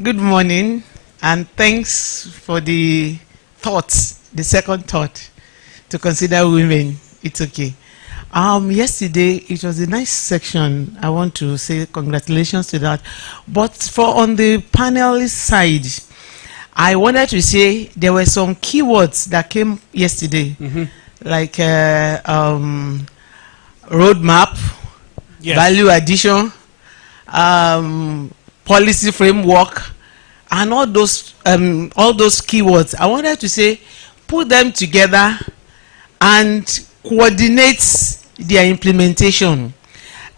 Good morning, and thanks for the thoughts, the second thought, to consider women. It's okay. Yesterday, it was a nice section. I want to say congratulations to that. But for on the panelist side, I wanted to say there were some keywords that came yesterday, like roadmap, Yes. value addition, policy framework, and all those keywords. I wanted to say, put them together and coordinate their implementation.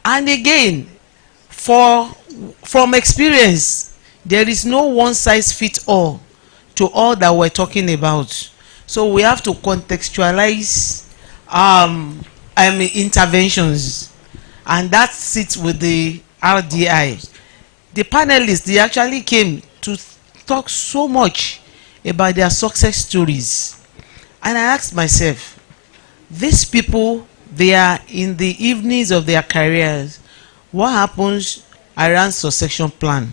And again, from experience, there is no one size fits all to all that we're talking about. So we have to contextualize interventions, and that sits with the RDI. The panelists, they actually came to talk so much about their success stories. And I asked myself, these people, they are in the evenings of their careers. What happens around succession plan?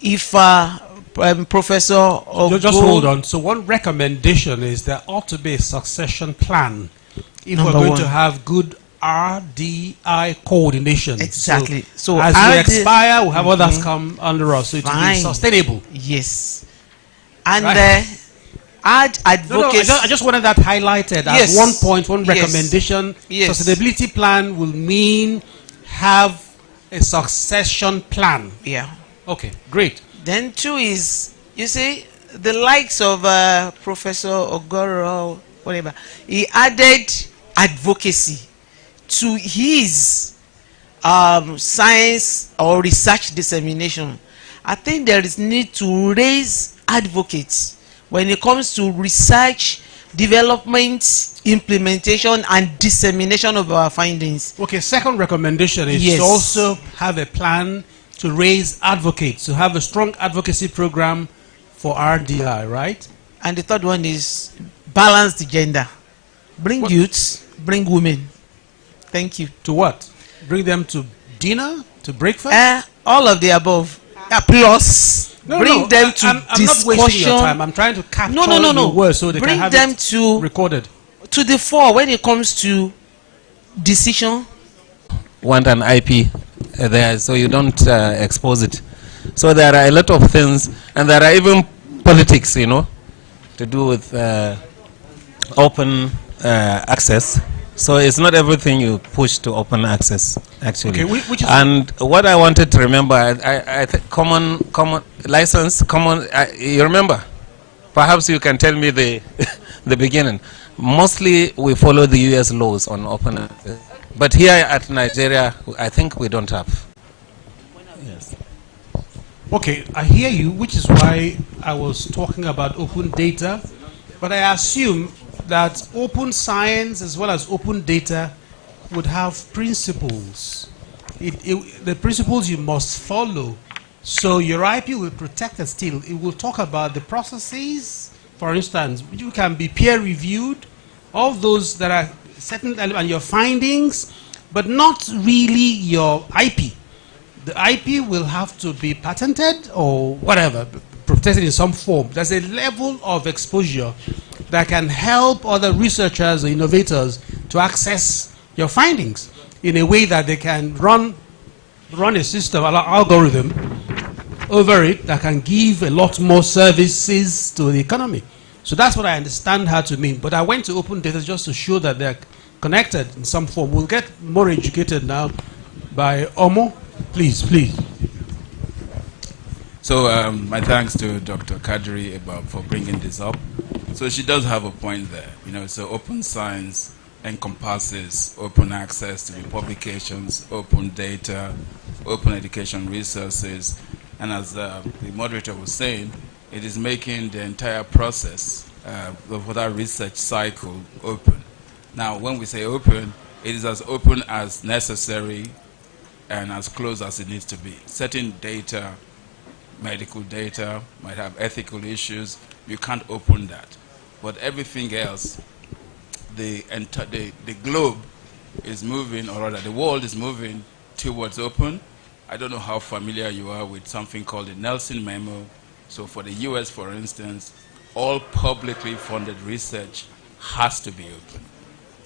If Professor Ogo, Just hold on. So one recommendation is there ought to be a succession plan if we're going to have good RDI coordination. Exactly. So as we expire, we'll have others come under us. So it will be sustainable. Yes. And right. advocacy. I just wanted that highlighted as one point, one recommendation. Yes. Sustainability plan will mean have a succession plan. Yeah. Okay, great. Then two is, you see, the likes of Professor Ogoro, whatever, he added advocacy to his science or research dissemination. I think there is need to raise advocates when it comes to research, development, implementation, and dissemination of our findings. Okay, second recommendation is to also have a plan to raise advocates, to have a strong advocacy program for RDI, right? And the third one is balance the gender. Bring youths, bring women. Thank you. To what? Bring them to dinner, to breakfast? All of the above. Plus, bring them to I'm discussion. not wasting your time. I'm trying to capture the words so they bring can have them it to recorded. To the fore when it comes to decision. Want an IP there so you don't expose it. So there are a lot of things, and there are even politics, to do with open access. So it's not everything you push to open access, actually. Okay, which is and what I wanted to remember, I think common license, you remember? Perhaps you can tell me the the beginning. Mostly we follow the US laws on open access. But here at Nigeria, I think we don't have. Yes. Okay, I hear you, which is why I was talking about open data. But I assume that open science as well as open data would have principles. The principles you must follow. So your IP will protect it still. It will talk about the processes, for instance, you can be peer reviewed, all those that are certain and your findings, but not really your IP. The IP will have to be patented or whatever, protected in some form. There's a level of exposure that can help other researchers or innovators to access your findings in a way that they can run a system, an algorithm over it that can give a lot more services to the economy. So that's what I understand how to mean. But I went to open data just to show that they're connected in some form. We'll get more educated now by Omo. Please. So my thanks to Dr. Kadri for bringing this up. So she does have a point there. So open science encompasses open access to the publications, open data, open education resources, and as the moderator was saying, it is making the entire process of that research cycle open. Now, when we say open, it is as open as necessary and as close as it needs to be. Certain data, medical data, might have ethical issues. You can't open that. But everything else, the globe is moving, or rather the world is moving towards open. I don't know how familiar you are with something called the Nelson Memo. So for the US, for instance, all publicly funded research has to be open.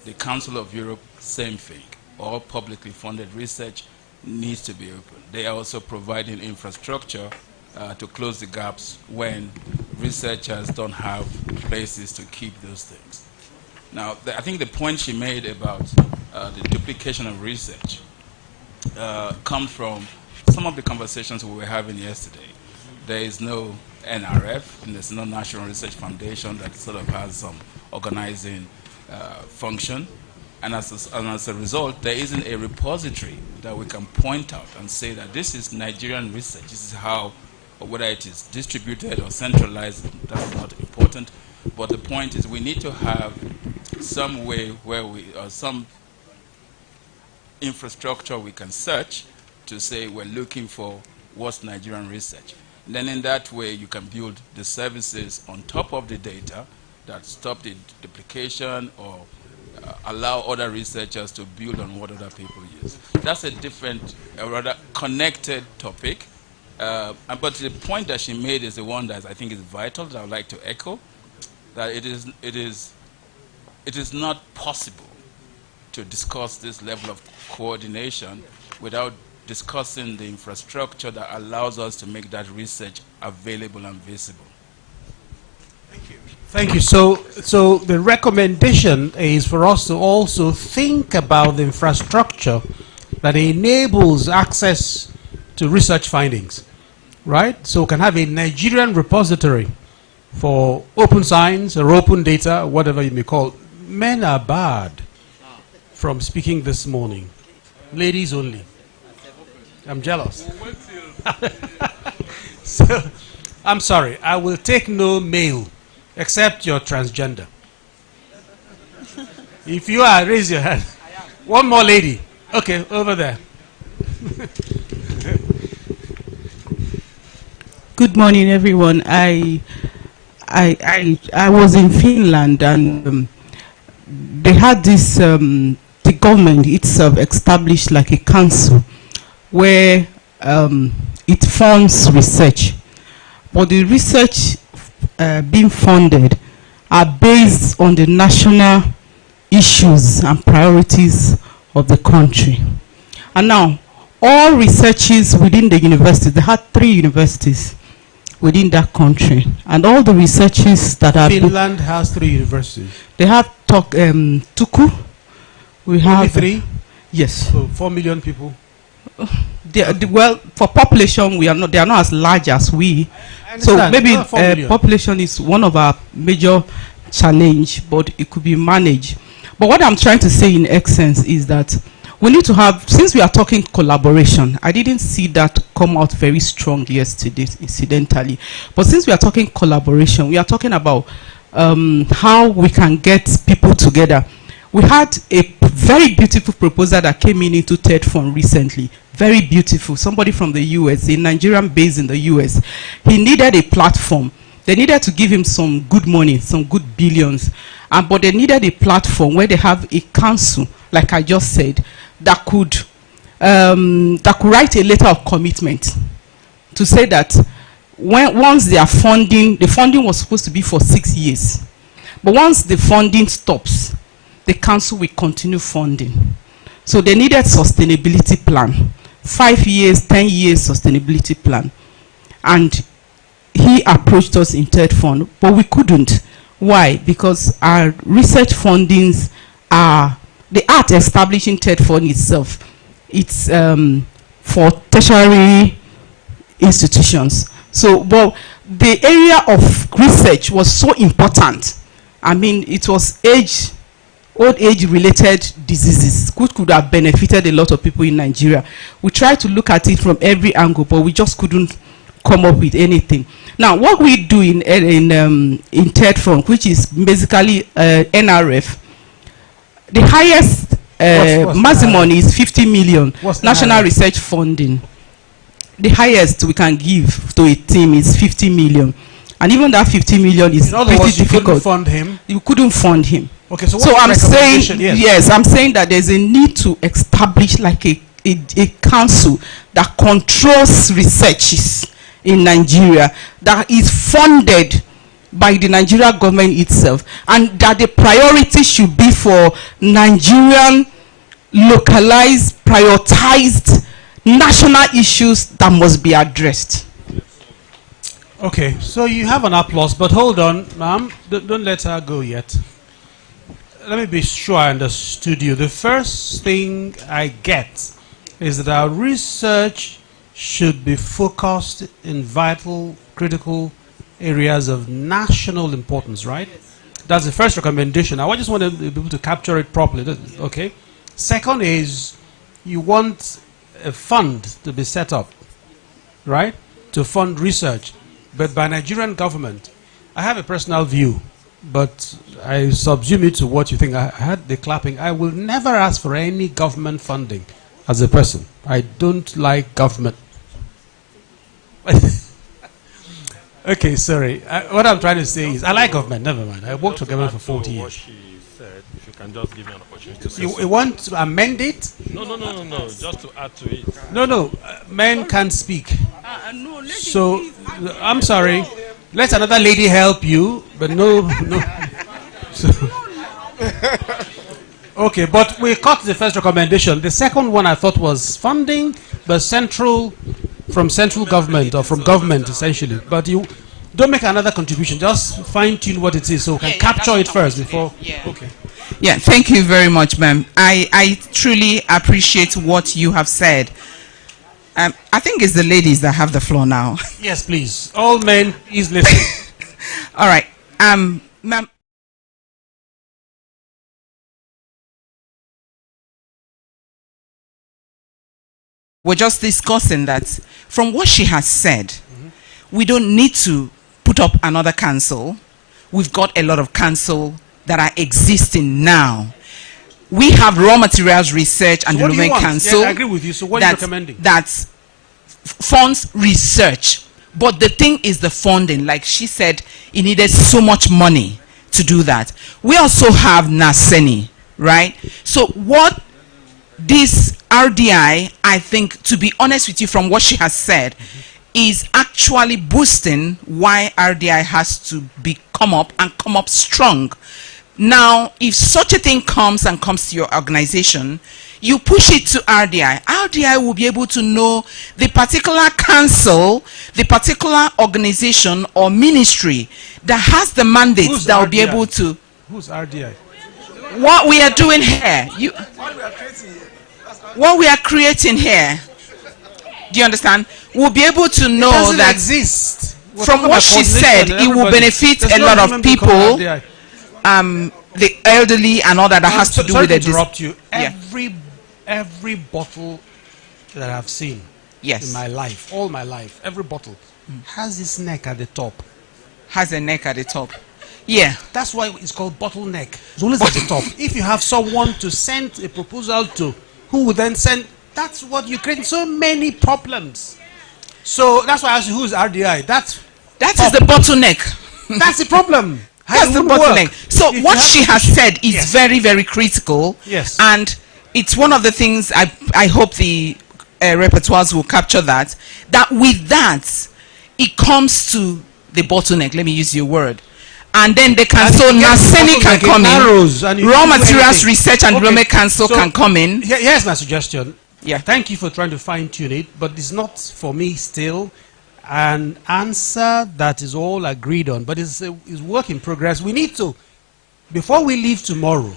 The Council of Europe, same thing. All publicly funded research needs to be open. They are also providing infrastructure to close the gaps when researchers don't have places to keep those things. Now, I think the point she made about the duplication of research comes from some of the conversations we were having yesterday. There is no NRF, and there's no National Research Foundation that sort of has some organizing function. And as a result, there isn't a repository that we can point out and say that this is Nigerian research. This is how, or whether it is distributed or centralized, that's not important. But the point is we need to have some way where some infrastructure we can search to say we're looking for what's Nigerian research. And then in that way, you can build the services on top of the data that stop the duplication or allow other researchers to build on what other people use. That's a different, rather connected topic. But the point that she made is the one that I think is vital, that I would like to echo, that it is not possible to discuss this level of coordination without discussing the infrastructure that allows us to make that research available and visible. Thank you. Thank you. So the recommendation is for us to also think about the infrastructure that enables access to research findings, right? So we can have a Nigerian repository for open science or open data, whatever you may call it. Men are barred from speaking this morning. Ladies only. I'm jealous. So, I'm sorry, I will take no male except you're transgender. If you are, raise your hand. One more lady. Okay, over there. Good morning, everyone. I was in Finland, and they had this, the government itself established like a council where it funds research. But the research being funded are based on the national issues and priorities of the country. And now, all researches within the university, they had 3 universities within that country, and all the researches that are... Finland has 3 universities. They have Turku. We have... Only 3? Yes. So 4 million people? Well, for population, they are not as large as we. So maybe population is one of our major challenge, but it could be managed. But what I'm trying to say in essence is that we need to have, since we are talking collaboration, I didn't see that come out very strong yesterday, incidentally. But since we are talking collaboration, we are talking about how we can get people together. We had a very beautiful proposal that came into TED Fund recently. Very beautiful. Somebody from the US, a Nigerian based in the US. He needed a platform. They needed to give him some good money, some good billions. But they needed a platform where they have a council, like I just said, that could write a letter of commitment to say that once they are funding, the funding was supposed to be for 6 years. But once the funding stops, the council will continue funding. So they needed sustainability plan, 5 years, 10 years sustainability plan. And he approached us in TED Fund, but we couldn't. Why? Because our research fundings are, the art establishing TED Fund itself, it's for tertiary institutions. So, well, the area of research was so important. I mean, it was old age related diseases, which could have benefited a lot of people in Nigeria. We tried to look at it from every angle, but we just couldn't come up with anything. Now, what we do in TED Fund, which is basically NRF, the highest maximum is 50 million national research funding. The highest we can give to a team is 50 million. And even that 50 million is pretty difficult. You couldn't fund him? You couldn't fund him. Okay, so I'm saying, yes, I'm saying that there's a need to establish like a a council that controls researches in Nigeria, that is funded by the Nigerian government itself, and that the priority should be for Nigerian localized, prioritized national issues that must be addressed. Okay, so you have an applause, but hold on, ma'am, don't let her go yet. Let me be sure I understood you. The first thing I get is that our research should be focused in vital, critical areas of national importance, right? That's the first recommendation. I just want to be able to capture it properly. Okay. Second is you want a fund to be set up, right, to fund research, but by Nigerian government. I have a personal view, but I subsume it to what you think. I had the clapping. I will never ask for any government funding as a person. I don't like government. Okay, sorry. What I'm trying to say is I like government. Never mind. I worked for government for 40 years. She said, if you can just give me an opportunity to say You want to amend it? No. Just to add to it. No. Men can't speak. So, I'm sorry. Let another lady help you, but no. So, okay, but we cut the first recommendation. The second one I thought was funding, but from central government or from government essentially. But you don't make another contribution. Just fine tune what it is so we can capture it first before. Yeah. Okay. Yeah, thank you very much, ma'am. I truly appreciate what you have said. I think it's the ladies that have the floor now. Yes, please. All men, please listen. All right. Ma'am. We're just discussing that from what she has said, we don't need to put up another council. We've got a lot of council that are existing now. We have raw materials research and development council. Yes, I agree with you. So what are you recommending? That funds research. But the thing is the funding. Like she said, it needed so much money to do that. We also have NASENI, right? So what this RDI, I think, to be honest with you, from what she has said, is actually boosting why RDI has to come up strong. Now, if such a thing comes to your organization, you push it to RDI. RDI will be able to know the particular council, the particular organization or ministry that has the mandate that will be able to. Who's RDI? What we are doing here. What we are creating here. Do you understand? We'll be able to know that exist. From what she said, it will benefit a lot of people, the elderly and all that has to do with it. Interrupt you. Every bottle that I've seen in my life, all my life, every bottle has its neck at the top. Has a neck at the top. Yeah. That's why it's called bottleneck. It's always at the top. If you have someone to send a proposal to, who will then send, that's what you create so many problems. So that's why I asked you, who's RDI? That is the bottleneck. That's the problem. That's the bottleneck. So what she has said is very, very critical. Yes. And it's one of the things I hope the repertoires will capture that with that, it comes to the bottleneck. Let me use your word. And then the council, NASENI can come in. Raw Materials Research and Development Council can come in. Here's my suggestion. Yeah. Thank you for trying to fine tune it, but it's not for me still an answer that is all agreed on, but it's work in progress. We need to, before we leave tomorrow,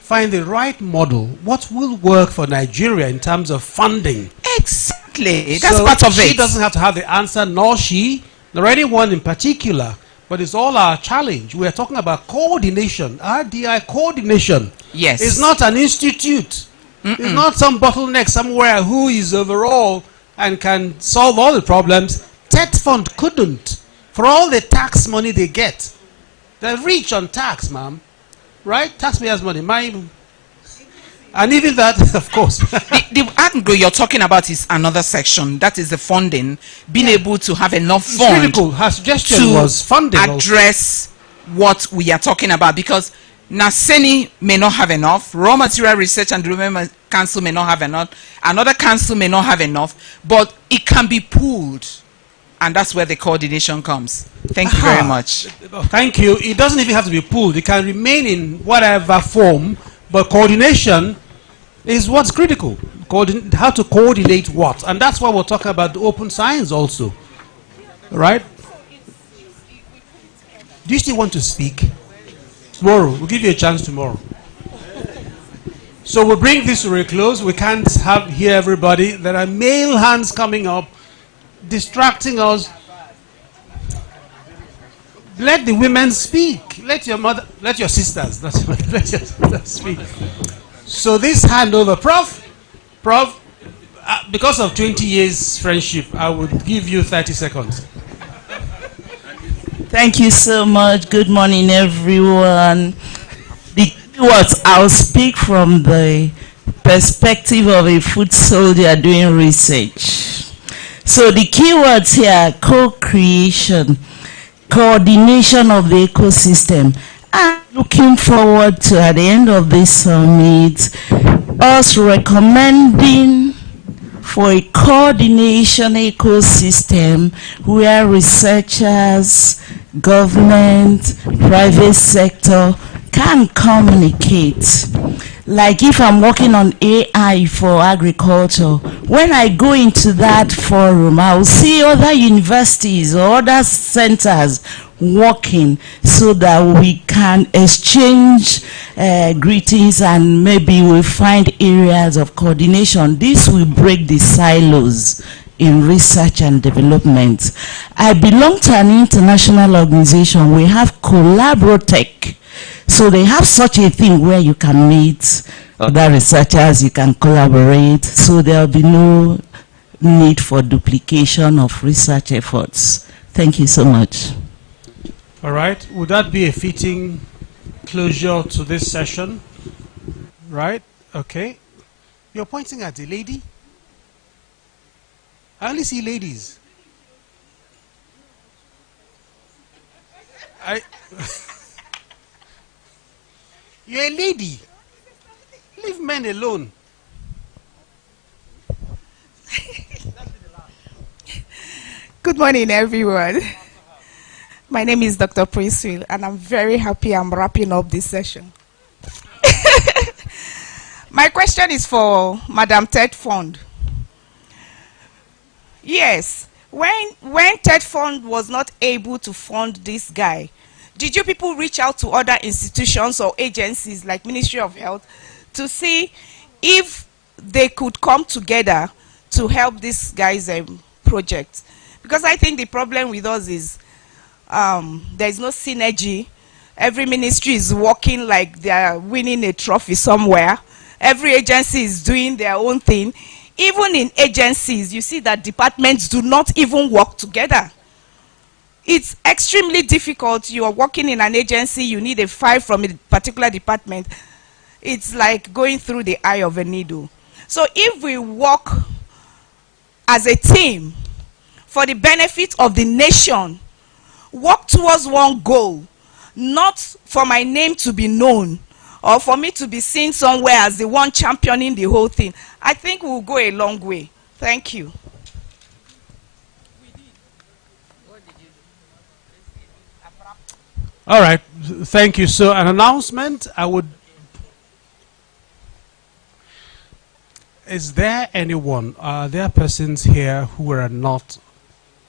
find the right model. What will work for Nigeria in terms of funding? Exactly. That's part of it. She doesn't have to have the answer, nor anyone in particular. But it's all our challenge. We are talking about coordination, RDI coordination. Yes. It's not an institute. It's not some bottleneck somewhere who is overall and can solve all the problems. TET Fund couldn't. For all the tax money they get. They're rich on tax, ma'am. Right? Taxpayers' money. And even that, of course. the angle you're talking about is another section. That is the funding. Being able to have enough funds Her suggestion was funding address what we are talking about. Because NASENI may not have enough. Raw Material Research and Development council may not have enough, another council may not have enough, but it can be pooled. And that's where the coordination comes. Thank you very much. Thank you. It doesn't even have to be pooled. It can remain in whatever form, but coordination is what's critical. How to coordinate what. And that's why we're talking about the open science also. Right? Do you still want to speak? Tomorrow. We'll give you a chance tomorrow. So we'll bring this to a close. We can't hear everybody. There are male hands coming up, distracting us. Let the women speak. Let your sisters, let your sisters speak. So this handover, Prof, because of 20 years friendship, I would give you 30 seconds. Thank you so much. Good morning, everyone. The keywords, I'll speak from the perspective of a foot soldier doing research. So the keywords here are co-creation, coordination of the ecosystem. I'm looking forward to, at the end of this summit, us recommending for a coordination ecosystem where researchers, government, private sector can communicate. Like if I'm working on AI for agriculture, when I go into that forum, I'll see other universities or other centers working so that we can exchange greetings and maybe we'll find areas of coordination. This will break the silos in research and development. I belong to an international organization. We have Collaborotech. So they have such a thing where you can meet other researchers, you can collaborate, so there will be no need for duplication of research efforts. Thank you so much. All right. Would that be a fitting closure to this session? Right? Okay. You're pointing at a lady? I only see ladies. You're a lady. Leave men alone. Good morning, everyone. My name is Dr. Princeville, and I'm very happy I'm wrapping up this session. My question is for Madam Ted Fund. Yes, when Ted Fund was not able to fund this guy, did you people reach out to other institutions or agencies like Ministry of Health to see if they could come together to help this guy's project? Because I think the problem with us is there's no synergy. Every ministry is working like they're winning a trophy somewhere. Every agency is doing their own thing. Even in agencies, you see that departments do not even work together. It's extremely difficult. You are working in an agency, you need a file from a particular department. It's like going through the eye of a needle. So if we work as a team for the benefit of the nation, work towards one goal, not for my name to be known or for me to be seen somewhere as the one championing the whole thing, I think we'll go a long way. Thank you. All right, thank you. So an announcement, is there anyone, are there persons here who are not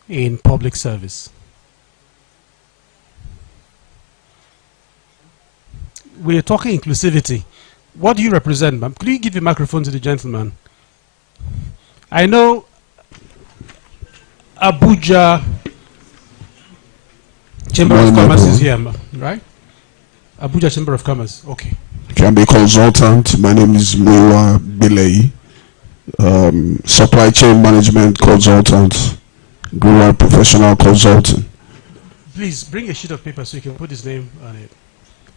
in public service? We're talking inclusivity. What do you represent, ma'am? Could you give the microphone to the gentleman? I know Abuja Chamber of Commerce is here, right? Abuja Chamber of Commerce, okay. Can be consultant. My name is Mwewa Bilei, supply chain management consultant, global professional consultant. Please bring a sheet of paper so you can put his name on it.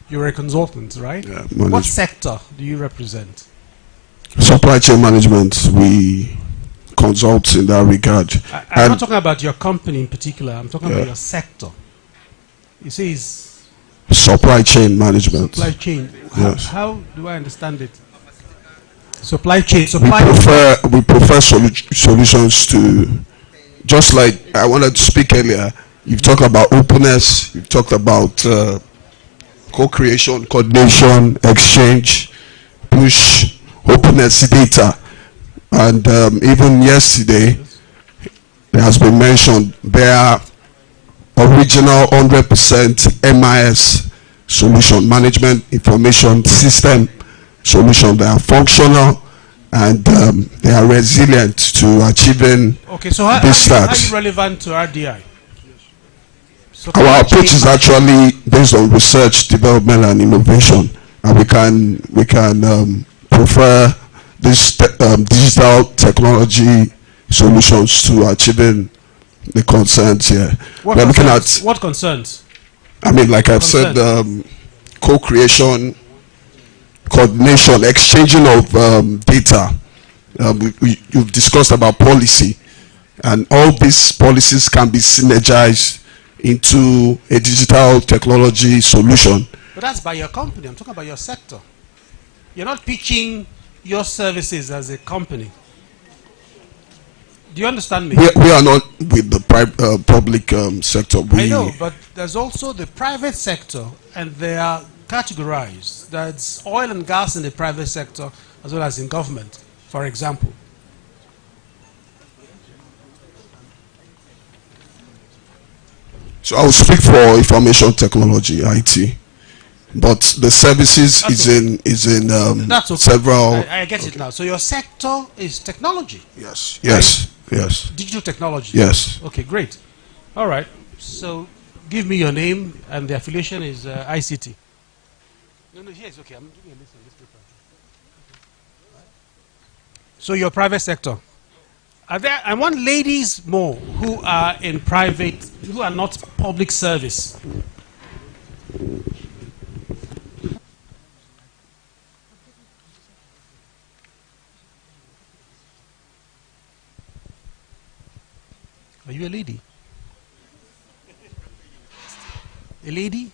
You're a consultant, right? Yeah, what sector do you represent? Supply chain management. We consult in that regard. I'm not talking about your company in particular. I'm talking about your sector. You say it's supply chain management. Supply chain. Yes. How do I understand it? Supply chain. We prefer solutions to, just like I wanted to speak earlier. You've talked about openness. You've talked about co-creation, coordination, exchange, push, openness, data, and even yesterday, it has been mentioned there are original 100% MIS solution, management information system solution. They are functional and they are resilient to achieving this how are you relevant to RDI? So our approach is actually based on research, development, and innovation, and we can prefer this digital technology solutions to achieving the concerns here. We're looking at what concerns? I mean, like I've said, co-creation, coordination, exchanging of data. You've discussed about policy, and all these policies can be synergized into a digital technology solution. But that's by your company. I'm talking about your sector. You're not pitching your services as a company. Do you understand me? We are not with the public sector. I know, but there's also the private sector, and they are categorized. There's oil and gas in the private sector as well as in government, for example. So I will speak for information technology, IT, but the services is in That's okay. several. I get it now. So your sector is technology. Yes. Right? Yes. Yes. Digital technology. Yes. Okay, great. All right. So give me your name, and the affiliation is ICT. No, here it's okay. I'm doing a list on this paper. So your private sector. I want ladies more who are in private, who are not public service. Are you a lady? A lady?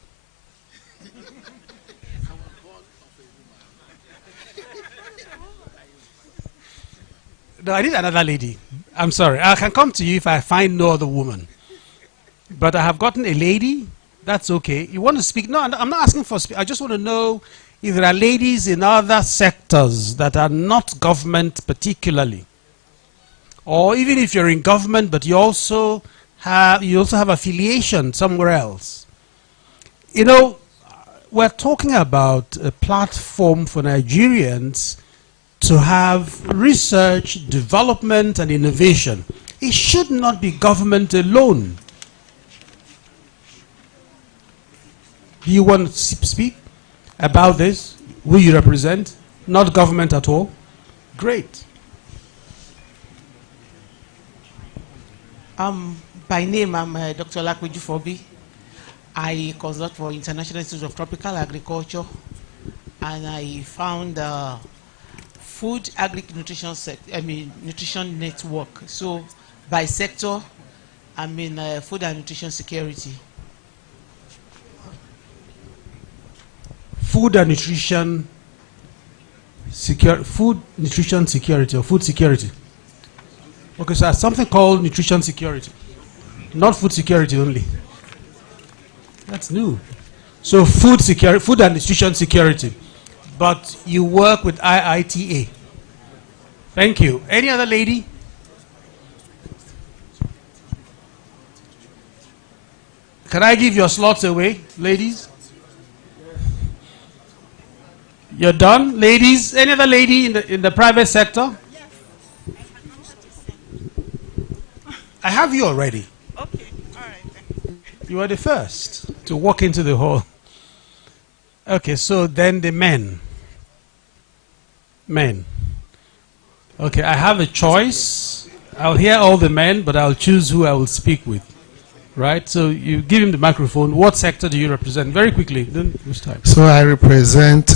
No, I need another lady. I'm sorry. I can come to you if I find no other woman. But I have gotten a lady. That's okay. You want to speak? No, I'm not asking for speak. I just want to know if there are ladies in other sectors that are not government particularly. Or even if you're in government, but you also have affiliation somewhere else. You know, we're talking about a platform for Nigerians to have research, development, and innovation. It should not be government alone. Do you want to speak about this? Who you represent? Not government at all? Great. By name, I'm Dr. Lakweju Fobi. I consult for International Institute of Tropical Agriculture, and I found food nutrition nutrition network. So by sector, I mean food and nutrition security. Food and nutrition food nutrition security or food security. Okay, so something called nutrition security, not food security only. That's new. So food and nutrition security, but you work with IITA. Thank you. Any other lady? Can I give your slots away, ladies? You're done, ladies? Any other lady in the private sector? I have you already. Okay, all right. You are the first to walk into the hall. Okay, so then the men. Men. Okay, I have a choice. I'll hear all the men, but I'll choose who I will speak with. Right? So you give him the microphone. What sector do you represent? Very quickly. Then which time? So I represent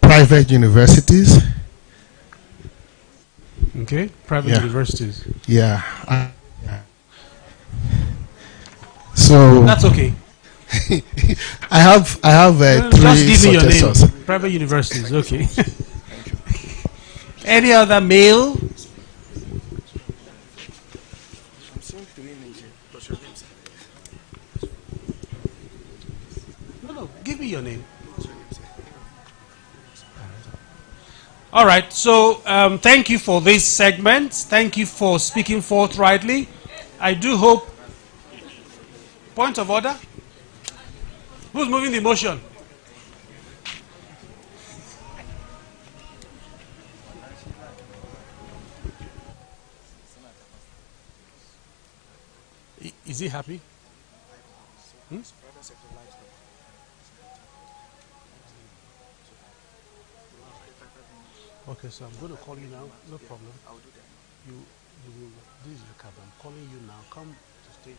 private universities. Okay, private universities. Yeah. So that's okay. I have Just three give me your successors. name. Private universities. Okay. Any other male? No, give me your name. All right, so thank you for this segment. Thank you for speaking forthrightly. I do hope. Point of order? Who's moving the motion? Is he happy? Hmm? Okay, so I'm going to call you now. No problem. You will. This is Ricardo. I'm calling you now. Come to state.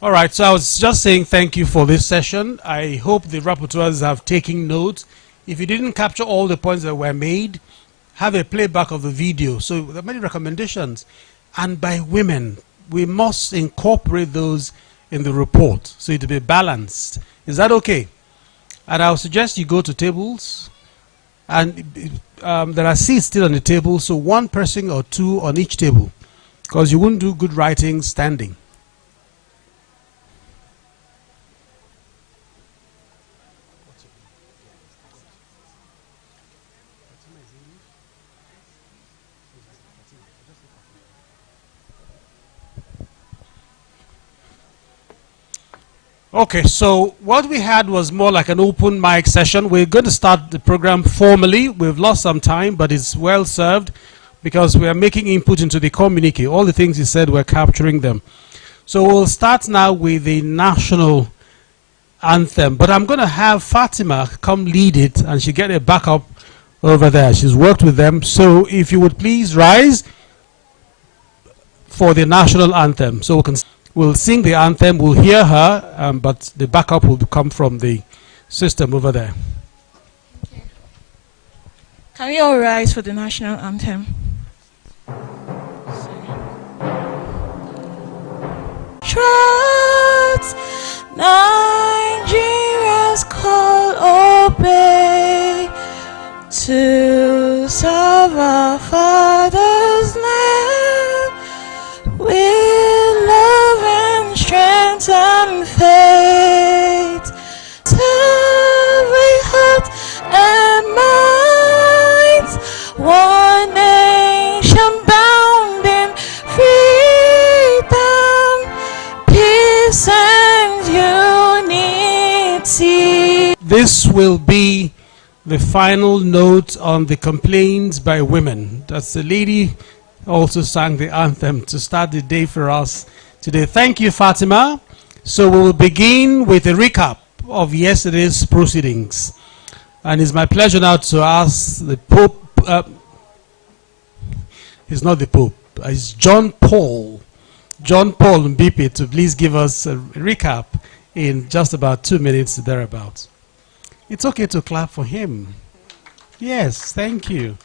All right, so I was just saying thank you for this session. I hope the rapporteurs have taken notes. If you didn't capture all the points that were made, have a playback of the video. So there are many recommendations. And by women, we must incorporate those in the report so it will be balanced. Is that okay? And I'll suggest you go to tables. And there are seats still on the table, so one person or two on each table. Because you wouldn't do good writing standing. Okay, so what we had was more like an open mic session. We're going to start the program formally. We've lost some time, but it's well served because we are making input into the communique. All the things you said, we're capturing them. So we'll start now with the national anthem. But I'm going to have Fatima come lead it, and she'll get a backup over there. She's worked with them. So if you would please rise for the national anthem. So we'll sing the anthem, we'll hear her, but the backup will come from the system over there. Okay. Can we all rise for the national anthem? Trust Nigeria's call, obey to serve our father's land with love and strength and faith. Every heart and mind, one nation bound in freedom, peace and unity. This will be the final note on the complaints by women. That's the lady also sang the anthem to start the day for us today. Thank you, Fatima. So we will begin with a recap of yesterday's proceedings. And it's my pleasure now to ask the Pope, he's not the Pope, it's John Paul Mbipe to please give us a recap in just about 2 minutes thereabouts. It's okay to clap for him. Yes, thank you.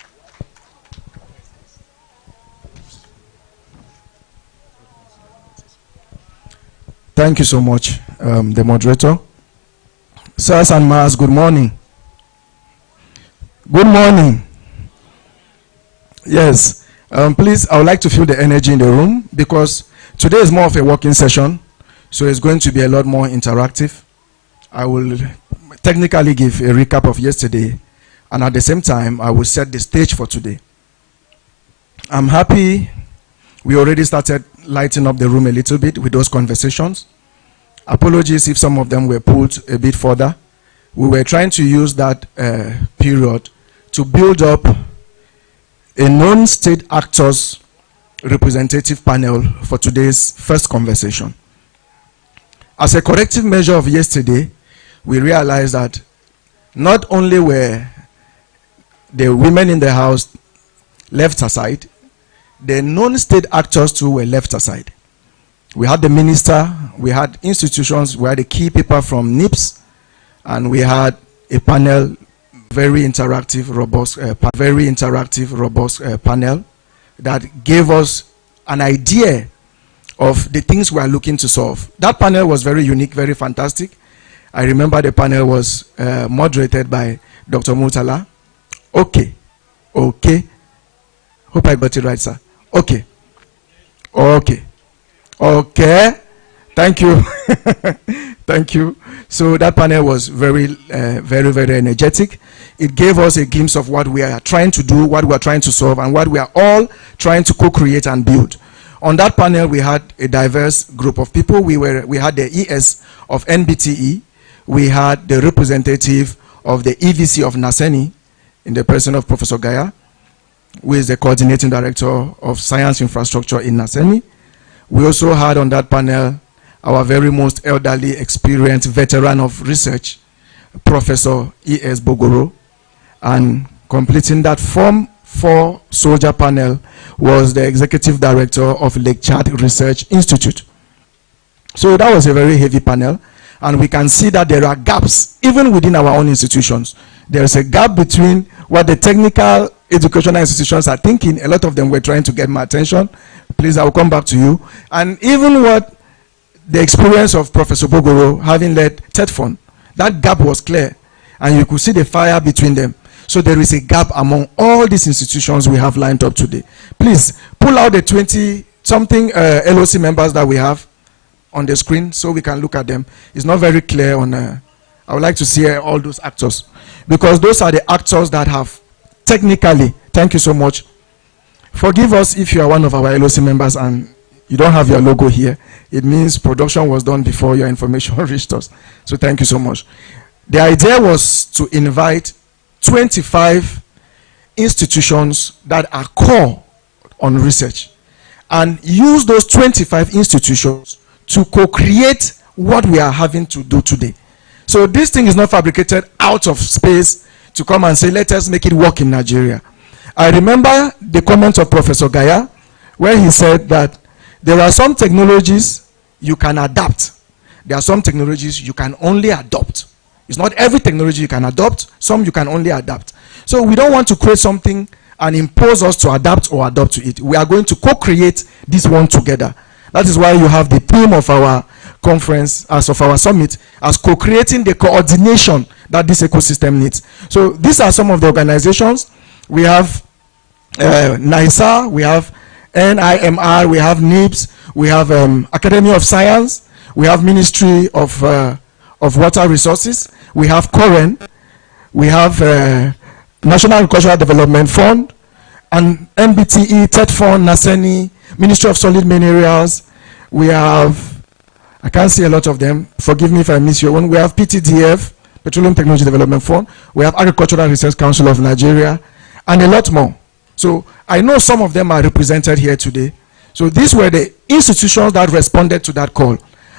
Thank you so much, the moderator. Sirs and Mars, good morning. Good morning. Yes, please, I would like to feel the energy in the room because today is more of a working session, so it's going to be a lot more interactive. I will technically give a recap of yesterday, and at the same time, I will set the stage for today. I'm happy we already started lighting up the room a little bit with those conversations. Apologies if some of them were pulled a bit further. We were trying to use that period to build up a non-state actors representative panel for today's first conversation. As a corrective measure of yesterday, we realized that not only were the women in the house left aside, the non-state actors too were left aside. We had the minister, we had institutions, we had a key paper from NIPS, and we had a panel, very interactive, robust panel that gave us an idea of the things we are looking to solve. That panel was very unique, very fantastic. I remember the panel was moderated by Dr. Murtala. Okay. Hope I got it right, sir. Okay. Thank you. Thank you. So that panel was very energetic. It gave us a glimpse of what we are trying to do, what we are trying to solve, and what we are all trying to co-create and build. On that panel, we had a diverse group of people. We had the ES of NBTE. We had the representative of the EVC of NASENI in the person of Professor Gaya, who is the coordinating director of science infrastructure in NASENI. We also had on that panel our very most elderly, experienced veteran of research, Professor E.S. Bogoro. And completing that Form 4 soldier panel was the executive director of Lake Chad Research Institute. So that was a very heavy panel. And we can see that there are gaps, even within our own institutions. There is a gap between what the technical educational institutions are thinking. A lot of them were trying to get my attention. Please, I will come back to you. And even what the experience of Professor Bogoro, having led TEDFON, that gap was clear. And you could see the fire between them. So there is a gap among all these institutions we have lined up today. Please, pull out the 20-something LOC members that we have on the screen so we can look at them. It's not very clear on... I would like to see all those actors. Because those are the actors that have technically... Thank you so much. Forgive us if you are one of our LOC members and you don't have your logo here. It means production was done before your information reached us. So thank you so much. The idea was to invite 25 institutions that are core on research and use those 25 institutions to co-create what we are having to do today. So this thing is not fabricated out of space to come and say, let us make it work in Nigeria. I remember the comment of Professor Gaya, where he said that there are some technologies you can adapt. There are some technologies you can only adopt. It's not every technology you can adopt, some you can only adapt. So we don't want to create something and impose us to adapt or adopt to it. We are going to co-create this one together. That is why you have the theme of our conference, as of our summit, as co-creating the coordination that this ecosystem needs. So these are some of the organizations. We have NISA, we have NIMR, we have NIPS, we have Academy of Science, we have Ministry of Water Resources, we have COREN, we have National Agricultural Development Fund, and NBTE, TEDFON, NASENI, Ministry of Solid Minerals. We have, I can't see a lot of them. Forgive me if I miss your one. We have PTDF, Petroleum Technology Development Fund. We have Agricultural Research Council of Nigeria, and a lot more. So I know some of them are represented here today. So these were the institutions that responded to that call.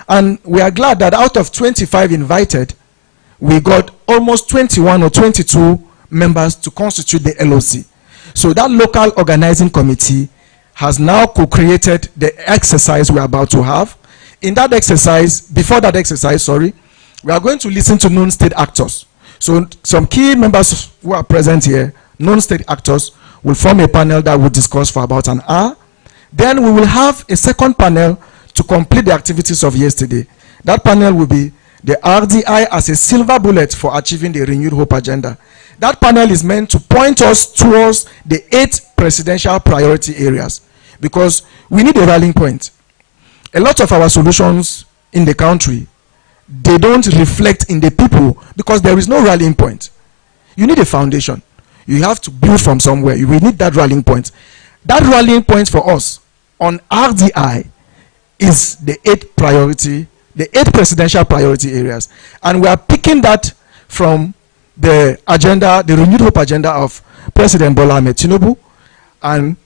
And we are glad that out of 25 invited, we got almost 21 or 22 members to constitute the LOC. So that local organizing committee has now co-created the exercise we're about to have. In that exercise, before that exercise, we are going to listen to non-state actors. So some key members who are present here, non-state actors, will form a panel that will discuss for about an hour. Then we will have a second panel to complete the activities of yesterday. That panel will be the RDI as a silver bullet for achieving the renewed hope agenda. That panel is meant to point us towards the 8 presidential priority areas, because we need a rallying point. A lot of our solutions in the country, they don't reflect in the people because there is no rallying point. You need a foundation. You have to build from somewhere. We need that rallying point. That rallying point for us on RDI is the 8 presidential priority areas. And we are picking that from the agenda, the renewed hope agenda of President Bola Ahmed Tinubu. And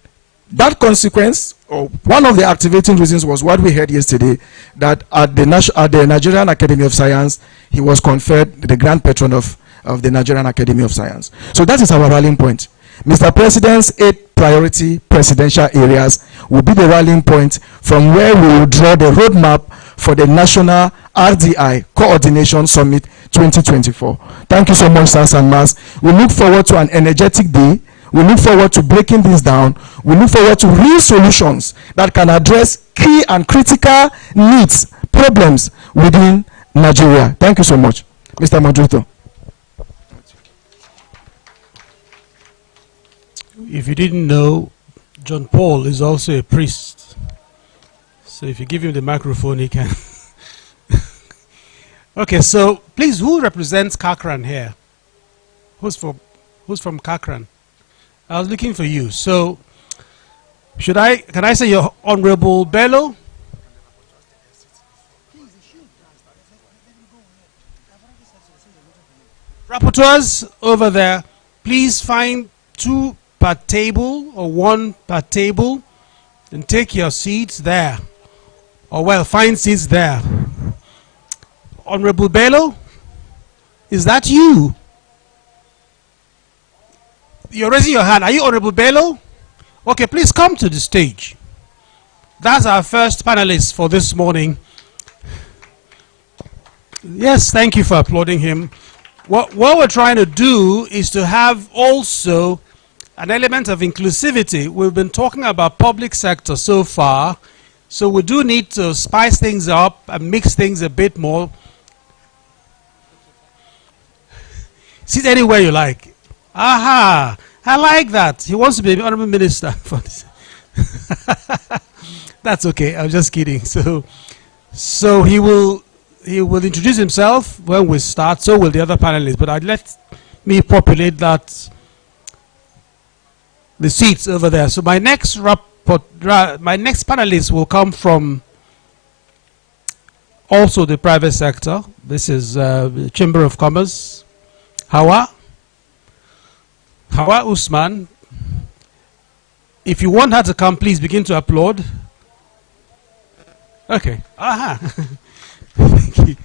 that consequence, or one of the activating reasons, was what we heard yesterday, that at the Nigerian Academy of Science, he was conferred the grand patron of the Nigerian Academy of Science. So that is our rallying point. Mr. President's 8 priority presidential areas will be the rallying point from where we will draw the roadmap for the National RDI Coordination Summit 2024. Thank you so much, sirs and mas. We look forward to an energetic day We look forward to breaking this down. We look forward to real solutions that can address key and critical needs, problems within Nigeria. Thank you so much, Mr. Moderator. If you didn't know, John Paul is also a priest. So if you give him the microphone, he can. Okay, so please, who represents Kakran here? Who's from Kakran? I was looking for you. So can I say your Honorable Bello? Rapporteurs over there, please find 2 per table or 1 per table and take your seats there. Or well, find seats there. Honorable Bello, is that you? You're raising your hand. Are you Honorable Bello? Okay, please come to the stage. That's our first panelist for this morning. Yes, thank you for applauding him. What we're trying to do is to have also an element of inclusivity. We've been talking about public sector so far, so we do need to spice things up and mix things a bit more. Sit anywhere you like. Aha! I like that. He wants to be an honorable minister for this. That's okay. I'm just kidding. So he will introduce himself when we start. So will the other panelists. But let me populate the seats over there. So my next panelist will come from also the private sector. This is the Chamber of Commerce. Hawa Usman. If you want her to come, please begin to applaud. Okay. Aha. Thank you.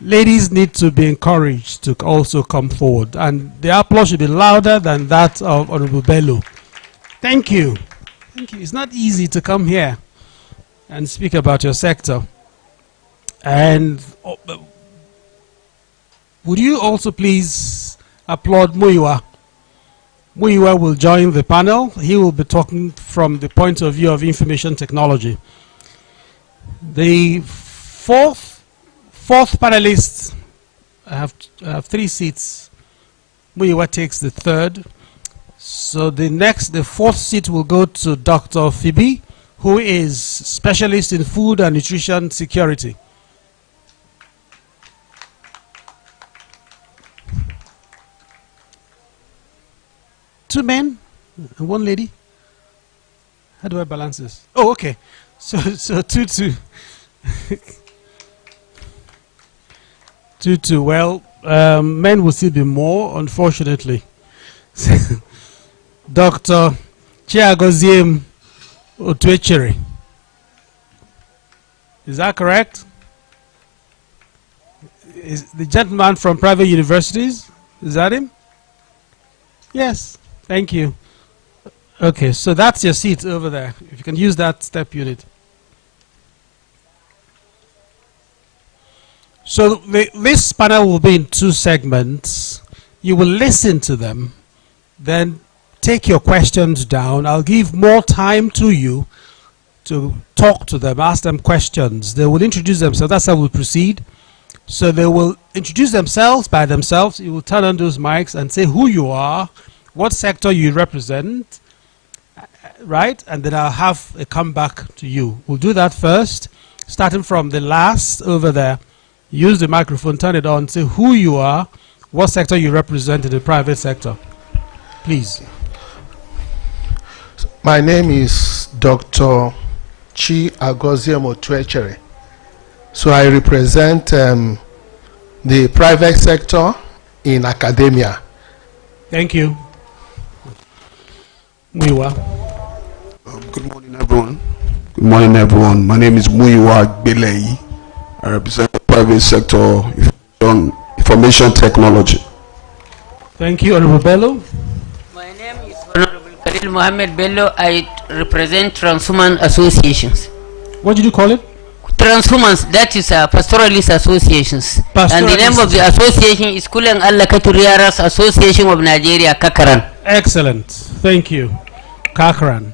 Ladies need to be encouraged to also come forward, and the applause should be louder than that of Honorable Bello. Thank you. Thank you. It's not easy to come here and speak about your sector. And would you also please applaud Muyiwa? Muyiwa will join the panel. He will be talking from the point of view of information technology. The fourth panelist, I have 3 seats. Muyiwa takes the 3rd. So the 4th seat will go to Dr. Phoebe, who is specialist in food and nutrition security. Two men and 1 lady. How do I balance this? Oh, okay. So 2-2. 2-2. Well, men will still be more, unfortunately. Dr. Chiagoziem Otwechere. Is that correct? Is the gentleman from private universities? Is that him? Yes. Thank you. Okay, so that's your seat over there. If you can use that step unit. So this panel will be in 2 segments. You will listen to them, then take your questions down. I'll give more time to you to talk to them, ask them questions. They will introduce themselves. That's how we'll proceed. So they will introduce themselves by themselves. You will turn on those mics and say who you are, what sector you represent, right? And then I'll have a comeback to you. We'll do that first, starting from the last over there. Use the microphone, turn it on, say who you are, what sector you represent in the private sector. Please. My name is Dr. Chi Agoziem Otwechere. So I represent the private sector in academia. Thank you. Muyiwa. Good morning, everyone. Good morning, everyone. My name is Muyiwa Belei. I represent the private sector on information technology. Thank you, Honorable Bello. My name is Honorable Khalil Mohammed Bello. I represent Transhuman Associations. What did you call it? Transformance, that is pastoralist associations. And the name of the association is Kulang Allah Katuriaras Association of Nigeria, Kakaran. Excellent. Thank you. Kakaran.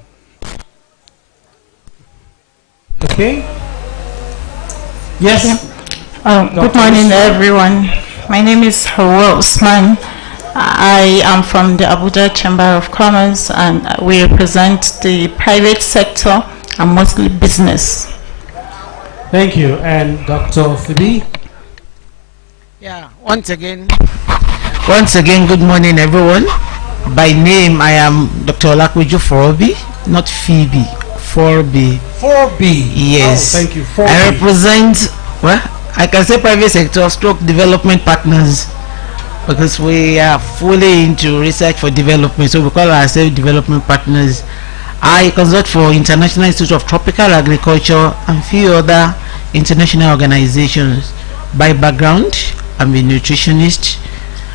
Okay. Yes. Good morning, everyone. My name is Hawa Usman. I am from the Abuja Chamber of Commerce, and we represent the private sector and mostly business. Thank you. And Dr. Phoebe? Yeah, once again, good morning, everyone. By name, I am Dr. Olakweju Forobi, not Phoebe. Forobi. Forobi. Yes. Oh, thank you. Forobi. I represent, well, I can say private sector stroke development partners, because we are fully into research for development, so we call ourselves development partners. I consult for International Institute of Tropical Agriculture and few other international organizations. By background, I'm a nutritionist,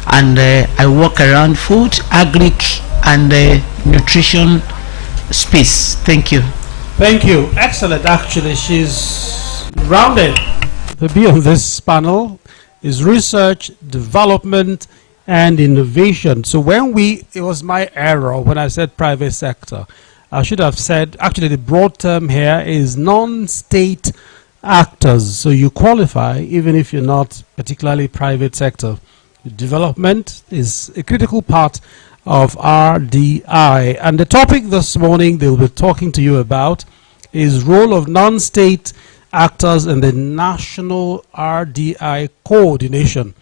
and I work around food, agric, and nutrition space. Thank you. Thank you. Excellent. Actually, she's rounded. To be on this panel is research, development, and innovation. So it was my error when I said private sector. I should have said, actually the broad term here is non-state actors. So you qualify even if you're not particularly private sector. Development is a critical part of RDI. And the topic this morning they'll be talking to you about is role of non-state actors in the national RDI coordination.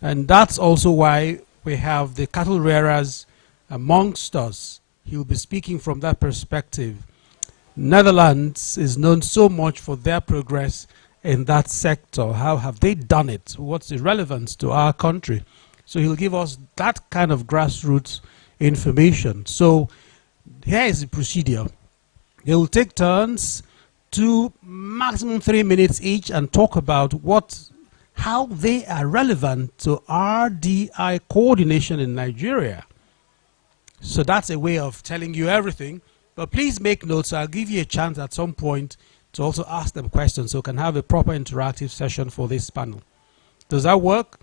And that's also why we have the cattle rearers amongst us. He'll be speaking from that perspective. Netherlands is known so much for their progress in that sector. How have they done it? What's the relevance to our country? So he'll give us that kind of grassroots information. So here is the procedure. They will take turns, 2 maximum 3 minutes each, and talk about how they are relevant to RDI coordination in Nigeria. So that's a way of telling you everything. But please make notes. I'll give you a chance at some point to also ask them questions so we can have a proper interactive session for this panel. Does that work?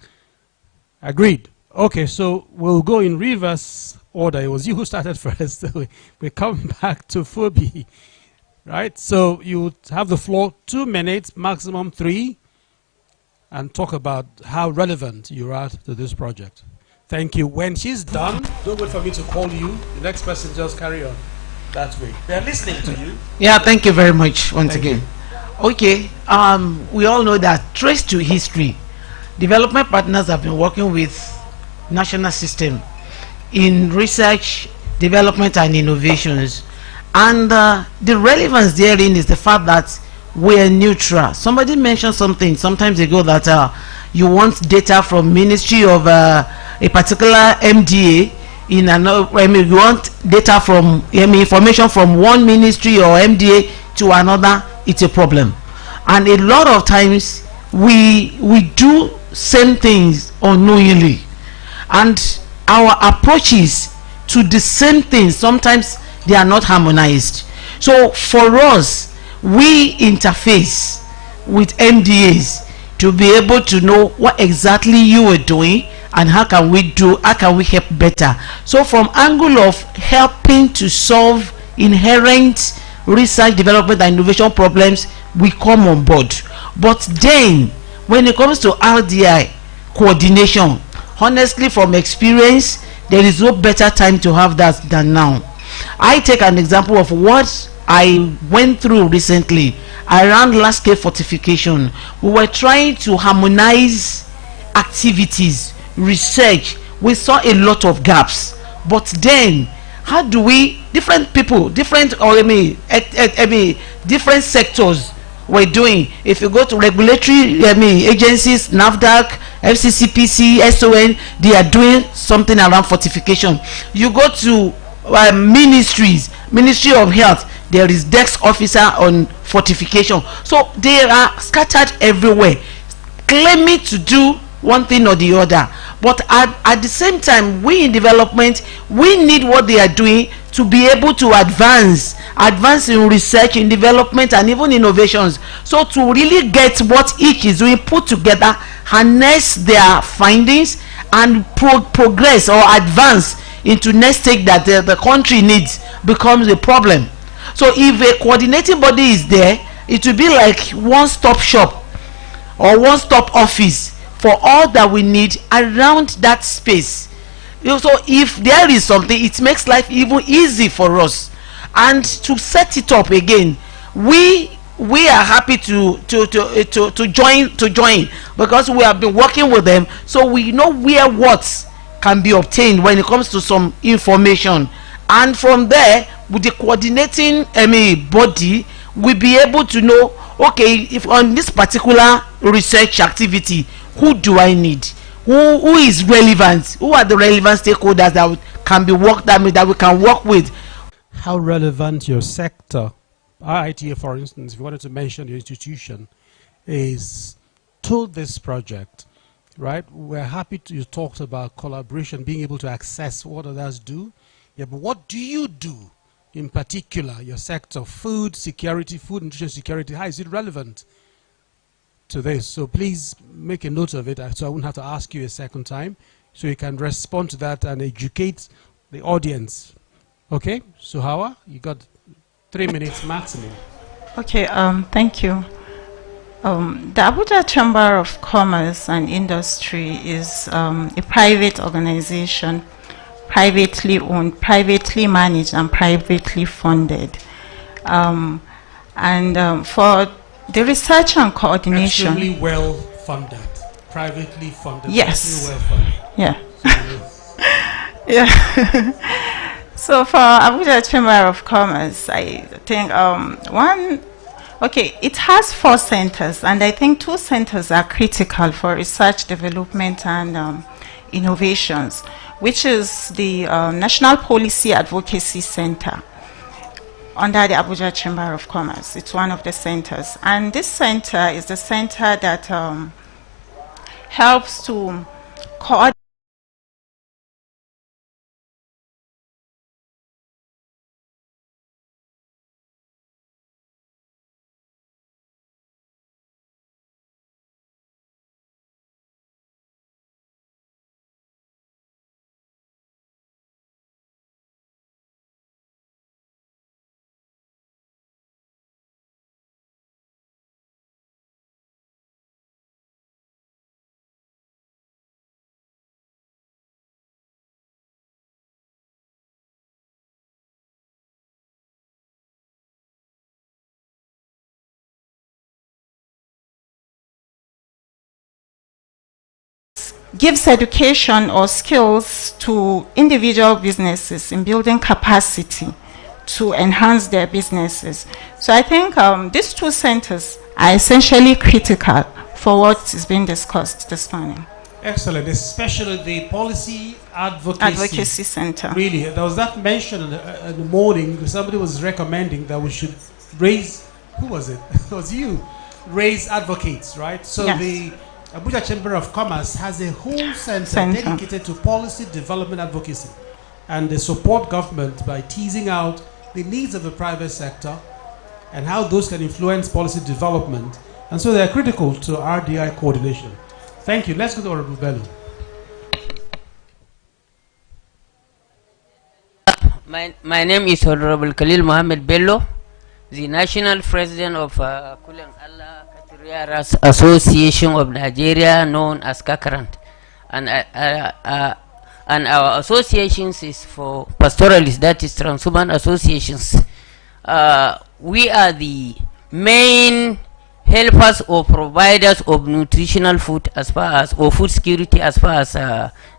Agreed. Okay, so we'll go in reverse order. It was you who started first. So we come back to Phoebe. Right? So you have the floor, 2 minutes, maximum 3, and talk about how relevant you are to this project. Thank you. When she's done, don't wait for me to call you. The next person just carry on that way. They're listening to you. Yeah, thank you very much once again. Okay, we all know that trace to history, development partners have been working with national system in research, development, and innovations. And the relevance therein is the fact that we're neutral. Somebody mentioned something sometimes ago that you want data from Ministry of a particular MDA in another. I mean, you want data from information from one ministry or MDA to another. It's a problem, and a lot of times we do same things unknowingly, and our approaches to the same things sometimes they are not harmonized. So for us, we interface with MDAs to be able to know what exactly you are doing and how can we help better. So from angle of helping to solve inherent research, development, and innovation problems, we come on board. But then when it comes to RDI coordination, honestly, from experience, there is no better time to have that than now. I take an example of what I went through recently around large-scale fortification. We were trying to harmonize activities, research. We saw a lot of gaps, but then how do we, different people, different sectors were doing. If you go to regulatory agencies, NAFDAC, FCCPC, SON, they are doing something around fortification. You go to ministries, Ministry of Health, there is desk officer on fortification. So they are scattered everywhere, claiming to do one thing or the other. But at the same time, we in development, we need what they are doing to be able to advance advance in research, in development, and even innovations. So to really get what each is doing put together, harness their findings, and progress or advance into next stage that the country needs becomes a problem. So if a coordinating body is there, it will be like one-stop shop or one-stop office for all that we need around that space. So if there is something, it makes life even easy for us. And to set it up again, we are happy to join because we have been working with them, so we know where what can be obtained when it comes to some information. And from there, with the coordinating body, we'll be able to know, okay, if on this particular research activity, who do I need, who is relevant, who are the relevant stakeholders that can be worked that we can work with. How relevant your sector, IITA for instance, if you wanted to mention your institution, is to this project, right? We're happy to, you talked about collaboration, being able to access what others do. Yeah, but what do you do in particular, your sector, food security, food nutrition security, how is it relevant to this? So please make a note of it so I won't have to ask you a second time, so you can respond to that and educate the audience. Okay, so Hawa, you got 3 minutes maximum. Okay, thank you. The Abuja Chamber of Commerce and Industry is a private organization, privately owned, privately managed, and privately funded. For the research and coordination. Extremely well funded, privately funded. Yes. Well funded. Yeah. Yeah. So for Abuja Chamber of Commerce, I think it has 4 centers, and I think 2 centers are critical for research, development, and innovations, which is the National Policy Advocacy Center under the Abuja Chamber of Commerce. It's one of the centers. And this center is the center that helps to coordinate gives education or skills to individual businesses in building capacity to enhance their businesses. So I think these 2 centers are essentially critical for what is being discussed this morning. Excellent, especially the Policy Advocacy Center. Really, there was that mention in the morning, somebody was recommending that we should raise, who was it? It was you, raise advocates, right? So yes. The Abuja Chamber of Commerce has a whole center dedicated to policy development advocacy, and they support government by teasing out the needs of the private sector and how those can influence policy development, and so they're critical to RDI coordination. Thank you. Let's go to Honorable Bello. My name is Honorable Khalil Mohammed Bello, the National President of Kulen Allah Association of Nigeria, known as Kakarant, and our associations is for pastoralists, that is transhuman associations. We are the main helpers or providers of nutritional food as far as, or food security as far as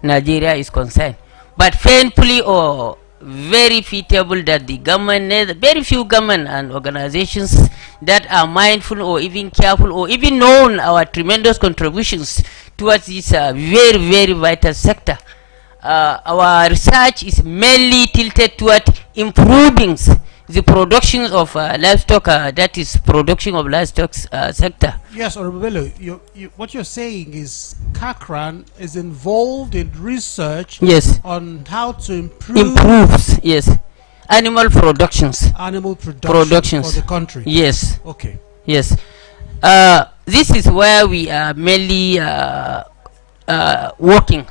Nigeria is concerned. But painfully or very pitiable that the government, very few government and organizations that are mindful or even careful or even known our tremendous contributions towards this very, very vital sector. Our research is mainly tilted toward improving the production of livestock, that is production of livestock sector. Yes, Honorable Bello, what you're saying is Kakran is involved in research, yes, on how to improve, yes, animal productions. Animal productions for the country. Yes. Okay. Yes. This is where we are mainly working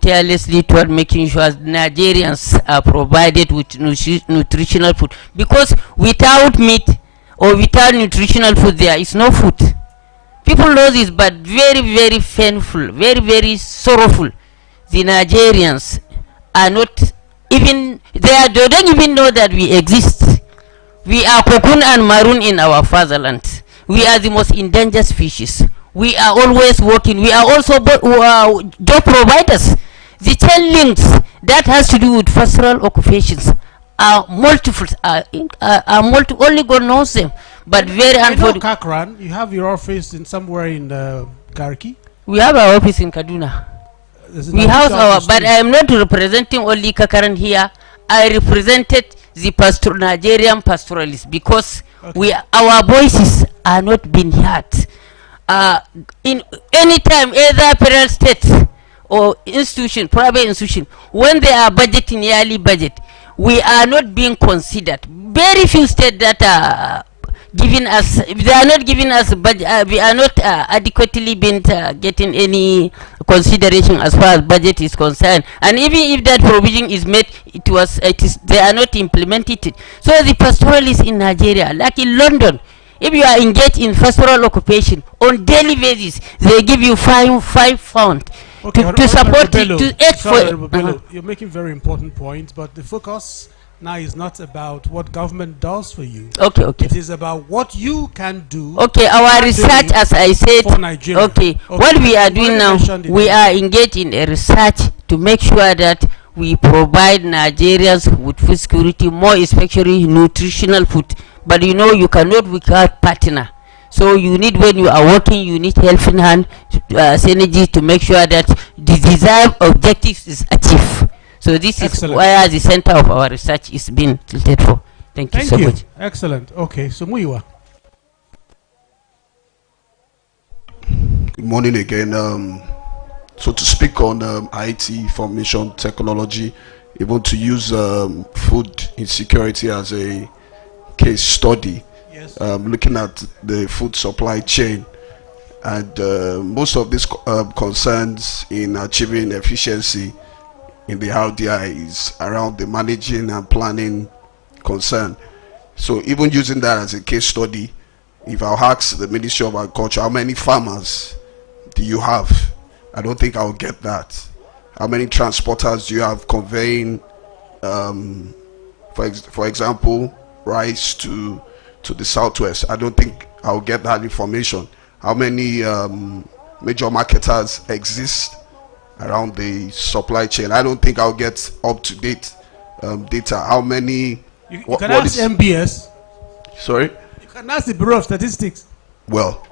tirelessly toward making sure Nigerians are provided with nutritional food, because without meat or without nutritional food there is no food. People know this, but very, very painful, very, very sorrowful. The Nigerians are not even, they don't even know that we exist. We are cocoon and maroon in our fatherland. We are the most endangered species. We are always working. We are also job providers. The 10 links that has to do with pastoral occupations are multiple. Only God knows them. But very unfortunately, Kakran, you have your office in somewhere in Garki. We have our office in Kaduna. We have our, but I am not representing only Kakran here. I represented the Nigerian pastoralists, because our voices are not being heard. In any time, either federal state or institution, private institution, when they are budgeting yearly budget, we are not being considered. Very few states that are giving us, they are not giving us budget. We are not adequately been getting any consideration as far as budget is concerned. And even if that provision is made, they are not implemented it. So the pastoralists in Nigeria, like in London, if you are engaged in pastoral occupation on daily basis, they give you £5 to support it, to aid for. You're making very important points, but the focus now is not about what government does for you. Okay. It is about what you can do. Okay, our research, as I said, for Nigeria. Okay, what we are doing now, we are engaged in a research to make sure that we provide Nigerians with food security, more especially nutritional food. But you know, you cannot without partner. So you need, when you are working, you need helping hand, synergy, to make sure that the desired objectives is achieved. So this is where the center of our research is being tilted for. Thank you so much. Excellent. Okay, so Muyiwa. Good morning again. So to speak on IT, information technology, able to use food insecurity as a case study, looking at the food supply chain, and most of these concerns in achieving efficiency in the RDI is around the managing and planning concern. So even using that as a case study, if I'll ask the Ministry of Agriculture, how many farmers do you have? I don't think I'll get that. How many transporters do you have conveying, for example, rice to the southwest? I don't think I'll get that information. How many major marketers exist around the supply chain? I don't think I'll get up-to-date data. How many? You can ask MBS. Sorry? You can ask the Bureau of Statistics. Well,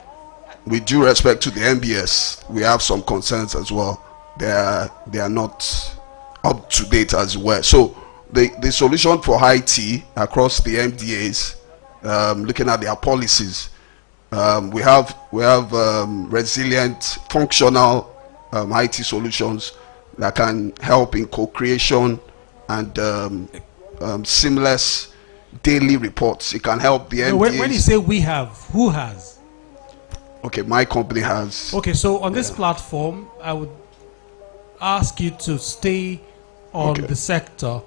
with due respect to the MBS, we have some concerns as well. They are not up to date as well. So the solution for IT across the MDAs, looking at their policies, we have resilient, functional IT solutions that can help in co-creation and seamless daily reports. It can help the MDAs. When you say we have, who has? Okay, my company has. Okay, so on this platform, I would ask you to stay on the sector,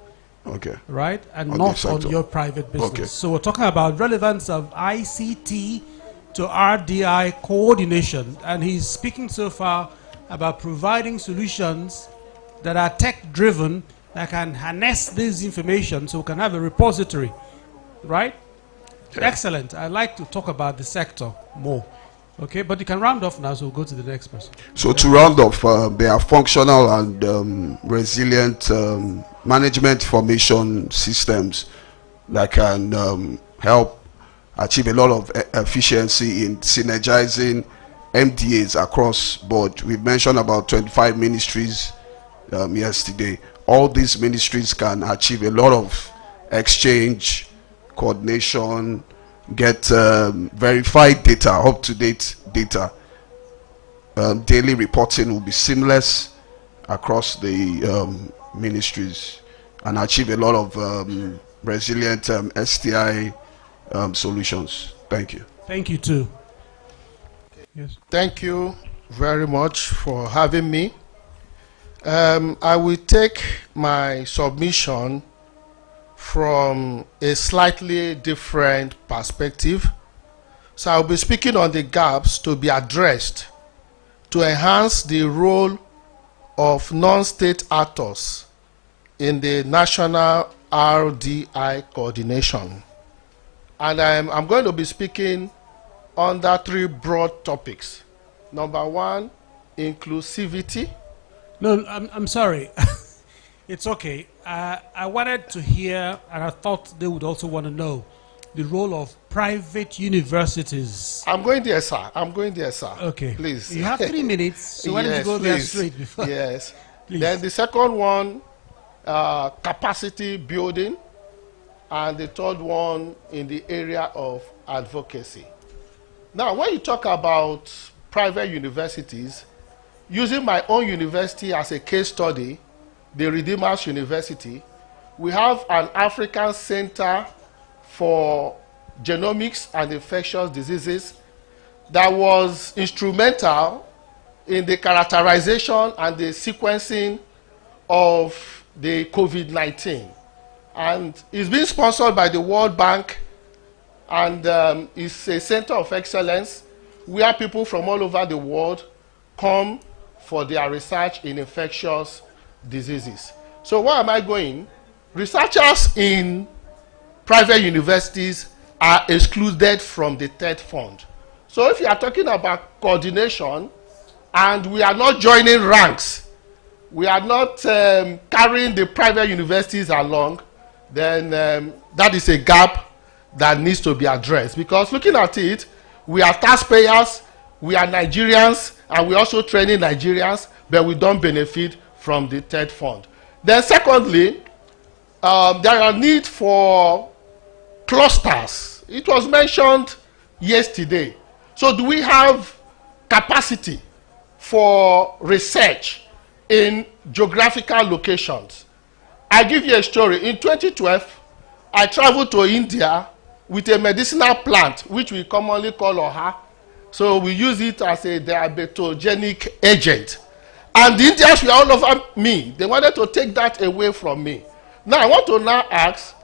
right, and not on your private business. Okay. So we're talking about relevance of ICT to RDI coordination, and he's speaking so far about providing solutions that are tech-driven, that can harness this information so we can have a repository, right? Okay. Excellent. I'd like to talk about the sector more. Okay, but you can round off now, so we'll go to the next person. So to round off, they are functional and resilient management information systems that can help achieve a lot of efficiency in synergizing MDAs across board. We've mentioned about 25 ministries yesterday. All these ministries can achieve a lot of exchange, coordination, get verified data, up-to-date data. Daily reporting will be seamless across the ministries and achieve a lot of resilient STI solutions. Thank you. Thank you too. Yes. Thank you very much for having me. I will take my submission from a slightly different perspective. So I'll be speaking on the gaps to be addressed to enhance the role of non-state actors in the national RDI coordination. And I'm going to be speaking under 3 broad topics. Number 1, inclusivity. No, I'm sorry. It's okay. I wanted to hear, and I thought they would also want to know, the role of private universities. I'm going there, sir. I'm going there, sir. Okay. Please. You have 3 minutes, so why don't you go there straight before? Yes. Please. Then the second one, capacity building. And the third one in the area of advocacy. Now, when you talk about private universities, using my own university as a case study, the Redeemers University, we have an African Center for Genomics and Infectious Diseases that was instrumental in the characterization and the sequencing of the COVID-19. And it's being sponsored by the World Bank, and it's a center of excellence where people from all over the world come for their research in infectious diseases. So where am I going? Researchers in private universities are excluded from the third fund. So if you are talking about coordination and we are not joining ranks, we are not carrying the private universities along, then that is a gap that needs to be addressed. Because looking at it, we are taxpayers, we are Nigerians, and we also training Nigerians, but we don't benefit from the third fund. Then secondly, there are need for clusters. It was mentioned yesterday. So do we have capacity for research in geographical locations? I give you a story. In 2012, I traveled to India with a medicinal plant, which we commonly call OHA. So we use it as a diabetogenic agent. And the Indians were all over me. They wanted to take that away from me. Now, I want to now ask,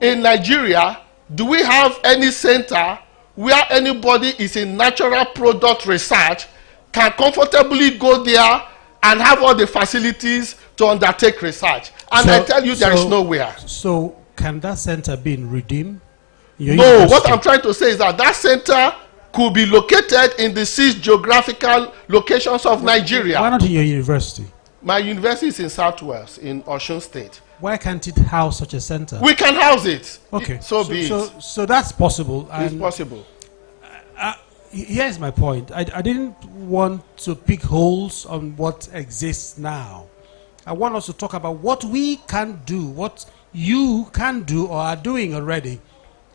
in Nigeria, do we have any center where anybody is in natural product research can comfortably go there and have all the facilities to undertake research? And I tell you, there is nowhere. So can that center be in Redeem? No, what I'm trying to say is that that center could be located in the 6 geographical locations of Nigeria. Why not in your university? My university is in Southwest, in Osun State. Why can't it house such a center? We can house it. Okay. So be it. So that's possible. It's possible. Here's my point. I didn't want to pick holes on what exists now. I want us to talk about what we can do, what you can do or are doing already,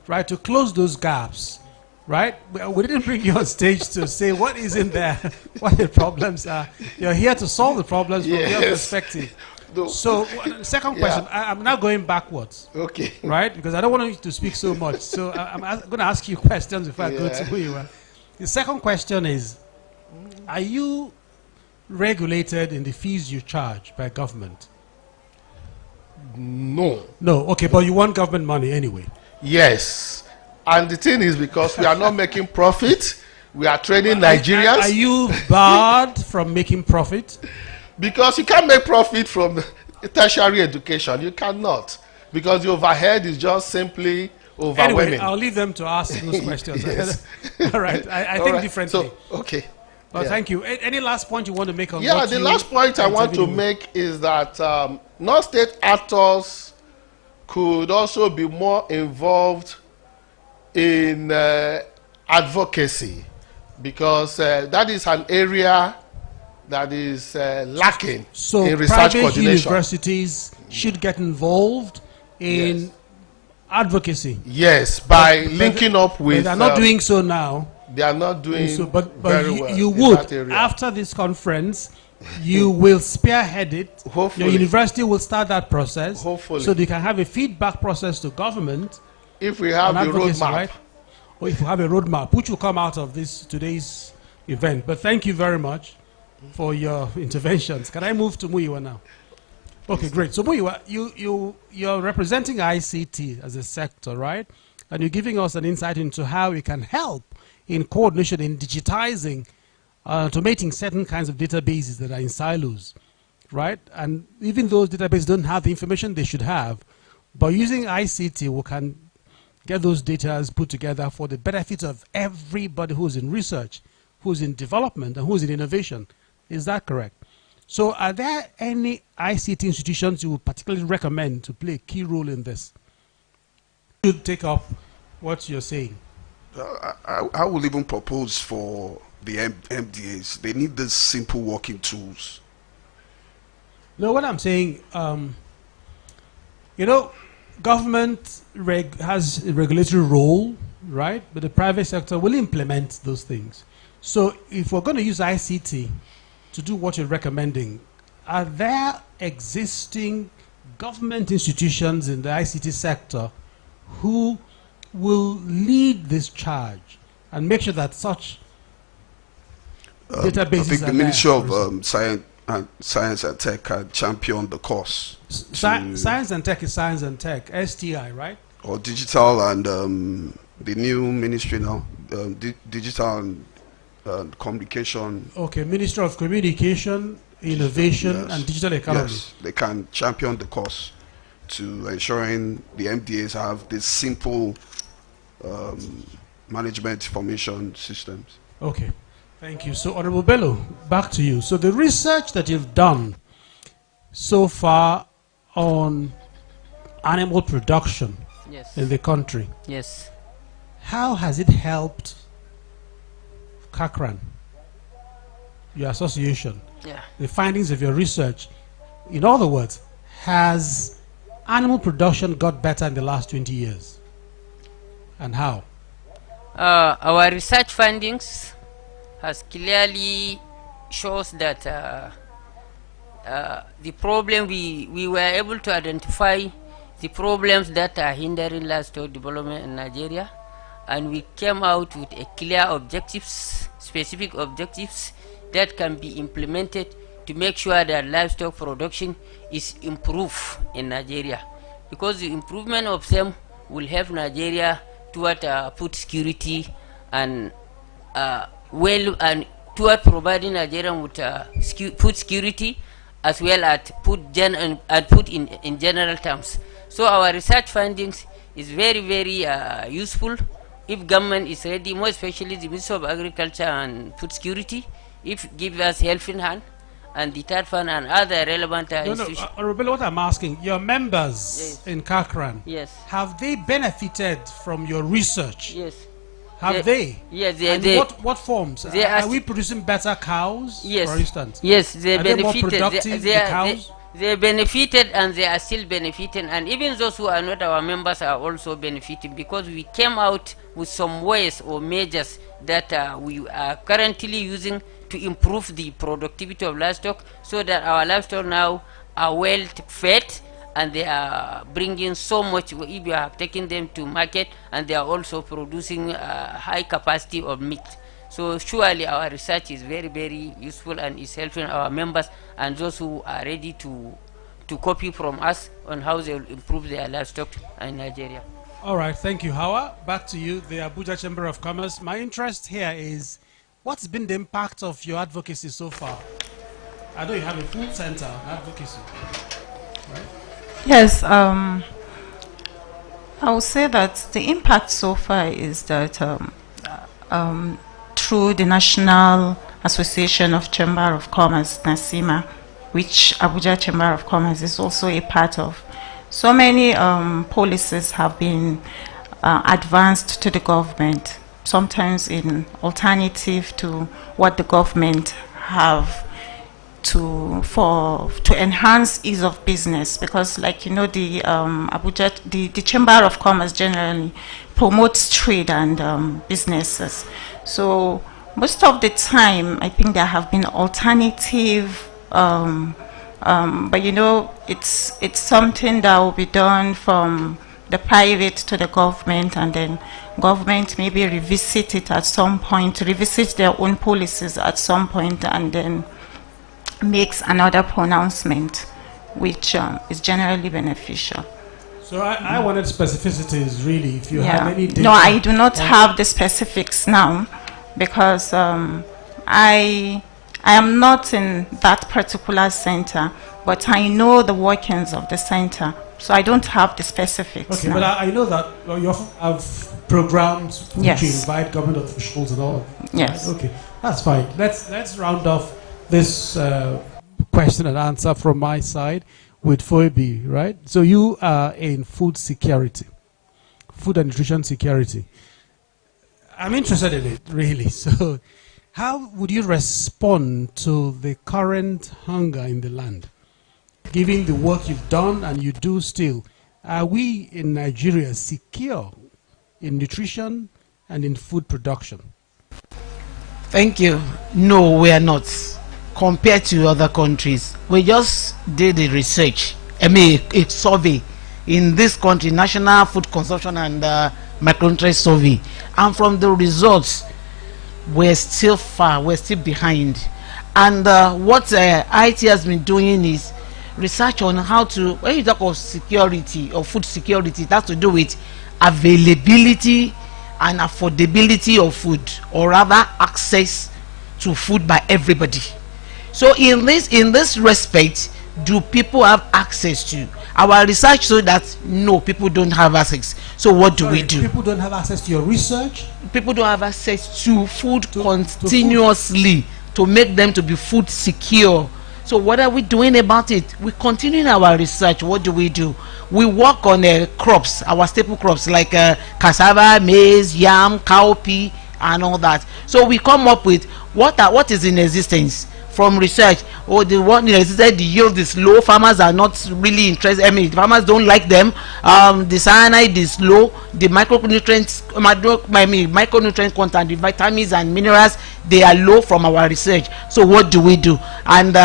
right, to close those gaps, right? We didn't bring you on stage to say what is in there, what the problems are. You're here to solve the problems from your perspective. So, second question, I'm now going backwards. Okay. Right? Because I don't want you to speak so much. So I'm going to ask you questions before I go to who you are. The second question is, are you regulated in the fees you charge by government? No. No, okay, but you want government money anyway. Yes. And the thing is, because we are not making profit, we are training Nigerians. Are you barred from making profit? Because you can't make profit from tertiary education. You cannot. Because the overhead is just simply overwhelming. Anyway, I'll leave them to ask those questions. Yes. All right, I think differently. So, okay. Well, thank you. Any last point you want to make on what the last point I want to make is that non-state actors could also be more involved in advocacy, because that is an area that is lacking in research coordination. So private universities should get involved in advocacy. Yes, by linking up with... They're not doing so now. They are not doing so, but very well you would, after this conference, you will spearhead it. Hopefully. Your university will start that process. Hopefully. So they can have a feedback process to government. If we have the roadmap. Right? Or if you have a roadmap, which will come out of today's event. But thank you very much for your interventions. Can I move to Muyiwa now? Okay, great. So Muyiwa, you're representing ICT as a sector, right? And you're giving us an insight into how we can help in coordination, in digitizing, automating certain kinds of databases that are in silos, right? And even those databases don't have the information they should have, but using ICT, we can get those data put together for the benefit of everybody who's in research, who's in development, and who's in innovation. Is that correct? So are there any ICT institutions you would particularly recommend to play a key role in this? You take up what you're saying. I will even propose for the MDAs. They need these simple working tools. No, what I'm saying, government has a regulatory role, right? But the private sector will implement those things. So if we're going to use ICT to do what you're recommending, are there existing government institutions in the ICT sector who will lead this charge and make sure that such databases I think are the Ministry there, of Science and Tech can champion the course. Science and Tech is Science and Tech, STI, right? Or digital and the new ministry now, digital and communication. Okay, Ministry of Communication, Innovation, Yes. and Digital Economy. Yes, they can champion the course to ensuring the MDAs have these simple management information systems. Okay, thank you. So, Honorable Bello, back to you. So, the research that you've done so far on animal production in the country, how has it helped Kakran, your association? The findings of your research. In other words, has animal production got better in the last 20 years? And how? Our research findings has clearly shows that the problem we were able to identify the problems that are hindering livestock development in Nigeria, and we came out with a clear objectives, specific objectives that can be implemented to make sure that livestock production is improved in Nigeria, because the improvement of them will help Nigeria toward food security and and toward providing Nigerian with food security as well as food in general terms. So our research findings is very, very useful if government is ready, more especially the Ministry of Agriculture and Food Security, if give us helping hand, and the third fund and other relevant institutions. Honorable, what I'm asking, your members in Kakran, have they benefited from your research? Yes. Have they? Yes, and what forms? Are we producing better cows, for instance? Yes, they are benefited. They more productive, the cows? They benefited, and they are still benefiting, and even those who are not our members are also benefiting, because we came out with some ways or measures that we are currently using to improve the productivity of livestock, so that our livestock now are well fed and they are bringing so much. If you have taken them to market, and they are also producing high capacity of meat. So surely our research is very, very useful and is helping our members and those who are ready to copy from us on how they will improve their livestock in Nigeria. All right, thank you. Hawa, back to you, the Abuja Chamber of Commerce. My interest here is, what's been the impact of your advocacy so far? I know you have a food center advocacy, right? Yes, I would say that the impact so far is that through the National Association of Chamber of Commerce, NASIMA, which Abuja Chamber of Commerce is also a part of, so many policies have been advanced to the government, sometimes in alternative to what the government have to enhance ease of business, because, like, you know, the Abuja, the Chamber of Commerce generally promotes trade and businesses. So most of the time, I think there have been alternative But you know, it's something that will be done from the private to the government, and then government maybe revisit it at some point, revisit their own policies at some point, and then makes another pronouncement, which is generally beneficial. So I wanted specificities, really, if you have any data. No, I do not have the specifics now, because I am not in that particular center, but I know the workings of the center, so I don't have the specifics. Okay, now. but I know that you often have programs which invite government officials and all. Yes. Right? Okay, that's fine. Let's round off this question and answer from my side with Phoebe, right? So you are in food security, food and nutrition security. I'm interested in it, really. So how would you respond to the current hunger in the land? Given the work you've done and you do still, are we in Nigeria secure in nutrition and in food production? Thank you. No, we are not. Compared to other countries, we just did a research, a survey in this country, National Food Consumption and Micronutrient Survey, and from the results, we're still far, we're still behind. And what IT has been doing is research on how to, when you talk of security or food security, it has to do with availability and affordability of food, or rather access to food by everybody. So in this respect, do people have access to? Our research showed that no, people don't have access. So what do we do? People don't have access to your research? People don't have access to food continuously to make them to be food secure. So what are we doing about it? We continue our research. What do? We work on crops, our staple crops like cassava, maize, yam, cowpea, and all that. So we come up with what is in existence from research. Or the one in existence, the yield is low. Farmers are not really interested. I mean, farmers don't like them. The cyanide is low. The micronutrients content, the vitamins and minerals, they are low from our research. So what do? And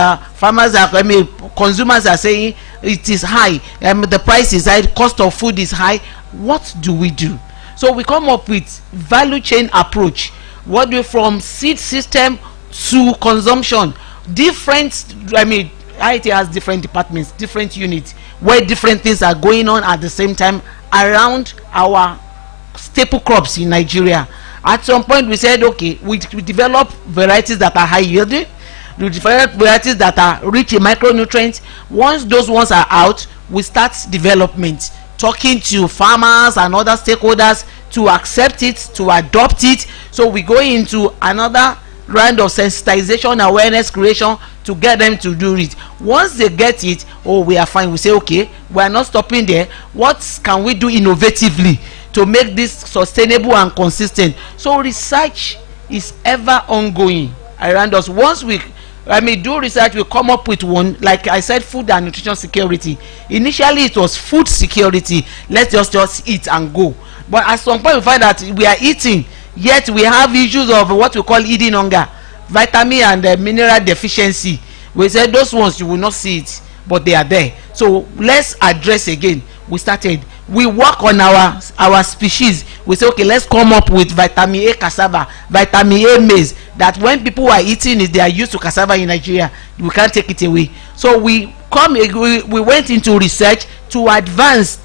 consumers are saying it is high. The price is high. The cost of food is high. What do we do? So we come up with value chain approach. What do we, from seed system to consumption? Different, IT has different departments, different units, where different things are going on at the same time around our staple crops in Nigeria. At some point we said, okay, we develop varieties that are high yielding, we develop varieties that are rich in micronutrients. Once those ones are out, we start development, talking to farmers and other stakeholders to accept it, to adopt it. So we go into another round of sensitization, awareness creation to get them to do it. Once they get it, oh, we are fine. We say, okay, we are not stopping there. What can we do innovatively to make this sustainable and consistent? So research is ever ongoing around us. Once we do research, we come up with one, like I said, food and nutrition security. Initially it was food security, let's just eat and go. But at some point we find that we are eating, yet we have issues of what we call eating hunger, vitamin and mineral deficiency. We said those ones you will not see it, but they are there. So let's address again. We work on our species. We say, okay, let's come up with vitamin A cassava, vitamin A maize, that when people are eating it, they are used to cassava in Nigeria. We can't take it away. So we went into research to advance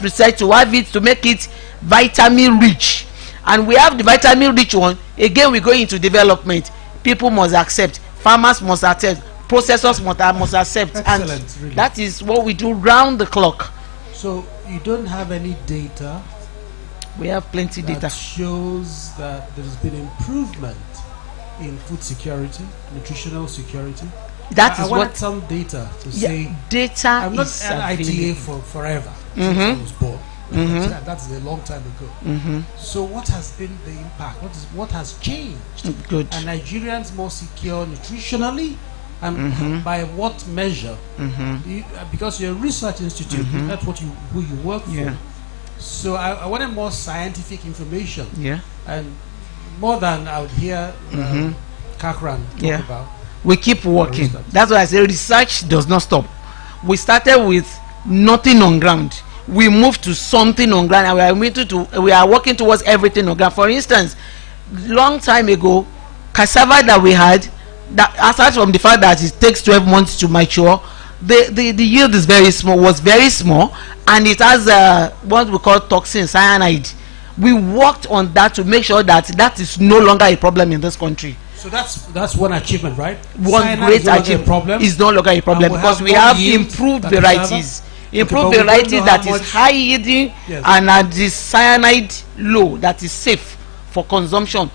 research, to have it, to make it vitamin rich. And we have the vitamin rich one. Again, we go into development. People must accept, farmers must accept, processors must accept. Excellent, and really. that is what we do round the clock. So you don't have any data? We have plenty data that shows that there has been improvement in food security, nutritional security. I wanted some data to say. Data. I'm not is an ITA for forever since I was born. That's a long time ago. So what has been the impact? What has changed? Good. Are Nigerians more secure nutritionally? And by what measure? Because you're a research institute, that's who you work for. So I wanted more scientific information. And more than I would hear Kakran talk about. we keep working. That's why I say research does not stop. We started with nothing on ground. We moved to something on ground, and we are working towards everything on ground. For instance, long time ago, cassava that we had, that aside from the fact that it takes 12 months to mature, the yield is very small, was very small, and it has what we call toxin, cyanide. We worked on that to make sure that that is no longer a problem in this country. So that's one achievement, right? One Cyanide great achievement is no longer a problem because we have improved varieties. Improved varieties that is high yielding, yes, and that is cyanide low, that is safe for consumption.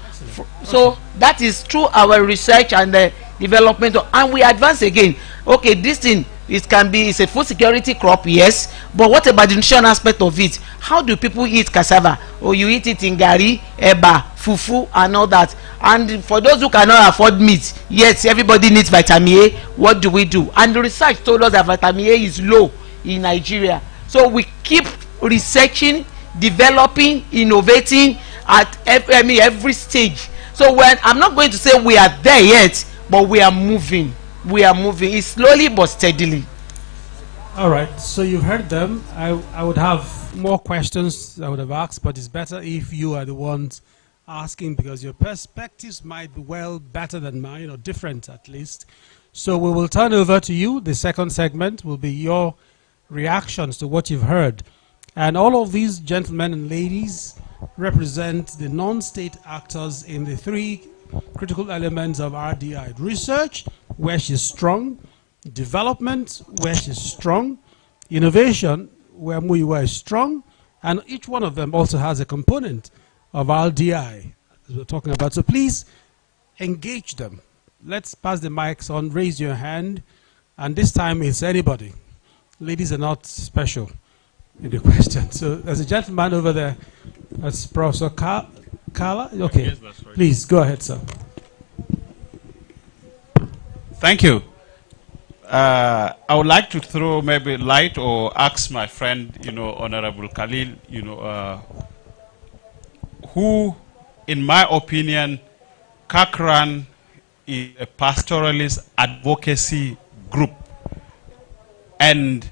So that is through our research and development, and we advance again. Okay, this thing, it's a food security crop, yes, but what about the nutrition aspect of it? How do people eat cassava? Or you eat it in gari, eba, fufu, and all that. And for those who cannot afford meat, yes, everybody needs vitamin A. What do we do? And the research told us that vitamin A is low in Nigeria. So we keep researching, developing, innovating at every stage. So when I'm not going to say we are there yet, but we are moving. We are moving. It's slowly but steadily. All right. So you've heard them. I would have more questions I would have asked, but it's better if you are the ones asking, because your perspectives might be well better than mine, or different at least. So we will turn over to you. The second segment will be your reactions to what you've heard. And all of these gentlemen and ladies represent the non-state actors in the three critical elements of RDI: research, where she's strong; development, where she's strong; innovation, where Muyiwa is strong. And each one of them also has a component of RDI, as we're talking about. So please engage them. Let's pass the mics on. Raise your hand. And this time it's anybody. Ladies are not special in the question. So there's a gentleman over there. That's Professor Kala. Okay. Yes, that's right. Please go ahead, sir. Thank you. I would like to throw maybe light or ask my friend, Honorable Khalil, who, in my opinion, Kakran is a pastoralist advocacy group. And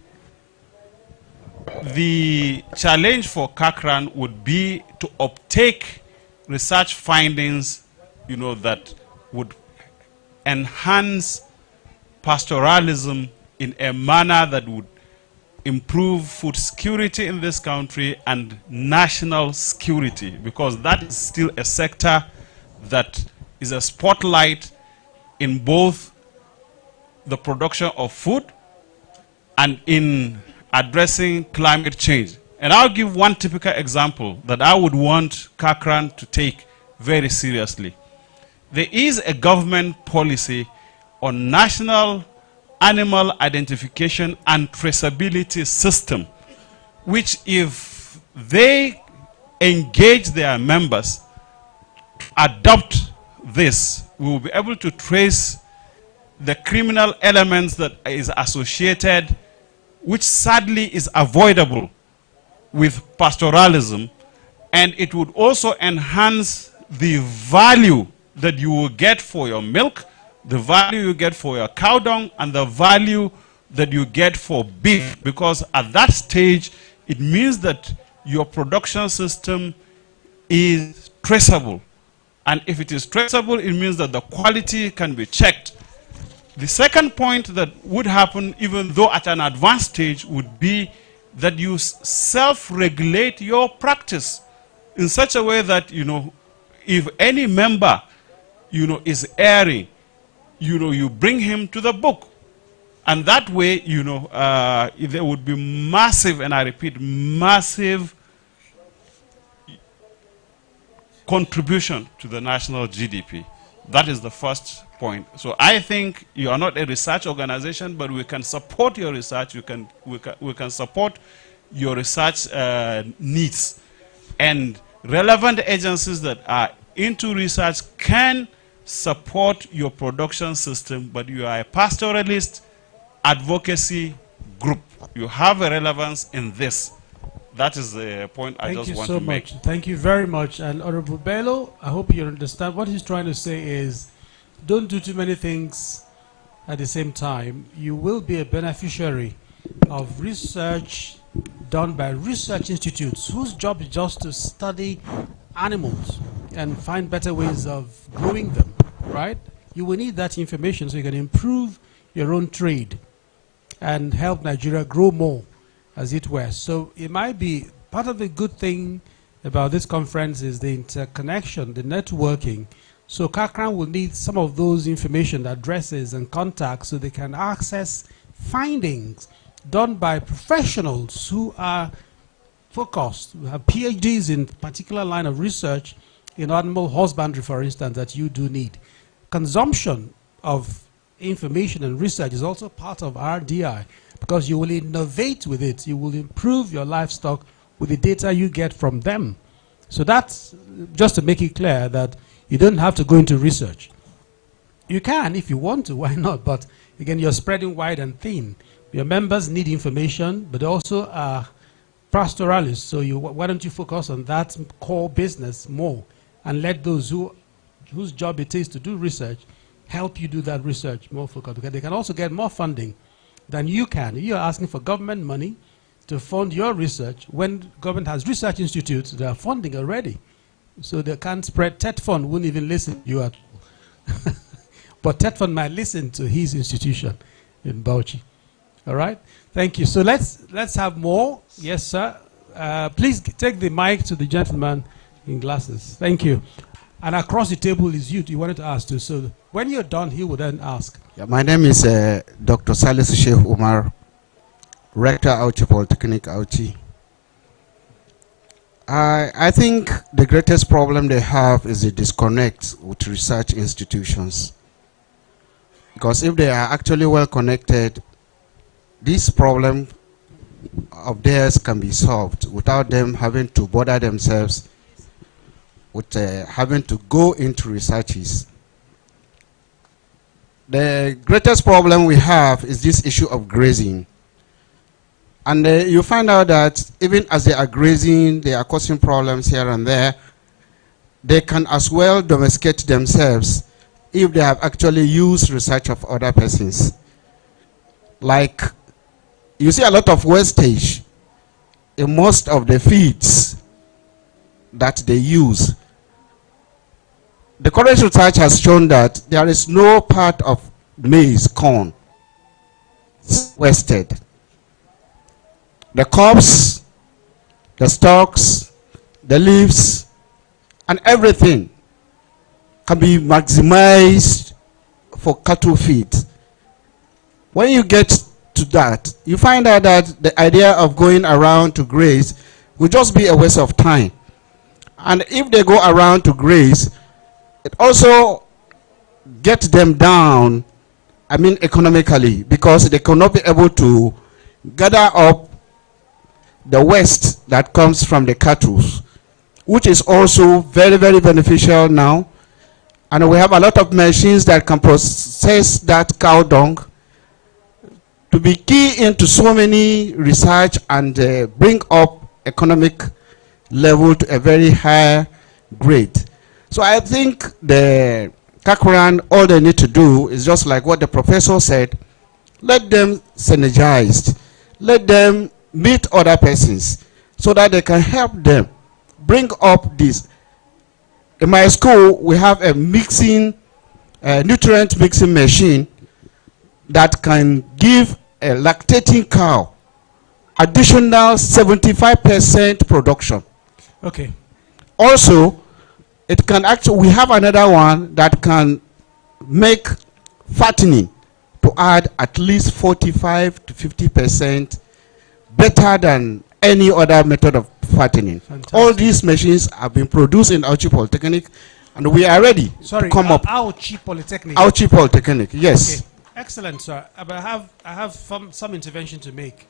the challenge for Kakran would be to uptake research findings, that would enhance pastoralism in a manner that would improve food security in this country and national security, because that is still a sector that is a spotlight in both the production of food and in addressing climate change. And I'll give one typical example that I would want Kakran to take very seriously. There is a government policy on national animal identification and traceability system, which if they engage their members to adopt this, we will be able to trace the criminal elements that is associated, which sadly is avoidable with pastoralism, and it would also enhance the value that you will get for your milk, the value you get for your cow dung, and the value that you get for beef, because at that stage it means that your production system is traceable. And if it is traceable, it means that the quality can be checked. The second point that would happen, even though at an advanced stage, would be that you self-regulate your practice in such a way that, if any member, is erring, you bring him to the book. And that way, there would be massive, and I repeat, massive contribution to the national GDP. That is the first point. So I think you are not a research organization, but we can support your research. We can support your research needs. And relevant agencies that are into research can support your production system, but you are a pastoralist advocacy group. You have a relevance in this. That is the point I just want to make. Thank you very much. And Honorable Bello, I hope you understand what he's trying to say is don't do too many things at the same time. You will be a beneficiary of research done by research institutes whose job is just to study animals and find better ways of growing them, right? You will need that information so you can improve your own trade and help Nigeria grow more, as it were. So it might be part of the good thing about this conference is the interconnection, the networking. So Kakran will need some of those information addresses and contacts so they can access findings done by professionals who are focused, who have PhDs in particular line of research in animal husbandry, for instance, that you do need. Consumption of information and research is also part of RDI because you will innovate with it. You will improve your livestock with the data you get from them. So that's just to make it clear that you don't have to go into research. You can if you want to, why not? But again, you're spreading wide and thin. Your members need information, but also are pastoralists. So why don't you focus on that core business more and let those whose job it is to do research help you do that research more focused, because they can also get more funding than you can. You're asking for government money to fund your research when government has research institutes that are funding already. So they can't spread. TED Fund wouldn't even listen to you at all. But TED Fund might listen to his institution in Bauchi. All right? Thank you. So let's have more. Yes, sir. Please take the mic to the gentleman in glasses. Thank you. And across the table is you wanted to ask too. So when you're done, he will then ask. Yeah, my name is Dr. Salisu Sheikh Umar, Rector Auchi Polytechnic Auchi. I think the greatest problem they have is the disconnect with research institutions. Because if they are actually well connected, this problem of theirs can be solved without them having to bother themselves with having to go into researches. The greatest problem we have is this issue of grazing. And you find out that even as they are grazing, they are causing problems here and there. They can as well domesticate themselves if they have actually used research of other persons. Like, you see a lot of wastage in most of the feeds that they use. The current research has shown that there is no part of maize, corn, wasted. The cobs, the stalks, the leaves, and everything can be maximized for cattle feed. When you get to that, you find out that the idea of going around to graze will just be a waste of time. And if they go around to graze, it also gets them down, I mean economically, because they cannot be able to gather up the waste that comes from the cattle, which is also very, very beneficial now. And we have a lot of machines that can process that cow dung to be key into so many research and bring up economic level to a very high grade. So I think the Kakran, all they need to do is just like what the professor said, let them synergize, let them meet other persons so that they can help them bring up this. In my school, we have a nutrient mixing machine that can give a lactating cow additional 75% production. Okay. Also, it can actually, we have another one that can make fattening to add at least 45 to 50% better than any other method of fattening. Fantastic. All these machines have been produced in Auchi Polytechnic, and we are ready to come up. Auchi Polytechnic. Auchi Polytechnic, yes. Okay. Excellent, sir. But I have some intervention to make.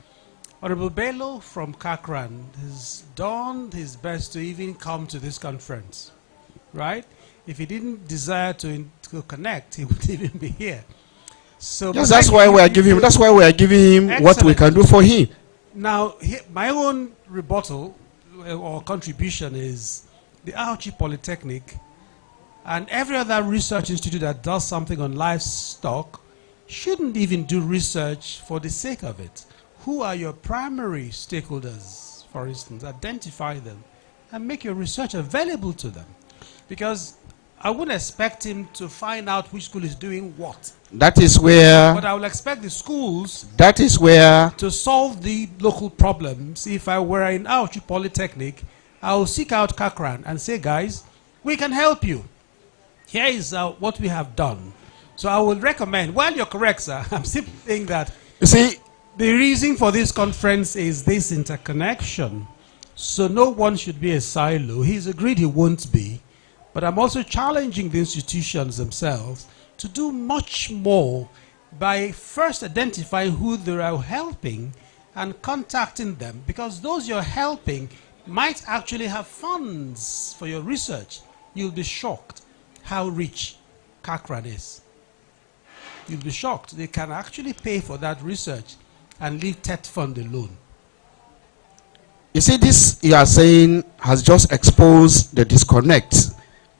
Honorable Bello from Kakran has done his best to even come to this conference, right? If he didn't desire to connect, he wouldn't even be here. So yes, that's why we are giving him. That's why we are giving him what we can do for him. Now, my own rebuttal or contribution is the Auchi Polytechnic And every other research institute that does something on livestock shouldn't even do research for the sake of it. Who are your primary stakeholders, for instance? Identify them and make your research available to them. Because I wouldn't expect him to find out which school is doing what. That is where... But I would expect the schools... That is where... To solve the local problems. If I were in Abuja Polytechnic, I will seek out Kakran and say, guys, we can help you. Here is what we have done. So I would recommend, while you're correct, sir, I'm simply saying that... You see... The reason for this conference is this interconnection. So no one should be a silo. He's agreed he won't be. But I'm also challenging the institutions themselves to do much more by first identifying who they are helping and contacting them, because those you're helping might actually have funds for your research. You'll be shocked how rich Kakran is. You'll be shocked. They can actually pay for that research and leave TET fund alone. You see, this you are saying has just exposed the disconnect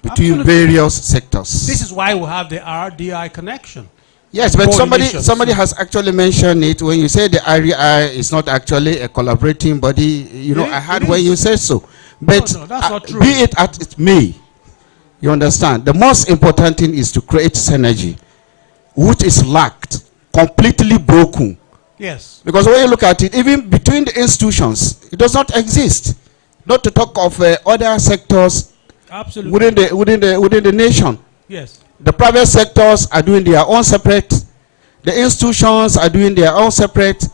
between various sectors. This is why we have the RDI connection. Yes, but somebody has actually mentioned it when you say the RDI is not actually a collaborating body. You know, I heard when you said so. But no, that's not true. Be it as it may, you understand, the most important thing is to create synergy, which is lacked, completely broken. Yes. Because when you look at it, even between the institutions, it does not exist. Not to talk of other sectors. Absolutely. within the nation. Yes. The private sectors are doing their own separate. The institutions are doing their own separate.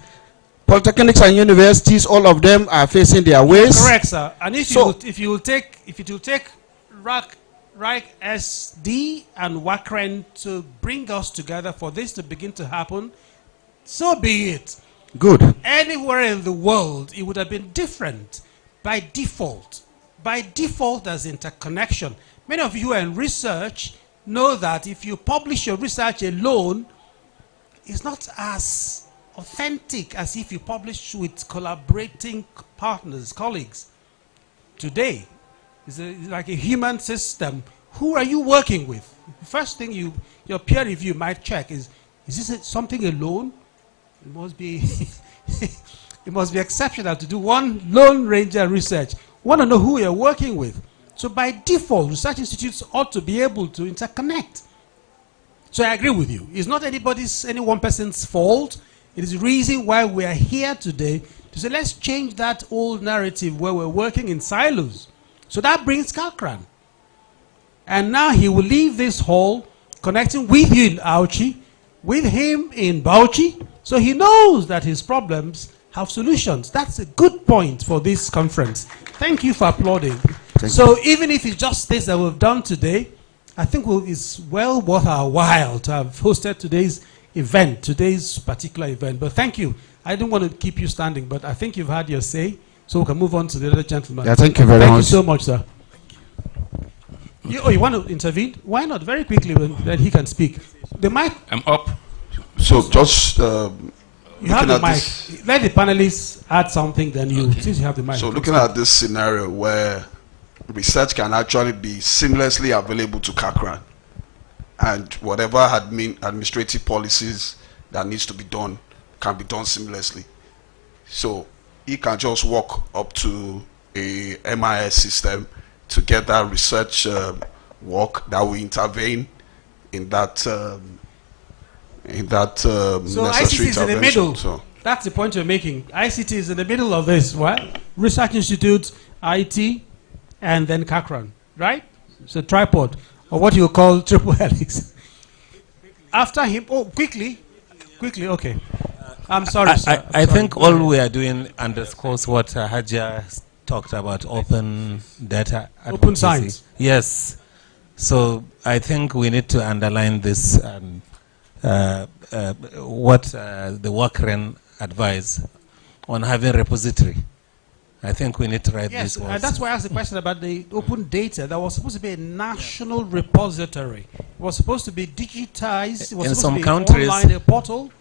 Polytechnics and universities, all of them are facing their ways. Correct, sir. And if you will take RAC SD and WACREN to bring us together for this to begin to happen, so be it. Good. Anywhere in the world, it would have been different by default. By default, there's interconnection. Many of you who are in research know that if you publish your research alone, it's not as authentic as if you publish with collaborating partners, colleagues. Today, it's like a human system. Who are you working with? The first thing your peer review might check is this something alone? It must be it must be exceptional to do one lone ranger research. Want to know who you're working with. So by default, research institutes ought to be able to interconnect. So I agree with you. It's not any one person's fault. It is the reason why we are here today to say let's change that old narrative where we're working in silos. So that brings Kakran. And now he will leave this hall connecting with you in Auchi, with him in Bauchi, so he knows that his problems have solutions. That's a good point for this conference. Thank you for applauding. So even if it's just this that we've done today, I think it's well worth our while to have hosted today's event, today's particular event. But thank you. I didn't want to keep you standing, but I think you've had your say, so we can move on to the other gentleman. Yeah, thank you very much. Thank you so much, sir. You want to intervene? Why not? Very quickly, then he can speak. The mic. I'm up. So just you have the mic. Let the panelists add something, then you, since you have the mic. So looking at this scenario where research can actually be seamlessly available to Kakran, and whatever administrative policies that needs to be done can be done seamlessly. So he can just walk up to a MIS system to get that research work that will intervene in that so necessary ICT is in the middle. So that's the point you're making. ICT is in the middle of this. What? Research Institute, IT, and then Kakran, right? It's a tripod, or what you call triple helix. After him, quickly, okay. I'm sorry, sir. I think all we are doing underscores what Haja talked about, open data advocacy. Open science. Yes. So I think we need to underline this, what the WACREN advise on having repository. I think we need to write this. Yes, that's why I asked the question about the open data. That was supposed to be a national repository. It was supposed to be digitized. It was in supposed some to be countries, online, a portal,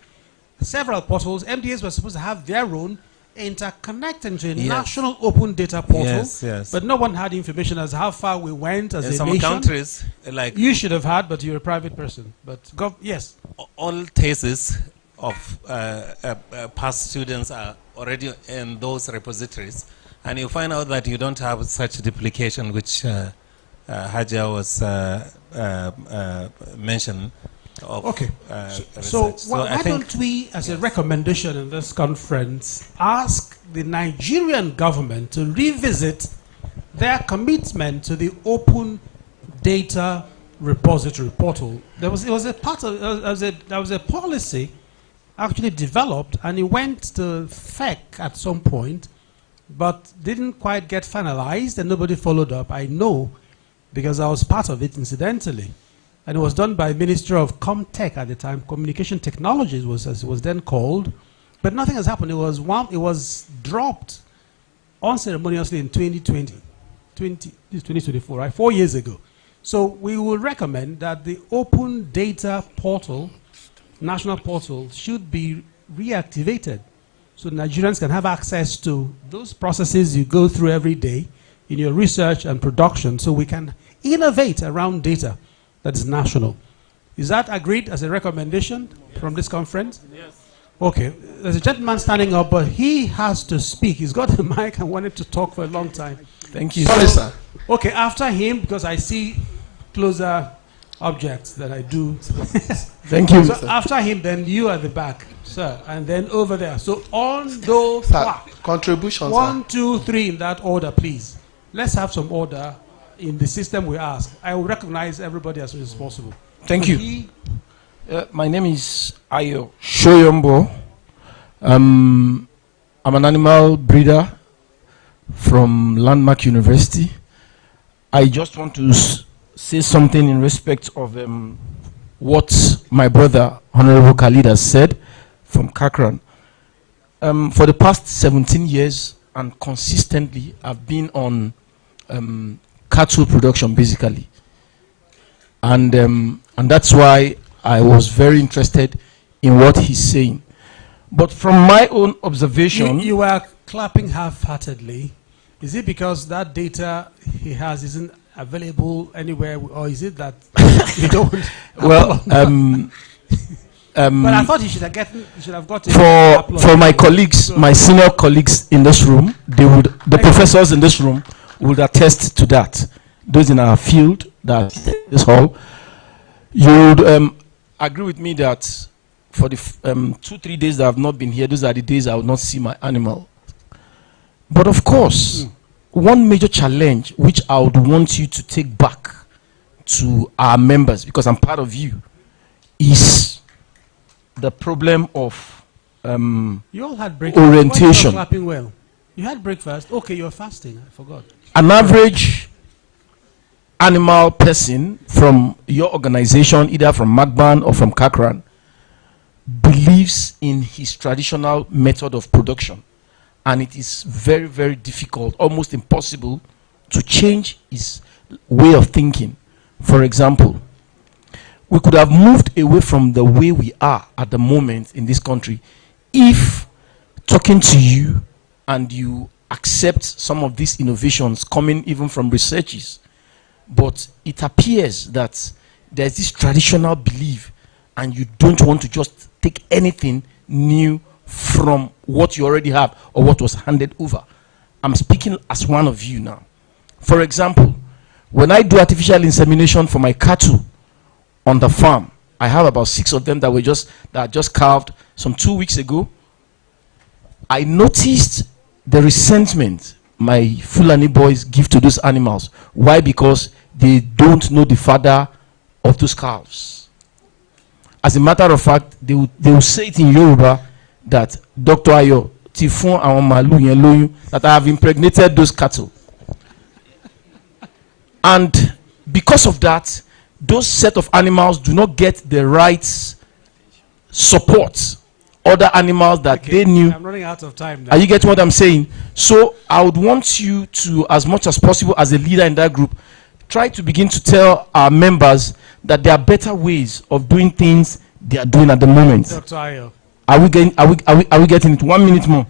several portals. MDAs were supposed to have their own. interconnect into a Yes. national open data portal, Yes, yes. but no one had information as how far we went as In a some nation. countries, like You should have had, but you're a private person. But yes. all theses of past students are already in those repositories, and you find out that you don't have such duplication, which Haja was mentioned. Okay. So why don't we, as a recommendation in this conference, ask the Nigerian government to revisit their commitment to the open data repository portal? There was a policy actually developed, and it went to FEC at some point, but didn't quite get finalized, and nobody followed up. I know, because I was part of it incidentally. And it was done by Minister of Comtech at the time. Communication Technologies was, as it was then called. But nothing has happened. It was dropped unceremoniously in 2024, right? 4 years ago. So we will recommend that the open data portal, national portal, should be reactivated so Nigerians can have access to those processes you go through every day in your research and production, so we can innovate around data that is national. Is that agreed as a recommendation from this conference? Yes. Okay. There's a gentleman standing up, but he has to speak. He's got the mic and wanted to talk for a long time. Thank you. Sorry, sir. Okay, after him, because I see closer objects than I do. Thank you. So after him, then you at the back, sir, and then over there. So on those contributions. 1, 2, 3 in that order, please. Let's have some order in the system we ask. I will recognize everybody as soon as possible. Thank you. My name is Ayo Shoyombo. I'm an animal breeder from Landmark University. I just want to say something in respect of what my brother, Honorable Khalid, has said from Kakran. For the past 17 years and consistently, I've been on cattle production, basically. And that's why I was very interested in what he's saying. But from my own observation... You were clapping half-heartedly. Is it because that data he has isn't available anywhere, or is it that you don't... Well, but I thought you should have gotten... For my colleagues, my senior colleagues in this room, the professors in this room would attest to that. Those in our field, that this hall, you would agree with me that for the 2-3 days that I have not been here, those are the days I will not see my animal. But of course, one major challenge which I would want you to take back to our members, because I'm part of you, is the problem of you all had breakfast. orientation. Why are you clapping well? You had breakfast. Okay, you're fasting. I forgot. An average animal person from your organization, either from Magban or from Kakran, believes in his traditional method of production. And it is very, very difficult, almost impossible, to change his way of thinking. For example, we could have moved away from the way we are at the moment in this country if talking to you and you accept some of these innovations coming even from researchers. But it appears that there's this traditional belief and you don't want to just take anything new from what you already have or what was handed over. I'm speaking as one of you now. For example, when I do artificial insemination for my cattle on the farm, I have about 6 of them that are just calved some 2 weeks ago. I noticed the resentment my Fulani boys give to those animals. Why? Because they don't know the father of those calves. As a matter of fact, they will say it in Yoruba that Dr. Ayo, Tifun and Malu Yeloyu, that I have impregnated those cattle. And because of that, those set of animals do not get the right support other animals that they knew. I'm running out of time now. Are you getting what I'm saying? So I would want you to, as much as possible as a leader in that group, try to begin to tell our members that there are better ways of doing things they are doing at the moment. Dr. Ayo. Are we getting it? 1 minute more.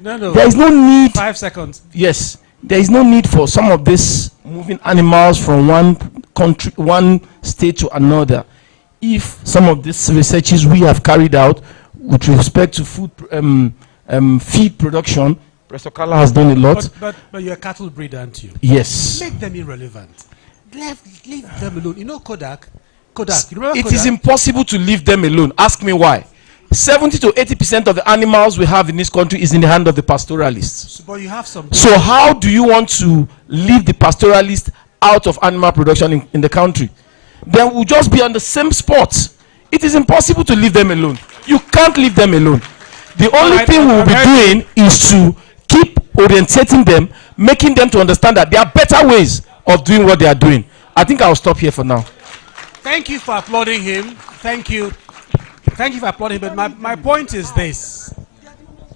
No. There is no need. 5 seconds. Yes, there is no need for some of these moving animals from one country, one state to another. If some of these researches we have carried out with respect to food, feed production, Professor Kala has done a lot. But you're a cattle breeder, aren't you? Yes. Make them irrelevant. Leave them alone. You know Kodak? You remember It Kodak? is impossible to leave them alone. Ask me why. 70 to 80% of the animals we have in this country is in the hand of the pastoralists. But you have some. So how do you want to leave the pastoralists out of animal production in the country? Then we'll just be on the same spot. It is impossible to leave them alone. You can't leave them alone. The only thing we'll be doing is to keep orientating them, making them to understand that there are better ways of doing what they are doing. I think I'll stop here for now. Thank you for applauding him. Thank you. Thank you for applauding him. But my point is this.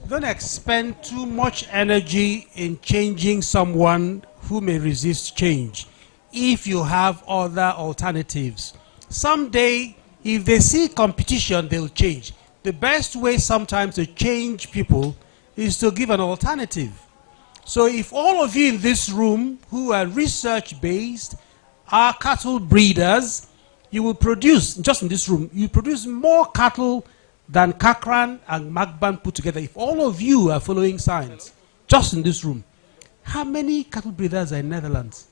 Don't expend too much energy in changing someone who may resist change if you have other alternatives. Someday, if they see competition, they'll change. The best way sometimes to change people is to give an alternative. So if all of you in this room who are research-based are cattle breeders, you will produce, just in this room, you produce more cattle than Cochrane and Magban put together. If all of you are following science, just in this room, how many cattle breeders are in Netherlands?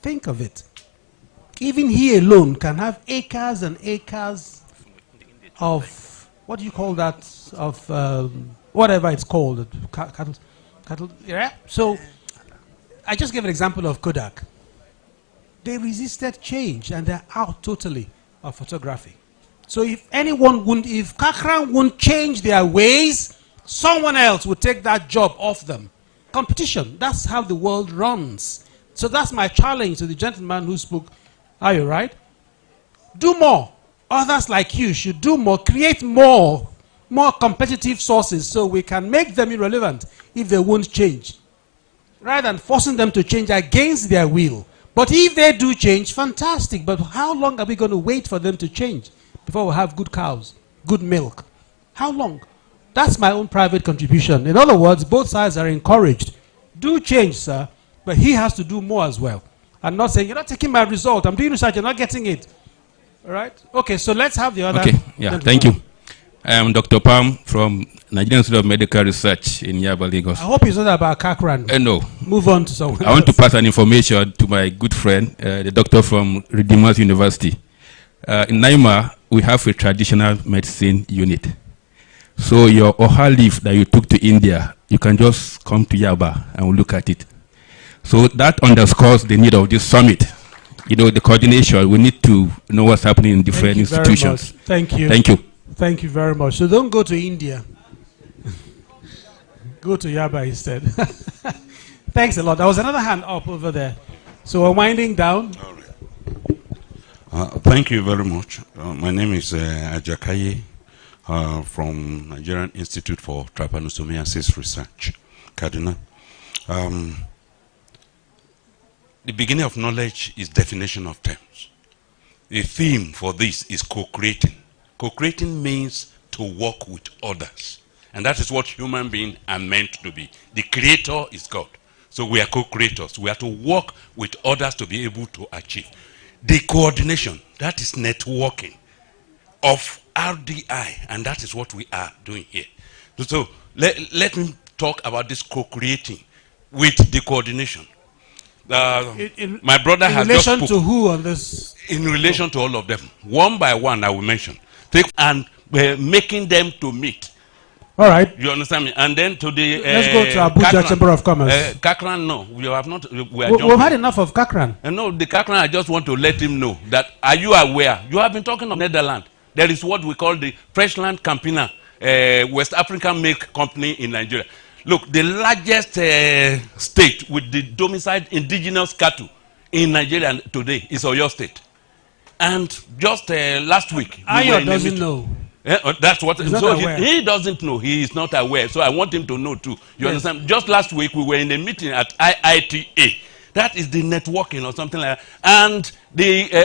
Think of it. Even he alone can have acres and acres of, what do you call that, of whatever it's called, cattle, yeah? So I just gave an example of Kodak. They resisted change and they're out totally of photography. So if if Cochrane wouldn't change their ways, someone else would take that job off them. Competition, that's how the world runs. So that's my challenge to the gentleman who spoke. Are you right? Do more. Others like you should do more, create more competitive sources so we can make them irrelevant if they won't change, rather than forcing them to change against their will. But if they do change, fantastic. But how long are we going to wait for them to change before we have good cows, good milk? How long? That's my own private contribution. In other words, both sides are encouraged. Do change, sir, but he has to do more as well. I'm not saying, you're not taking my result. I'm doing research, you're not getting it. All right? Okay, so let's have the other. Okay, yeah, gentleman. Thank you. I am Dr. Pam from Nigerian Institute of Medical Research in Yaba, Lagos. I hope it's not about Cochrane. No. Move on to someone I want to pass an information to my good friend, the doctor from Redeemers University. In Naima, we have a traditional medicine unit. So your oha leaf that you took to India, you can just come to Yaba and we'll look at it. So that underscores the need of this summit. You know, the coordination, we need to know what's happening in different institutions. Thank you. Thank you. Thank you very much. So don't go to India. Go to Yaba instead. Thanks a lot. There was another hand up over there. So we're winding down. Thank you very much. My name is Ajakaye from Nigerian Institute for Trypanosomiasis Research, Kaduna. The beginning of knowledge is definition of terms. The theme for this is co-creating. Co-creating means to work with others. And that is what human beings are meant to be. The creator is God. So we are co-creators. We have to work with others to be able to achieve. The coordination, that is networking of RDI, and that is what we are doing here. So let me talk about this co-creating with the coordination. My brother has just in relation to who on this? In relation to all of them. One by one, I will mention. And making them to meet. All right. You understand me? And then to the... Let's go to Abuja Chamber of Commerce. Cochrane, no. We have not... We've had enough of Cochrane. No, the Cochrane, I just want to let him know that, are you aware? You have been talking of Netherlands. There is what we call the Freshland Campina, West African milk company in Nigeria. Look, the largest state with the domiciled indigenous cattle in Nigeria today is Oyo State. And just last week... Ayo doesn't know. That's what. So he doesn't know. He is not aware. So I want him to know too. You understand? Just last week we were in a meeting at IITA. That is the networking or something like that. And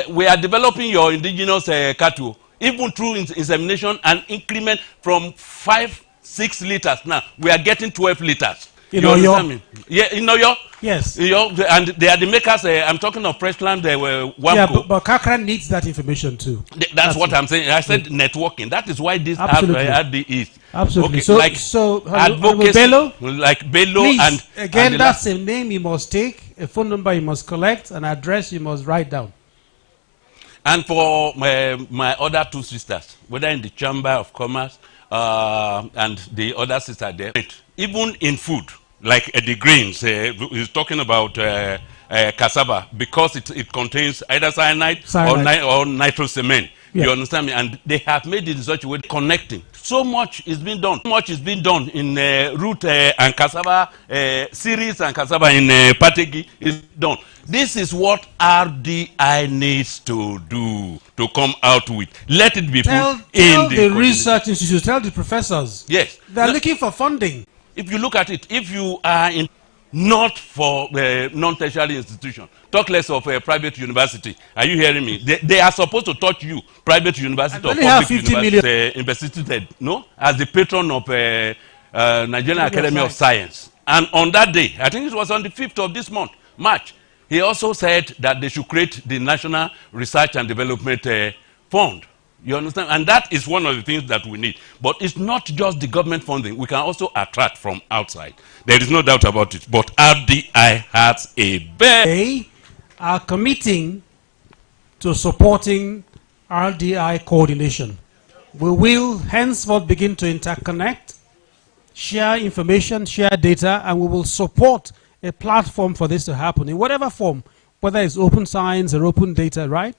we are developing your indigenous cattle, even through insemination and increment from 5 6 liters. Now we are getting 12 liters. You You know, understand me? Yeah, in Oyo? Yes. And they are the makers. I'm talking of Freshland. They were Wamco. Yeah, but Kakran needs that information too. That's what I'm saying. I said networking. That is why this Absolutely. is. Absolutely. Okay, So, like advocacy, Bello, like Bello, please, and again, and that's a name you must take, a phone number you must collect, an address you must write down. And for my other 2 sisters, whether in the Chamber of Commerce and the other sister there, even in food, like the grains, he's talking about cassava, because it contains either cyanide. Or nitrosamine. Yeah. You understand me? And they have made it in such a way connecting. So much is being done. So much is being done in root and cassava, cereals and cassava in Pategi is done. This is what RDI needs to do, to come out with. Let it be put in the research institutes, tell the professors. Yes. They're looking for funding. If you look at it, if you are in not for non-tertiary institution, talk less of a private university. Are you hearing me? They are supposed to touch you, private university or public university, investigated, no, as the patron of Nigerian Academy of Science. And on that day, I think it was on the 5th of this month, March, he also said that they should create the National Research and Development Fund. You understand? And that is one of the things that we need. But it's not just the government funding. We can also attract from outside. There is no doubt about it. But RDI has a They are committing to supporting RDI coordination. We will henceforth begin to interconnect, share information, share data, and we will support a platform for this to happen in whatever form, whether it's open science or open data, right?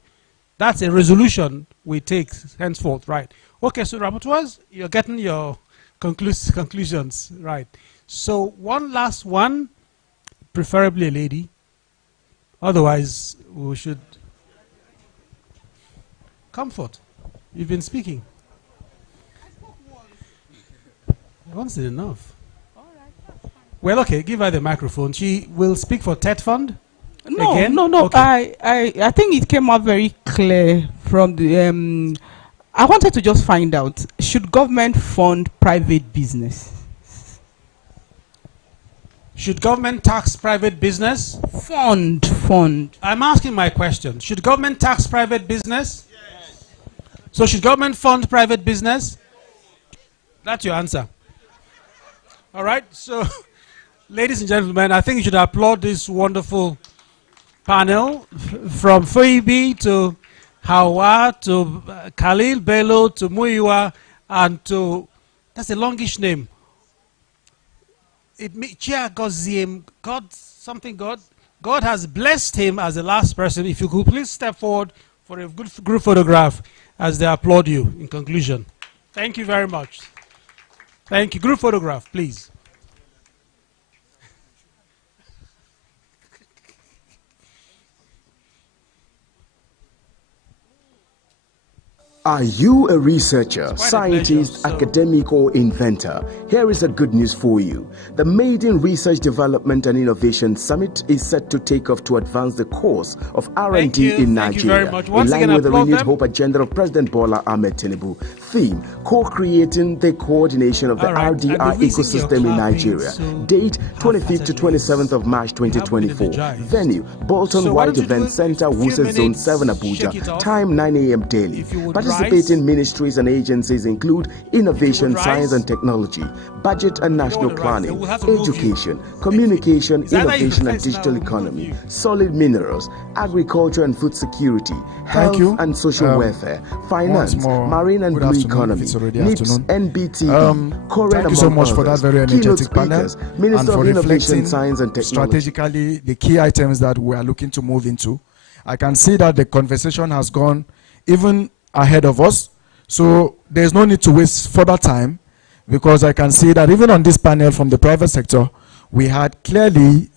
That's a resolution we take henceforth, right? Okay, so rapporteurs, you're getting your conclusions, right? So one last one, preferably a lady. Otherwise, we should... Comfort, you've been speaking. Once is enough. Well, okay, give her the microphone. She will speak for TED Fund. No, again? no. Okay. I think it came out very clear from the. I wanted to just find out: should government fund private business? Should government tax private business? Fund. I'm asking my question. Should government tax private business? Yes. So should government fund private business? That's your answer. All right. So, ladies and gentlemen, I think you should applaud this wonderful panel, from Phoebe to Hawa to Khalil Bello to Muiwa and to, that's a longish name. God has blessed him as the last person. If you could please step forward for a good group photograph as they applaud you in conclusion. Thank you very much. Thank you. Group photograph, please. Are you a researcher, scientist, academic, or inventor? Here is a good news for you. The Maiden Research Development and Innovation Summit is set to take off to advance the cause of R&D in Nigeria, in line with the renewed hope agenda of President Bola Ahmed Tinubu. Theme: co-creating the coordination of the RDI ecosystem in Nigeria. Date: 25th to 27th of March 2024. Venue: Bolton White Event Center, Wuse Zone 7, Abuja. Time: 9 a.m. daily. Participating ministries and agencies include Innovation, Science and Technology, Budget and National Planning, Education, Communication, Innovation and Digital Economy, Solid Minerals, Agriculture and Food Security, Health and Social Welfare, Finance, Marine and Blue Economy, NIPS, NBT, Korean. Thank you so much for that very energetic panel and for reflecting Science and Technology. Strategically the key items that we are looking to move into. I can see that the conversation has gone even ahead of us, so there's no need to waste further time, because I can see that even on this panel from the private sector, we had clearly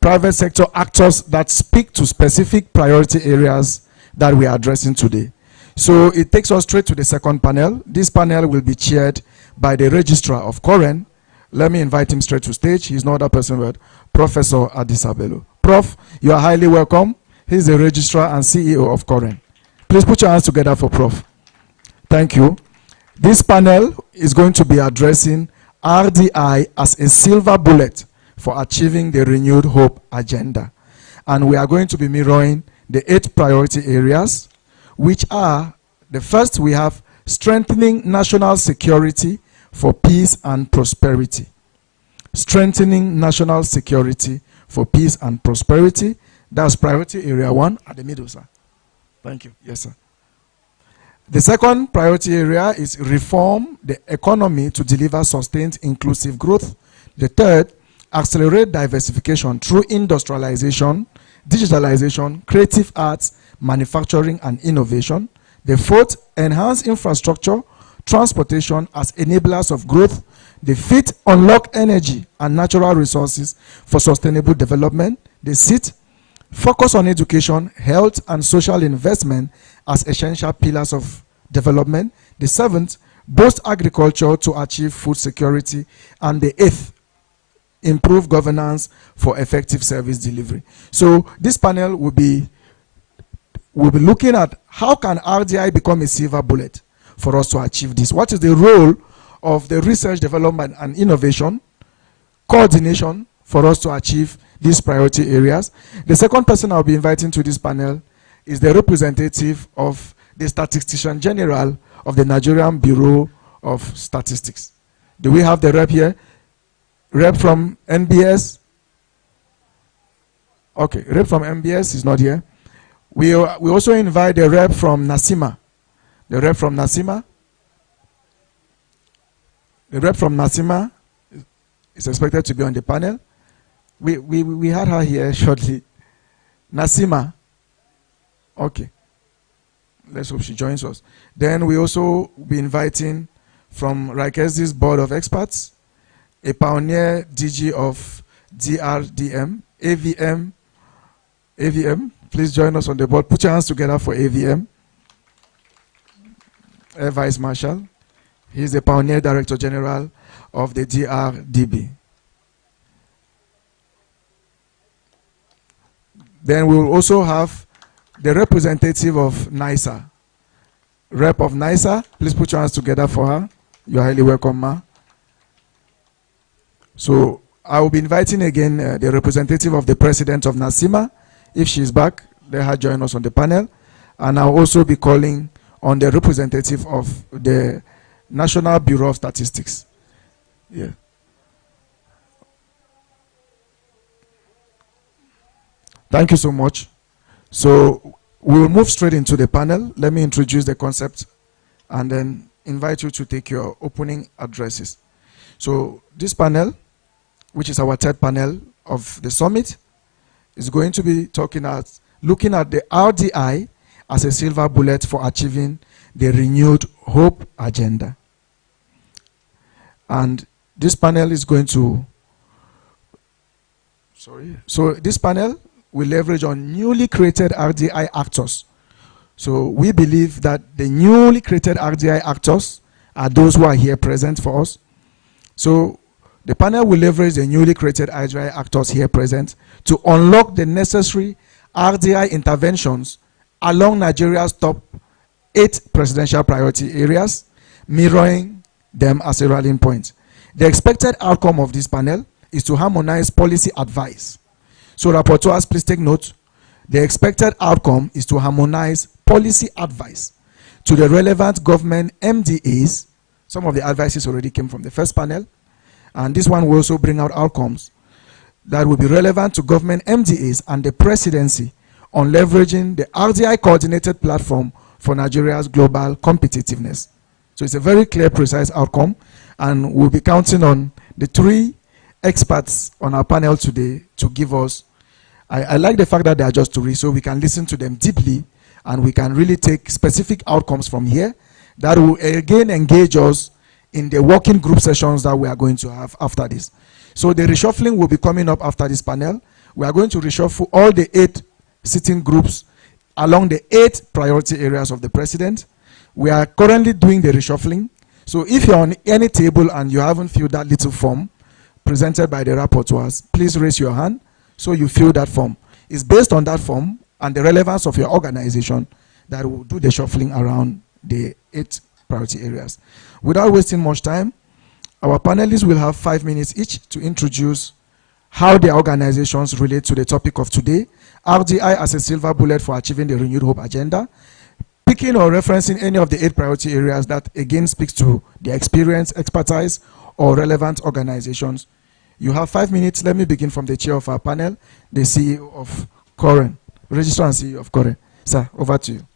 private sector actors that speak to specific priority areas that we are addressing today. So it takes us straight to the second panel. This panel will be chaired by the registrar of Koren. Let me invite him straight to stage. He's no other person but Professor Adisabelo. Prof, you are highly welcome. He's the registrar and CEO of Koren. Please put your hands together for Prof. Thank you. This panel is going to be addressing RDI as a silver bullet for achieving the renewed hope agenda. And we are going to be mirroring the 8 priority areas, which are, the first we have strengthening national security for peace and prosperity. Strengthening national security for peace and prosperity. That's priority area 1 at the middle, sir. Thank you. Yes, sir. The second priority area is reform the economy to deliver sustained inclusive growth. The third, accelerate diversification through industrialization, digitalization, creative arts, manufacturing, and innovation. The fourth, enhance infrastructure, transportation as enablers of growth. The fifth, unlock energy and natural resources for sustainable development. The sixth, focus on education, health, and social investment as essential pillars of development. The seventh, boost agriculture to achieve food security. And the eighth, improve governance for effective service delivery. So this panel will be looking at how can RDI become a silver bullet for us to achieve this. What is the role of the research, development, and innovation coordination for us to achieve these priority areas? The second person I'll be inviting to this panel is the representative of the Statistician General of the Nigerian Bureau of Statistics. Do we have the rep here? Rep from NBS? Okay, rep from NBS is not here. We also invite the rep from NASIMA. The rep from NASIMA? The rep from NASIMA is expected to be on the panel. We had her here shortly. NASIMA. Okay. Let's hope she joins us. Then we also be inviting from Rikesdi's Board of Experts, a pioneer DG of DRDM, AVM. Please join us on the board. Put your hands together for AVM. Air Vice Marshal. He's the pioneer Director General of the DRDB. Then we will also have the representative of NISA. Rep of NISA, please put your hands together for her. You're highly welcome, ma. So I will be inviting again the representative of the president of NASIMA. If she's back, let her join us on the panel. And I'll also be calling on the representative of the National Bureau of Statistics. Yeah. Thank you so much. So we will move straight into the panel. Let me introduce the concept and then invite you to take your opening addresses. So this panel, which is our third panel of the summit, is going to be looking at the RDI as a silver bullet for achieving the renewed hope agenda. And this panel is going to, so this panel will leverage on newly created RDI actors. So we believe that the newly created RDI actors are those who are here present for us. So the panel will leverage the newly created RDI actors here present to unlock the necessary RDI interventions along Nigeria's top 8 presidential priority areas, mirroring them as a rallying point. The expected outcome of this panel is to harmonize policy advice. So rapporteurs, please take note. The expected outcome is to harmonize policy advice to the relevant government MDAs. Some of the advices already came from the first panel. And this one will also bring out outcomes that will be relevant to government MDAs and the presidency on leveraging the RDI coordinated platform for Nigeria's global competitiveness. So it's a very clear, precise outcome. And we'll be counting on the 3 experts on our panel today to give us. I like the fact that they are just 3, so we can listen to them deeply and we can really take specific outcomes from here that will again engage us in the working group sessions that we are going to have after this. So the reshuffling will be coming up after this panel. We are going to reshuffle all the 8 sitting groups along the 8 priority areas of the president. We are currently doing the reshuffling. So if you're on any table and you haven't filled that little form presented by the rapporteurs, please raise your hand so you fill that form. It's based on that form and the relevance of your organization that will do the shuffling around the 8 priority areas. Without wasting much time, our panelists will have 5 minutes each to introduce how their organizations relate to the topic of today, RDI as a silver bullet for achieving the Renewed Hope agenda, picking or referencing any of the 8 priority areas that again speaks to their experience, expertise, or relevant organizations. You have 5 minutes. Let me begin from the chair of our panel, the CEO of Coren, Registrar and CEO of Coren. Sir, over to you.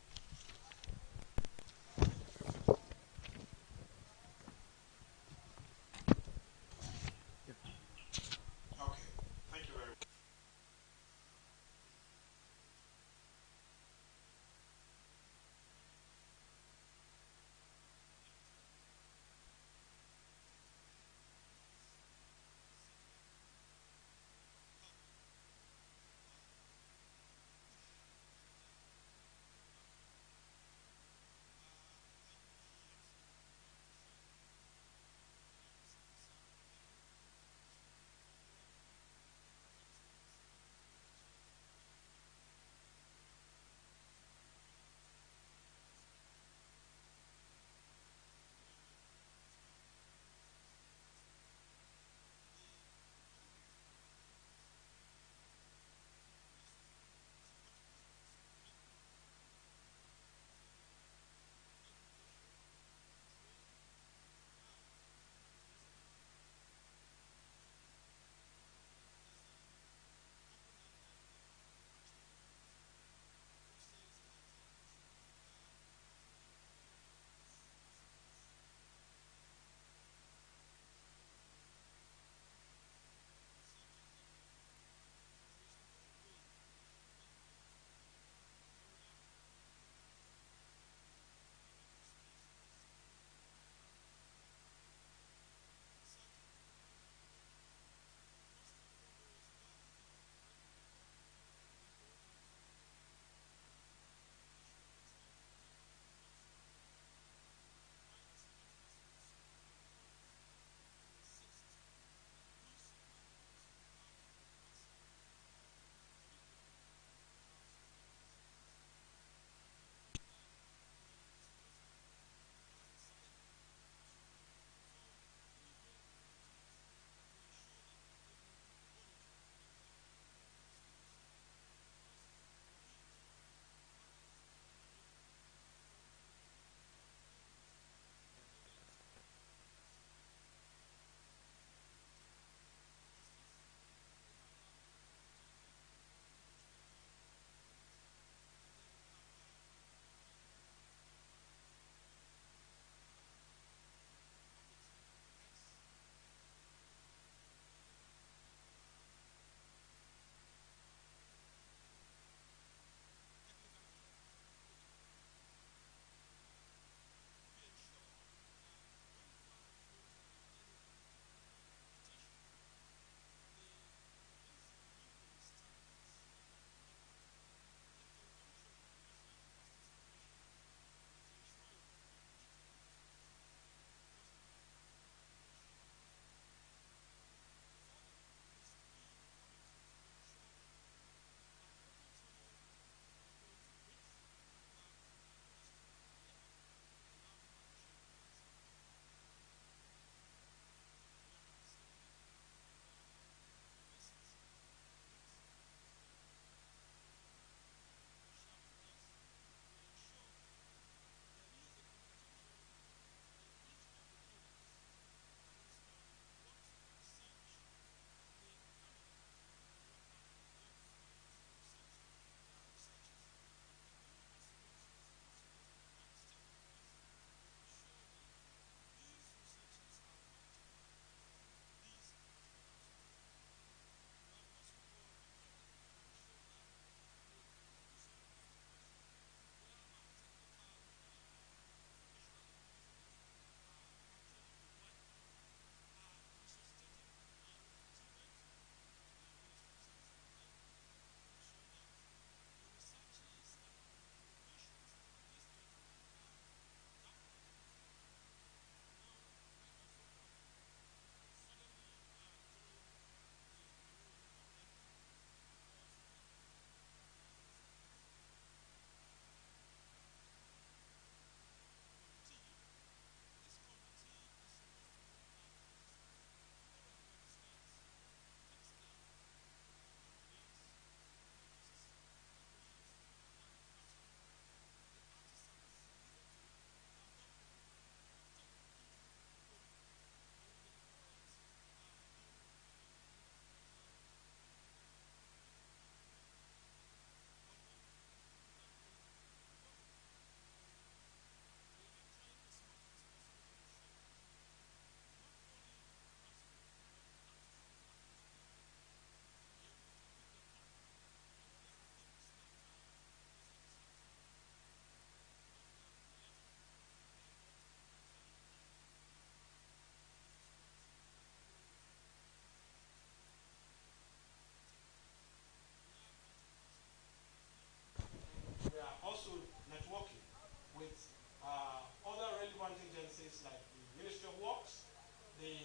the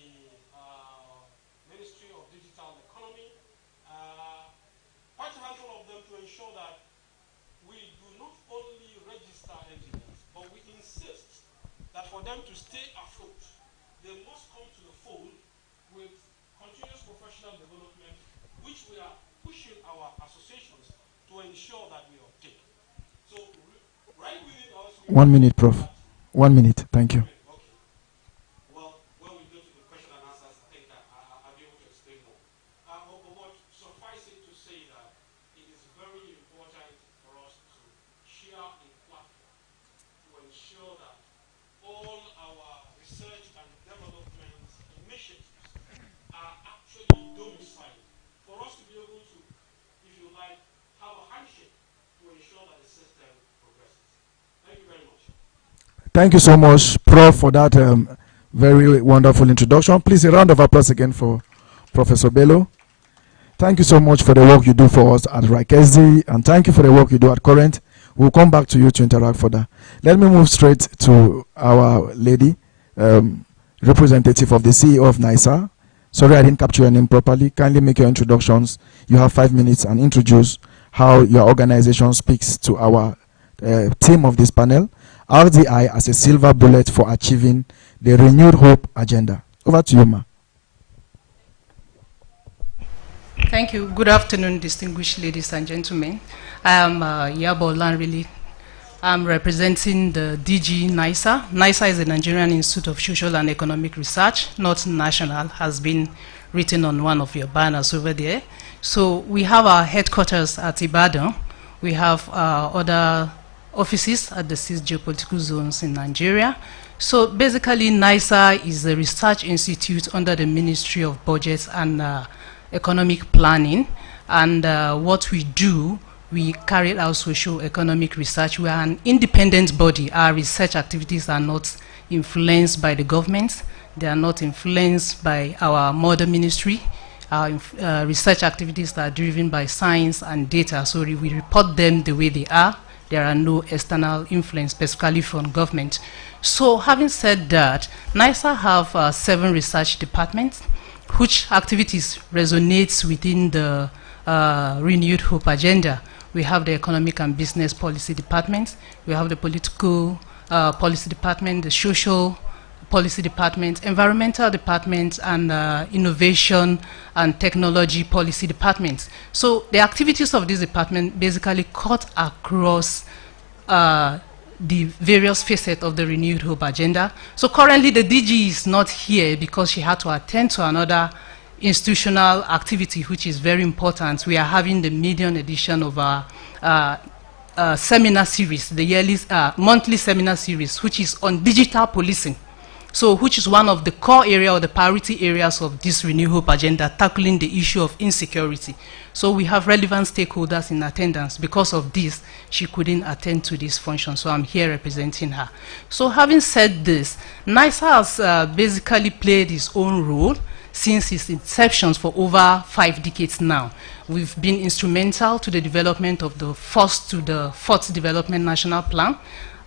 Ministry of Digital Economy, quite a handful of them, to ensure that we do not only register engineers, but we insist that for them to stay afloat, they must come to the fold with continuous professional development, which we are pushing our associations to ensure that we obtain. So, right within us... 1 minute, Prof. 1 minute. Thank you. Well, when we go to the question and answers, I think I'll be able to explain more. But suffice it to say that it is very important for us to share a platform to ensure that all our research and development initiatives are actually domiciled for us to be able to, if you like, have a handshake to ensure that the system progresses. Thank you very much. Thank you so much, Prof, for that very wonderful introduction. Please, a round of applause again for Professor Bello. Thank you so much for the work you do for us at RIKESD, and thank you for the work you do at Current. We'll come back to you to interact further. Let me move straight to our lady, representative of the CEO of NISA. Sorry, I didn't capture your name properly. Kindly make your introductions. You have 5 minutes and introduce how your organization speaks to our team of this panel. RDI as a silver bullet for achieving the renewed hope agenda. Over to you, ma. Thank you. Good afternoon, distinguished ladies and gentlemen. I am Yabo Lanrili. I'm representing the DG NISA. NISA is the Nigerian Institute of Social and Economic Research, not national, has been written on one of your banners over there. So we have our headquarters at Ibadan. We have other offices at the 6 geopolitical zones in Nigeria. So basically, NISA is a research institute under the Ministry of Budget and Economic Planning. And what we do, we carry out socio-economic research. We are an independent body. Our research activities are not influenced by the government. They are not influenced by our mother ministry. Our research activities are driven by science and data. So we report them the way they are. There are no external influence, specifically from government. So having said that, NISA have 7 research departments, which activities resonates within the renewed hope agenda. We have the economic and business policy department. We have the political policy department, the social policy department, environmental department, and innovation and technology policy departments. So the activities of this department basically cut across the various facets of the renewed hope agenda. So currently the DG is not here because she had to attend to another institutional activity, which is very important. We are having the median edition of our seminar series, the yearly monthly seminar series, which is on digital policing. So which is one of the core area or the priority areas of this Renew Hope agenda, tackling the issue of insecurity. So we have relevant stakeholders in attendance. Because of this, she couldn't attend to this function, so I'm here representing her. So having said this, NISA has basically played its own role since its inception for over 5 decades now. We've been instrumental to the development of the 1st to the 4th Development National Plan.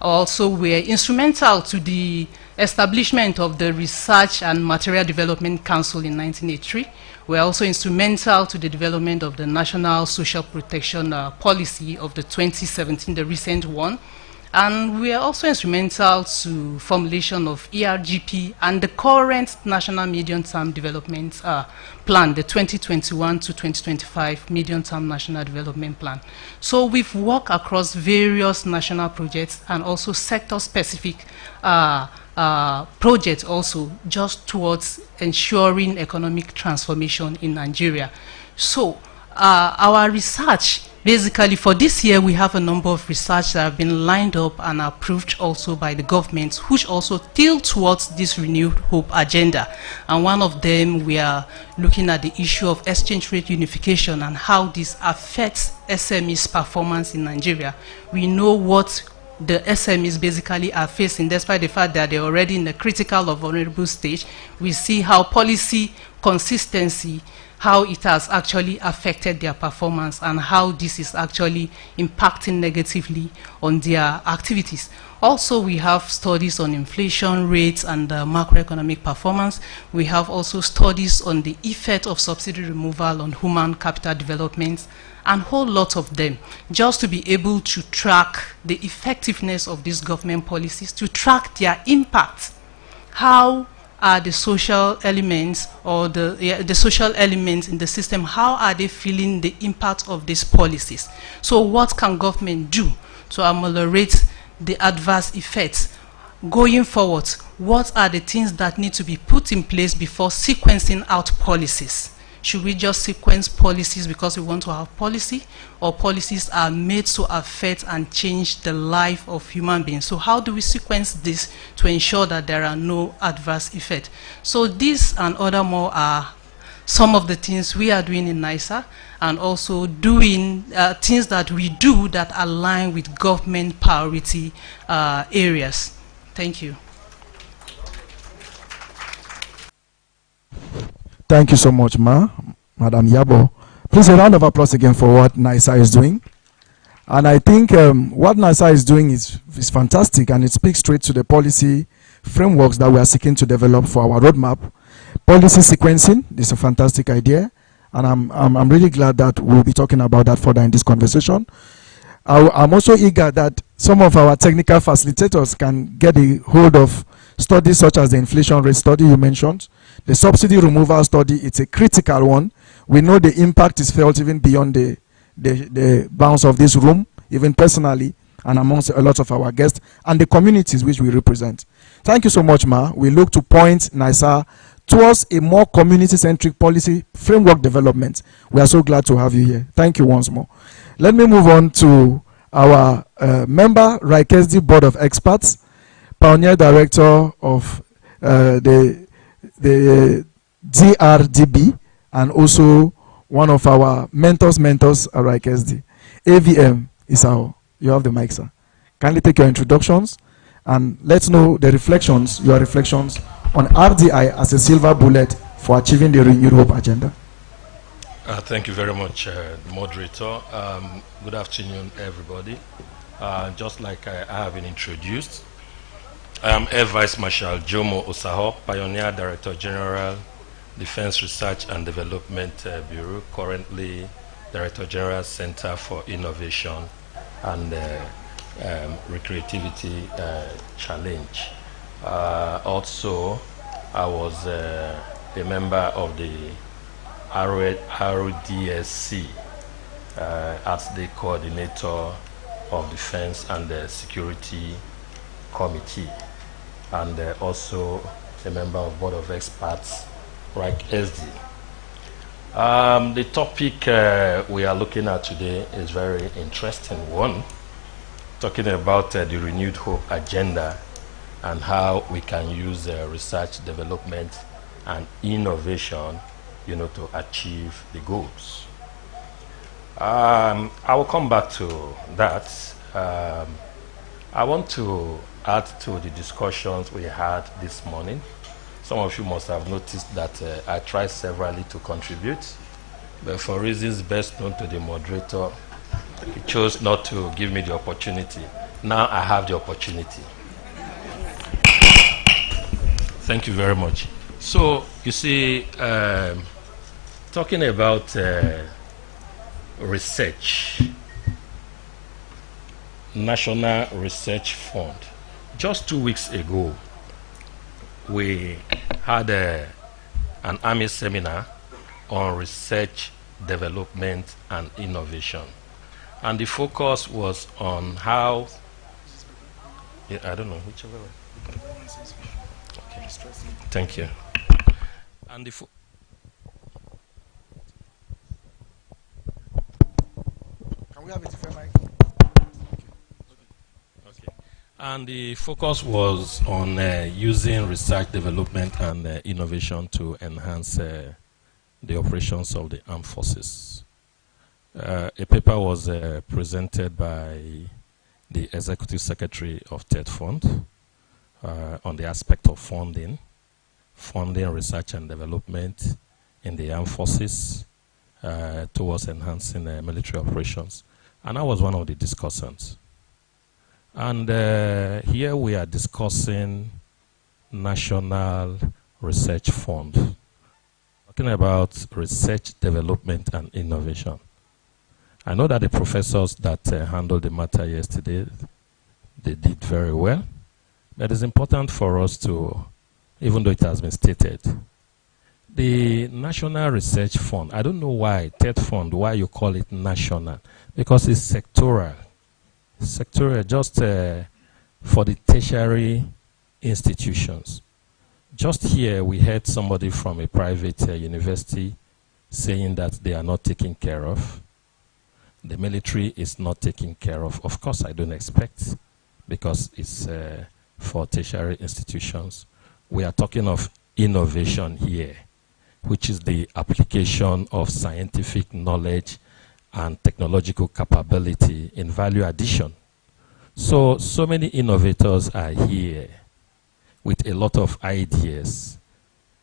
Also, we're instrumental to the establishment of the Research and Material Development Council in 1983. We're also instrumental to the development of the National Social Protection Policy of the 2017, the recent one. And we are also instrumental to formulation of ERGP and the current National Medium-Term Development Plan, the 2021 to 2025 Medium-Term National Development Plan. So we've worked across various national projects and also sector-specific projects also just towards ensuring economic transformation in Nigeria. So our research, basically for this year, we have a number of research that have been lined up and approved also by the government, which also tilt towards this renewed hope agenda. And one of them, we are looking at the issue of exchange rate unification and how this affects SMEs' performance in Nigeria. We know what the SMEs basically are facing, despite the fact that they're already in a critical or vulnerable stage. We see how policy consistency how it has actually affected their performance and how this is actually impacting negatively on their activities. Also, we have studies on inflation rates and macroeconomic performance. We have also studies on the effect of subsidy removal on human capital development, and a whole lot of them, just to be able to track the effectiveness of these government policies, to track their impact. How are the social elements or the social elements in the system, how are they feeling the impact of these policies? So what can government do to ameliorate the adverse effects? Going forward, what are the things that need to be put in place before sequencing out policies? Should we just sequence policies because we want to have policy, or policies are made to affect and change the life of human beings? So how do we sequence this to ensure that there are no adverse effects? So these and other more are some of the things we are doing in NISA, and also doing things that we do that align with government priority areas. Thank you. Thank you so much, Madam Yabo. Please, a round of applause again for what NISA is doing. And I think what NISA is doing is fantastic, and it speaks straight to the policy frameworks that we are seeking to develop for our roadmap. Policy sequencing is a fantastic idea, and I'm really glad that we'll be talking about that further in this conversation. I'm also eager that some of our technical facilitators can get a hold of studies such as the inflation rate study you mentioned. The subsidy removal study, it's a critical one. We know the impact is felt even beyond the bounds of this room, even personally, and amongst a lot of our guests, and the communities which we represent. Thank you so much, Ma. We look to point NISA towards a more community-centric policy framework development. We are so glad to have you here. Thank you once more. Let me move on to our member, Raikesdi Board of Experts, Pioneer Director of the DRDB, and also one of our mentors, Raikesdi. AVM Isao, you have the mic, sir. Kindly take your introductions and let's know the reflections, your reflections on RDI as a silver bullet for achieving the renewed hope agenda. Thank you very much, moderator. Good afternoon, everybody. Just like I have been introduced, I am Air Vice Marshal Jomo Osaho, Pioneer Director General, Defense Research and Development Bureau, currently Director General Center for Innovation and Recreativity Challenge. Also, I was a member of the RDSC as the coordinator of Defense and Security Committee, and also a member of Board of Experts, Raikesdi. The topic we are looking at today is very interesting one, talking about the renewed hope agenda and how we can use research, development, and innovation, to achieve the goals. I will come back to that. I want to add to the discussions we had this morning. Some of you must have noticed that I tried severally to contribute, but for reasons best known to the moderator, he chose not to give me the opportunity. Now I have the opportunity. Thank you very much. So, you see, talking about research, National Research Fund. Just 2 weeks ago, we had an Army seminar on research, development, and innovation. And the focus was on how, I don't know, whichever way. Okay. Thank you. And the Can we have a different mic? And the focus was on using research, development, and innovation to enhance the operations of the armed forces. A paper was presented by the Executive Secretary of TED Fund on the aspect of funding research and development in the armed forces towards enhancing military operations. And I was one of the discussants. And here we are discussing National Research Fund, talking about research, development, and innovation. I know that the professors that handled the matter yesterday, they did very well. But it's important for us to, even though it has been stated, the National Research Fund, I don't know why, TED Fund, why you call it national, because it's sectoral. Sectoral, just for the tertiary institutions. Just here, we heard somebody from a private university saying that they are not taken care of. The military is not taken care of. Of course, I don't expect, because it's for tertiary institutions. We are talking of innovation here, which is the application of scientific knowledge and technological capability in value addition. So many innovators are here with a lot of ideas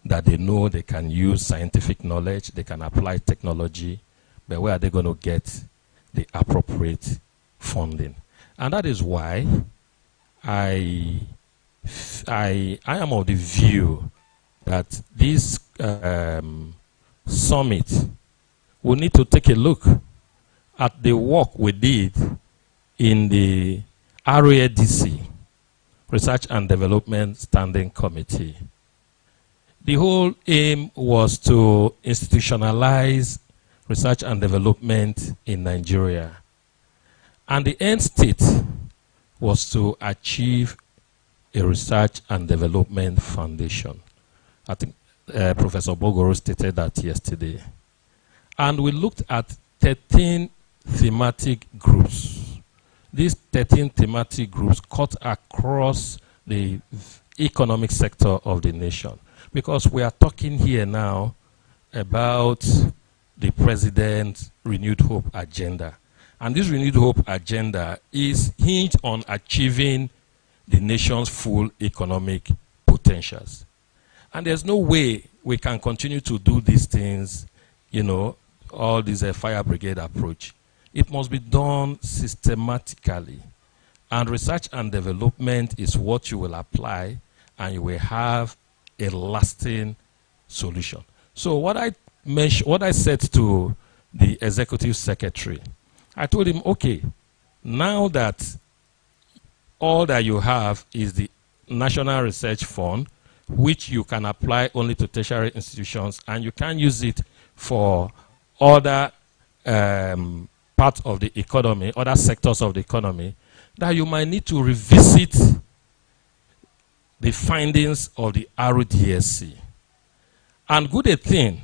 that they know they can use scientific knowledge, they can apply technology, but where are they going to get the appropriate funding? And that is why I am of the view that this summit will need to take a look at the work we did in the RADC, Research and Development Standing Committee. The whole aim was to institutionalize research and development in Nigeria. And the end state was to achieve a research and development foundation. I think Professor Bogoro stated that yesterday. And we looked at 13 thematic groups. These 13 thematic groups cut across the economic sector of the nation. Because we are talking here now about the President's Renewed Hope agenda. And this Renewed Hope agenda is hinged on achieving the nation's full economic potentials. And there's no way we can continue to do these things, you know, all this fire brigade approach. It must be done systematically. And research and development is what you will apply, and you will have a lasting solution. So what I said to the executive secretary, I told him, okay, now that all that you have is the National Research Fund, which you can apply only to tertiary institutions, and you can use it for other parts of the economy, other sectors of the economy, that you might need to revisit the findings of the RDSC. And good a thing,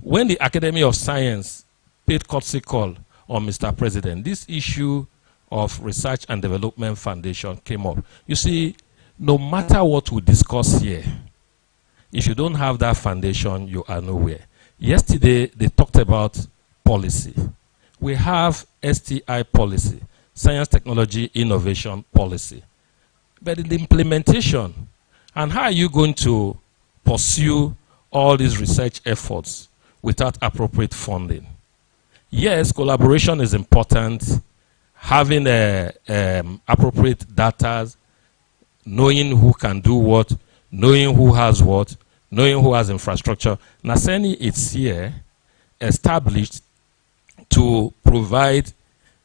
when the Academy of Science paid courtesy call on Mr. President, this issue of Research and Development Foundation came up. You see, no matter what we discuss here, if you don't have that foundation, you are nowhere. Yesterday, they talked about policy. We have STI policy, Science, Technology, Innovation policy. But in the implementation, and how are you going to pursue all these research efforts without appropriate funding? Yes, collaboration is important, having appropriate data, knowing who can do what, knowing who has what, knowing who has infrastructure. NASENI is here established to provide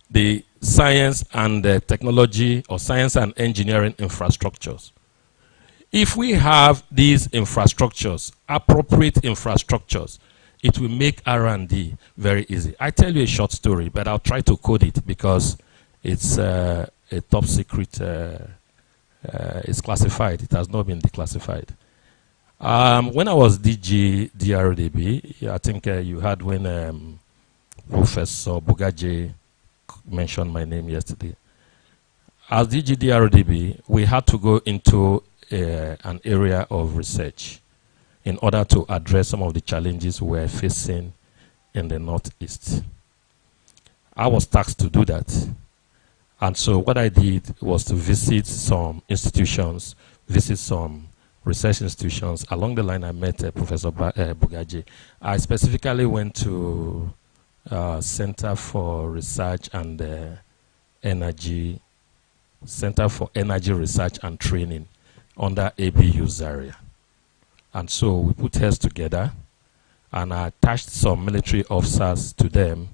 the science and technology or science and engineering infrastructures. If we have these infrastructures, appropriate infrastructures, it will make R&D very easy. I tell you a short story, but I'll try to code it because it's a top secret. It's classified. It has not been declassified. When I was DG DRDB, I think you had when Professor Bugaje mentioned my name yesterday. As DG DRDB, we had to go into an area of research in order to address some of the challenges we're facing in the Northeast. I was tasked to do that. And so what I did was to visit some institutions, visit some research institutions. Along the line, I met Professor Bugaje. I specifically went to Center for Research and Energy, Center for Energy Research and Training under ABU Zaria. And so we put heads together, and I attached some military officers to them.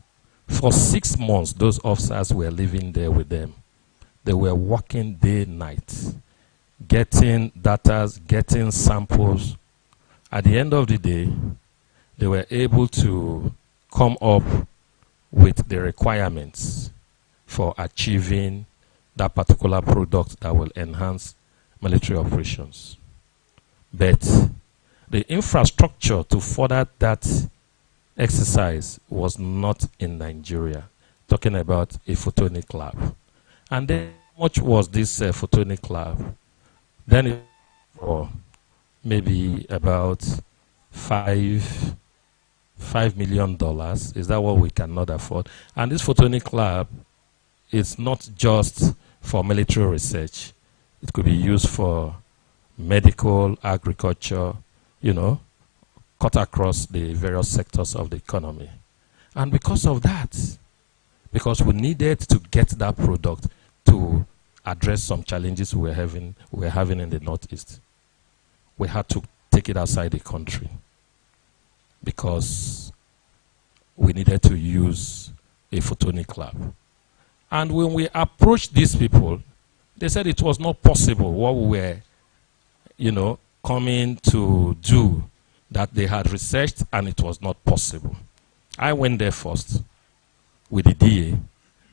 For 6 months, those officers were living there with them. They were working day and night, getting data, getting samples. At the end of the day, they were able to come up with the requirements for achieving that particular product that will enhance military operations. But the infrastructure to further that exercise was not in Nigeria, talking about a photonic lab. And then how much was this photonic lab? Then it for maybe about $5 million. Is that what we cannot afford? And this photonic lab is not just for military research. It could be used for medical, agriculture, you know, cut across the various sectors of the economy. And because of that, because we needed to get that product to address some challenges we were having in the Northeast, we had to take it outside the country because we needed to use a photonic lab. And when we approached these people, they said it was not possible what we were, you know, coming to do, that they had researched and it was not possible. I went there first with the DA.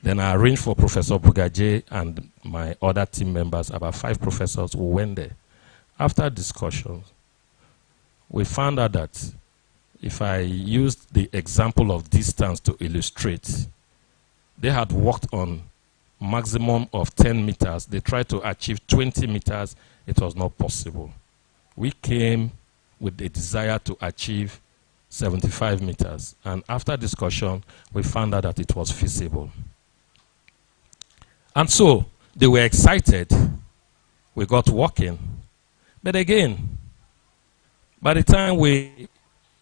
Then I arranged for Professor Bugaje and my other team members, about 5 professors who went there. After discussions, we found out that if I used the example of distance to illustrate, they had worked on maximum of 10 meters. They tried to achieve 20 meters. It was not possible. We came with the desire to achieve 75 meters. And after discussion, we found out that it was feasible. And so they were excited. We got working. But again, by the time we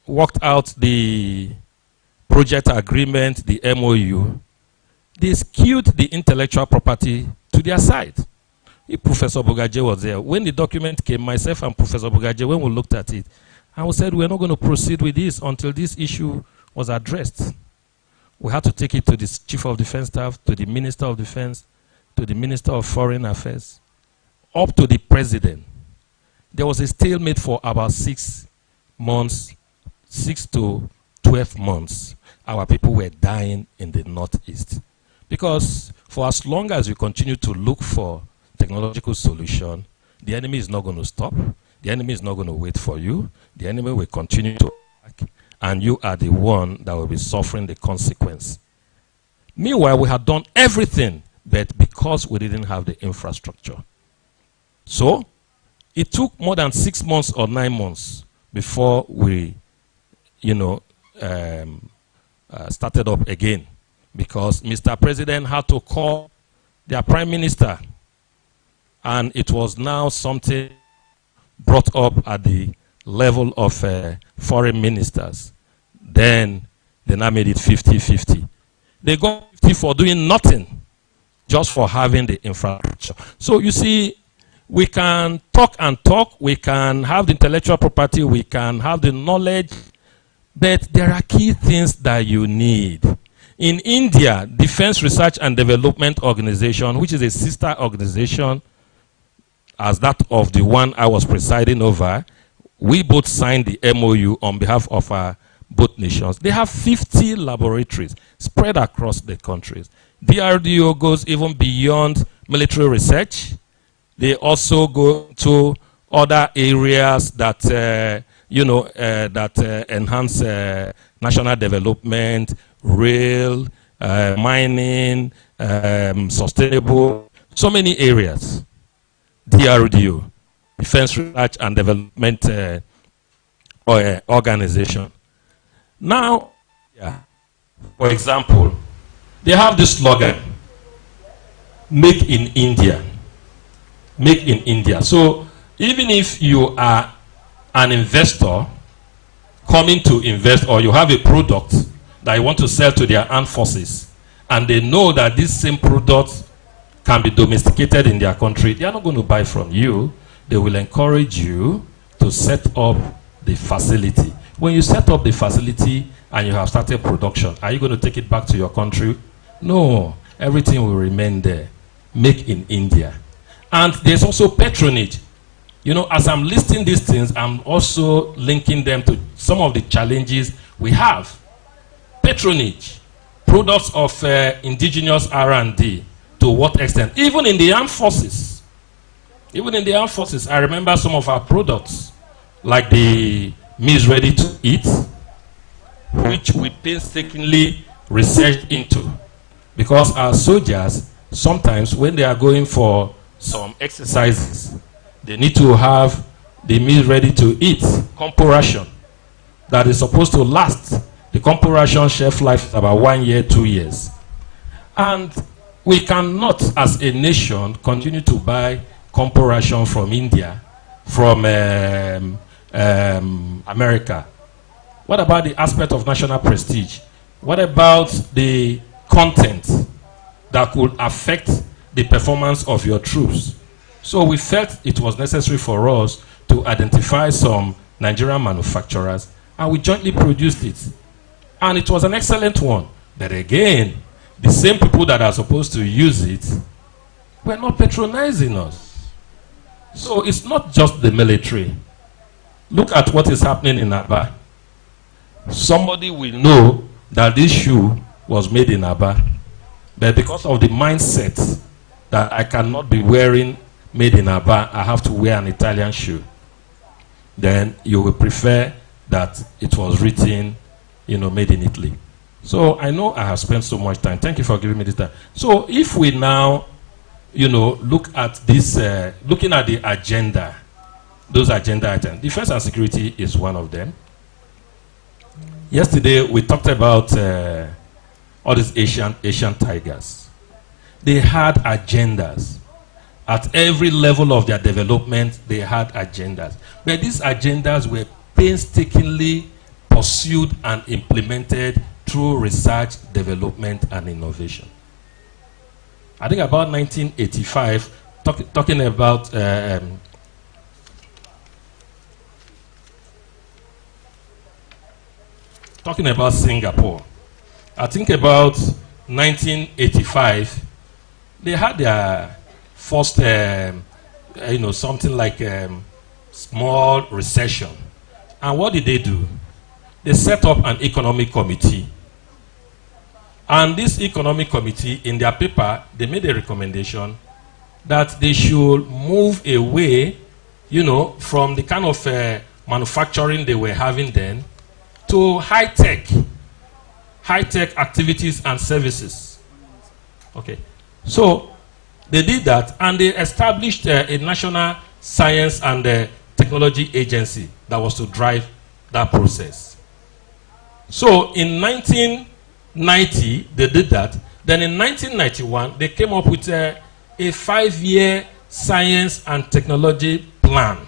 worked out the project agreement, the MOU, they skewed the intellectual property to their side. If Professor Bugaje was there, when the document came, myself and Professor Bugaje, when we looked at it, and we said we're not going to proceed with this until this issue was addressed. We had to take it to the Chief of Defense Staff, to the Minister of Defense, to the Minister of Foreign Affairs, up to the President. There was a stalemate for about 6 months, 6 to 12 months. Our people were dying in the Northeast. Because for as long as you continue to look for technological solution, the enemy is not going to stop. The enemy is not going to wait for you. The enemy will continue to attack, and you are the one that will be suffering the consequence. Meanwhile, we had done everything, but because we didn't have the infrastructure. So it took more than 6 months or 9 months before we, you know, started up again, because Mr. President had to call their Prime Minister, and it was now something brought up at the level of foreign ministers. Then they now made it 50-50. They got 50 for doing nothing, just for having the infrastructure. So you see, we can talk and talk, we can have the intellectual property, we can have the knowledge, but there are key things that you need. In India, Defense Research and Development Organization, which is a sister organization as that of the one I was presiding over, we both signed the MOU on behalf of both nations. They have 50 laboratories spread across the countries. DRDO goes even beyond military research. They also go to other areas that, enhance national development, rail, mining, sustainable, so many areas. DRDO, Defense Research and Development Organization. Now, for example, they have this slogan, Make in India. Make in India. So Even if you are an investor coming to invest, or you have a product that you want to sell to their armed forces, and they know that this same product can be domesticated in their country, they are not going to buy from you. They will encourage you to set up the facility. When you set up the facility and you have started production, are you going to take it back to your country? No. Everything will remain there. Make in India. And there's also patronage. You know, as I'm listing these things, I'm also linking them to some of the challenges we have. Patronage, products of indigenous R&D, to what extent? Even in the armed forces. Even in the armed forces, I remember some of our products, like the meals ready to eat, which we painstakingly researched into. Because our soldiers, sometimes when they are going for some exercises, they need to have the meal ready to eat, compo ration, that is supposed to last. The compo ration shelf life is about 1 year, 2 years. And we cannot, as a nation, continue to buy compo ration from India, from America. What about the aspect of national prestige? What about the content that could affect the performance of your troops? So we felt it was necessary for us to identify some Nigerian manufacturers, and we jointly produced it. And it was an excellent one. But again, the same people that are supposed to use it were not patronizing us. So it's not just the military. Look at what is happening in Aba. Somebody will know that this shoe was made in Aba, but because of the mindset that I cannot be wearing made in Aba, I have to wear an Italian shoe, then you will prefer that it was written, you know, made in Italy. So I know I have spent so much time. Thank you for giving me this time. So if we now, you know, look at this, looking at the agenda, those agenda items, defense and security is one of them. Yesterday we talked about all these Asian tigers. They had agendas. At every level of their development, they had agendas. But these agendas were painstakingly pursued and implemented through research, development, and innovation. I think about 1985, talking about Singapore. I think about 1985, they had their first, you know, something like small recession. And what did they do? They set up an economic committee. And this economic committee, in their paper, they made a recommendation that they should move away, you know, from the kind of manufacturing they were having then to high-tech activities and services. Okay. So they did that, and they established a national science and technology agency that was to drive that process. So in 1990, they did that. Then in 1991, they came up with a 5-year science and technology plan.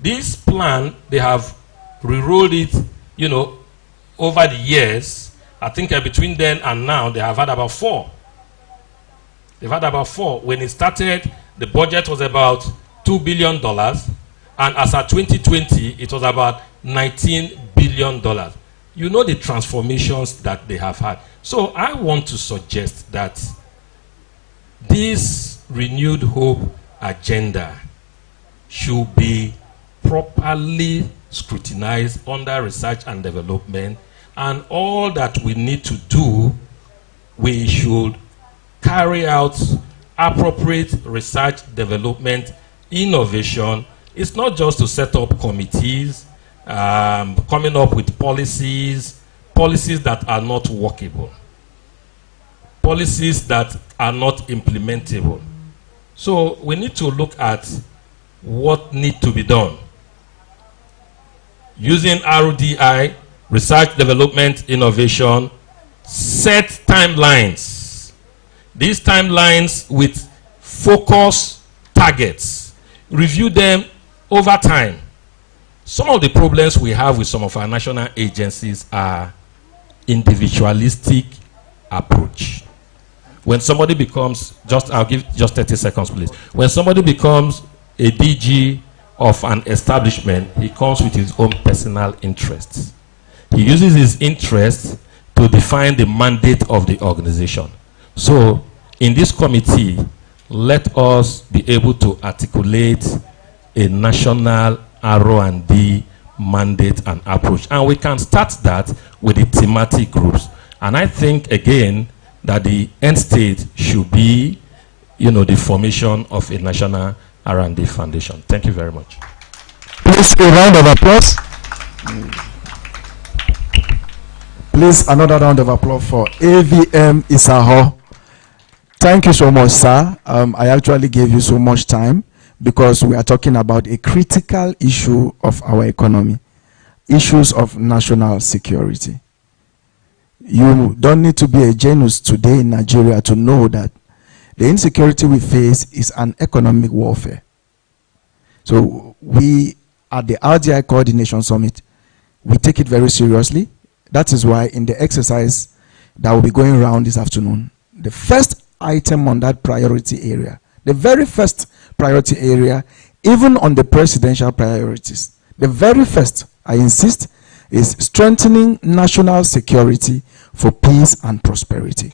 This plan, they have re-rolled it, you know, over the years. I think between then and now, they have had about 4. They've had about 4. When it started, the budget was about $2 billion. And as of 2020, it was about $19 billion. You know the transformations that they have had. So I want to suggest that this renewed hope agenda should be properly scrutinized under research and development, and all that we need to do, we should carry out appropriate research, development, innovation. It's not just to set up committees, coming up with policies that are not workable, policies that are not implementable. So we need to look at what needs to be done. Using RDI, research, development, innovation, set timelines. These timelines with focus targets. review them over time. Some of the problems we have with some of our national agencies are individualistic approach. When somebody becomes, I'll give just 30 seconds please. When somebody becomes a DG of an establishment, he comes with his own personal interests. He uses his interests to define the mandate of the organization. So in this committee, let us be able to articulate a national R&D mandate and approach. And we can start that with the thematic groups. And I think, again, that the end state should be, the formation of a national R&D foundation. Thank you very much. Please, a round of applause. Please, another round of applause for AVM Isaho. Thank you so much, sir. I actually gave you so much time because we are talking about a critical issue of our economy, issues of national security. You don't need to be a genius today in Nigeria to know that the insecurity we face is an economic warfare. So we, at the RDI Coordination Summit, we take it very seriously. That is why in the exercise that will be going around this afternoon, the first item on that priority area, the very first priority area, even on the presidential priorities, the very first, I insist, is strengthening national security for peace and prosperity.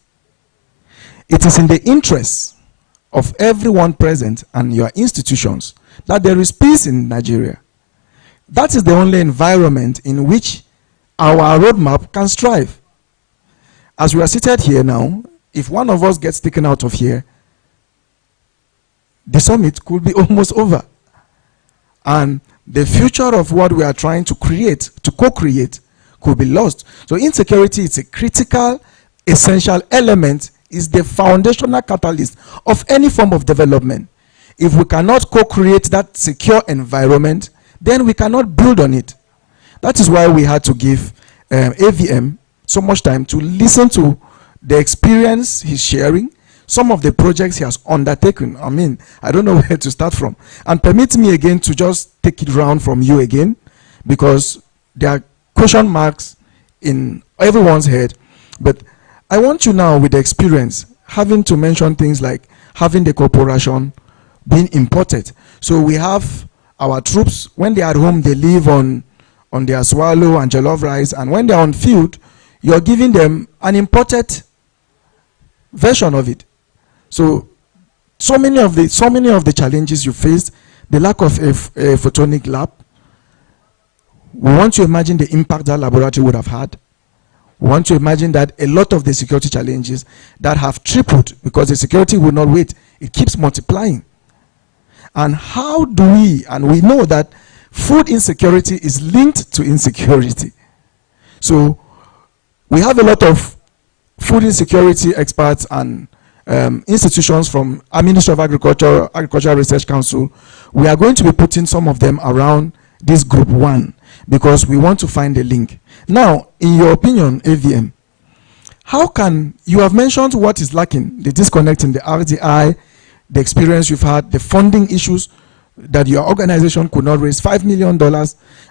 It is in the interest of everyone present and your institutions that there is peace in Nigeria. That is the only environment in which our roadmap can strive. As we are seated here now, if one of us gets taken out of here, the summit could be almost over. And the future of what we are trying to create, to co-create, could be lost. So insecurity is a critical, essential element, is the foundational catalyst of any form of development. If we cannot co-create that secure environment, then we cannot build on it. That is why we had to give AVM so much time to listen to the experience he's sharing, some of the projects he has undertaken. I mean, I don't know where to start from. And permit me again to just take it round from you again, because there are question marks in everyone's head. But I want you now, with the experience, having to mention things like having the corporation being imported. So we have our troops, when they are at home, they live on their swallow and jollof rice, and when they're on field, you're giving them an imported version of it. So many of the challenges you faced, the lack of a photonic lab. We want to imagine the impact that laboratory would have had. We want to imagine that a lot of the security challenges that have tripled, because the security will not wait, it keeps multiplying. And how do we, and we know that food insecurity is linked to insecurity. So we have a lot of food insecurity experts and institutions from our Ministry of Agriculture, Agricultural Research Council. We are going to be putting some of them around this group 1 because we want to find a link. Now, in your opinion, AVM, how can, you have mentioned what is lacking, the disconnect in the RDI, the experience you've had, the funding issues, that your organization could not raise $5 million,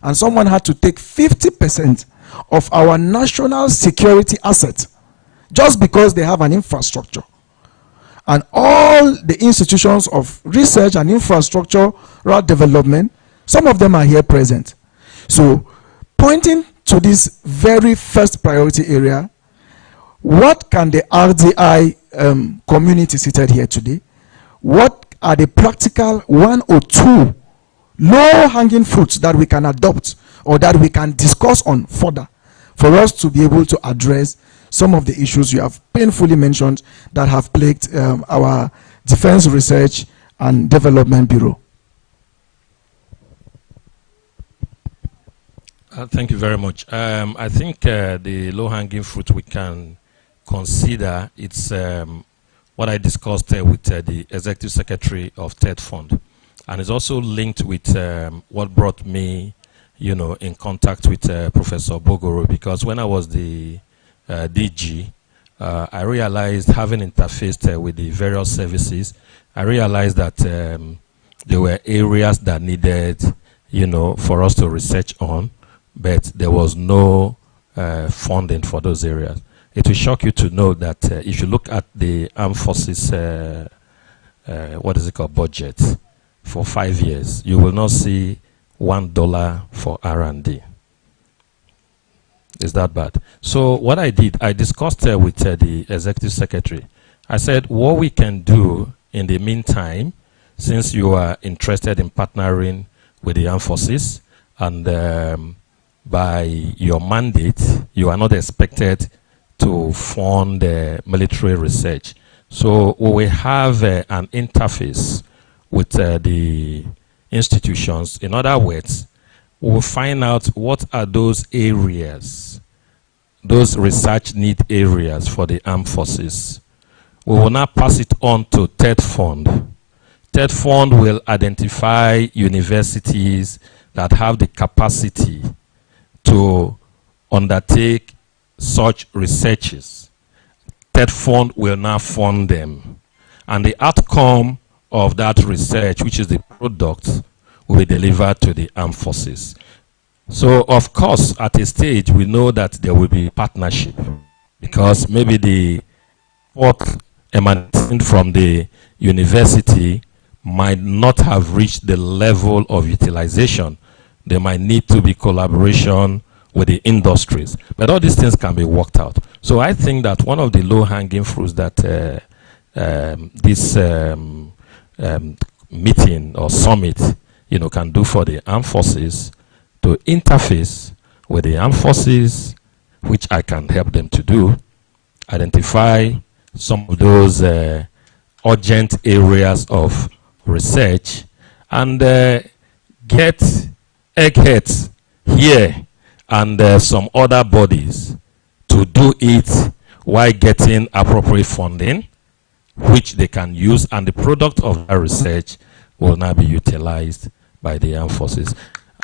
and someone had to take 50% of our national security assets just because they have an infrastructure. And all the institutions of research and infrastructure development, some of them are here present. So pointing to this very first priority area, what can the RDI community seated here today, what are the practical 1 or 2 low-hanging fruits that we can adopt or that we can discuss on further for us to be able to address some of the issues you have painfully mentioned that have plagued our Defense Research and Development Bureau? Thank you very much. I think the low-hanging fruit we can consider, it's what I discussed with the Executive Secretary of TED Fund. And it's also linked with what brought me, in contact with Professor Bogoro, because when I was the DG, I realized, having interfaced with the various services, I realized that there were areas that needed, for us to research on, but there was no funding for those areas. It will shock you to know that if you look at the Armed Forces, budget for 5 years, you will not see $1 for R&D. Is that bad? So what I did, I discussed with the executive secretary. I said, what we can do in the meantime, since you are interested in partnering with the armed forces, and by your mandate, you are not expected to fund military research. So we will have an interface with the institutions. In other words, we'll find out what are those areas, those research need areas for the armed forces. We will now pass it on to TED Fund. TED Fund will identify universities that have the capacity to undertake such researches. TED Fund will now fund them. And the outcome of that research, which is the product, will be delivered to the armed forces. So, of course, at a stage, we know that there will be partnership, because maybe the work emanating from the university might not have reached the level of utilization. There might need to be collaboration with the industries. But all these things can be worked out. So I think that one of the low-hanging fruits that this meeting or summit can do for the armed forces, to interface with the armed forces, which I can help them to do, identify some of those urgent areas of research, and get eggheads here and some other bodies to do it while getting appropriate funding, which they can use, and the product of that research will now be utilized by the armed forces.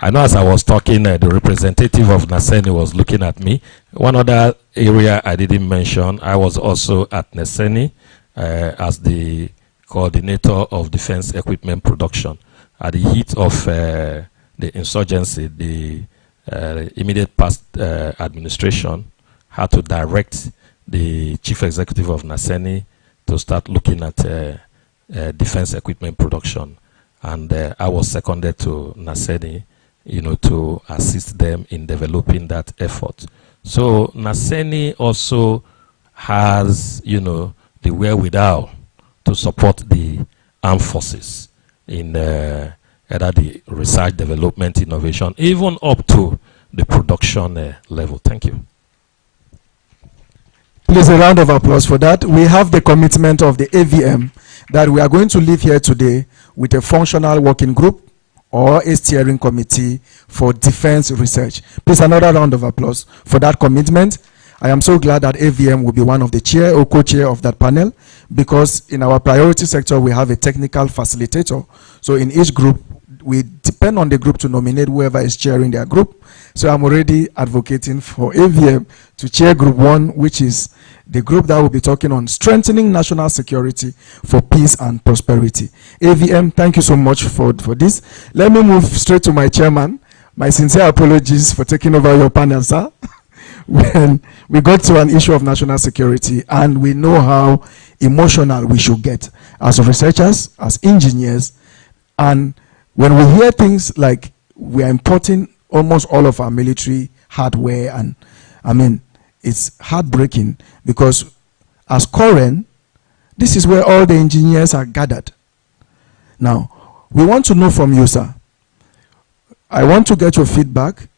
I know as I was talking, the representative of Naseni was looking at me. One other area I didn't mention, I was also at Naseni as the coordinator of defense equipment production. At the heat of the insurgency, the immediate past administration had to direct the chief executive of Naseni to start looking at defense equipment production. And I was seconded to Naseni, to assist them in developing that effort. So Naseni also has, the wherewithal to support the armed forces in either the research, development, innovation, even up to the production level. Thank you. Please, a round of applause for that. We have the commitment of the AVM that we are going to leave here today with a functional working group or a steering committee for defense research. Please, another round of applause for that commitment. I am so glad that AVM will be one of the chair or co-chair of that panel, because in our priority sector, we have a technical facilitator. So in each group, we depend on the group to nominate whoever is chairing their group. So I'm already advocating for AVM to chair group 1, which is the group that will be talking on strengthening national security for peace and prosperity. AVM, thank you so much for this. Let me move straight to my chairman. My sincere apologies for taking over your panel, sir. When we got to an issue of national security, and we know how emotional we should get as researchers, as engineers, and when we hear things like we are importing almost all of our military hardware, and I mean, it's heartbreaking, because as Koren, this is where all the engineers are gathered. Now, we want to know from you, sir. I want to get your feedback.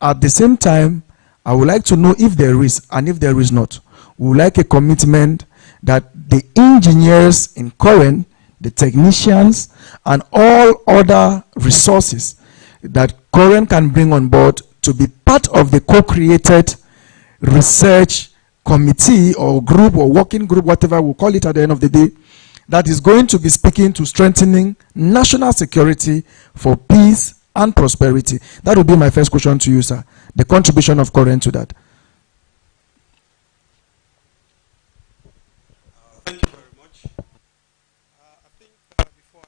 At the same time, I would like to know if there is, and if there is not, we would like a commitment that the engineers in Koren, the technicians, and all other resources that Koren can bring on board to be part of the co-created research committee or group or working group, whatever we'll call it at the end of the day, that is going to be speaking to strengthening national security for peace and prosperity. That would be my first question to you, sir. The contribution of Koren to that. Thank you very much. I think before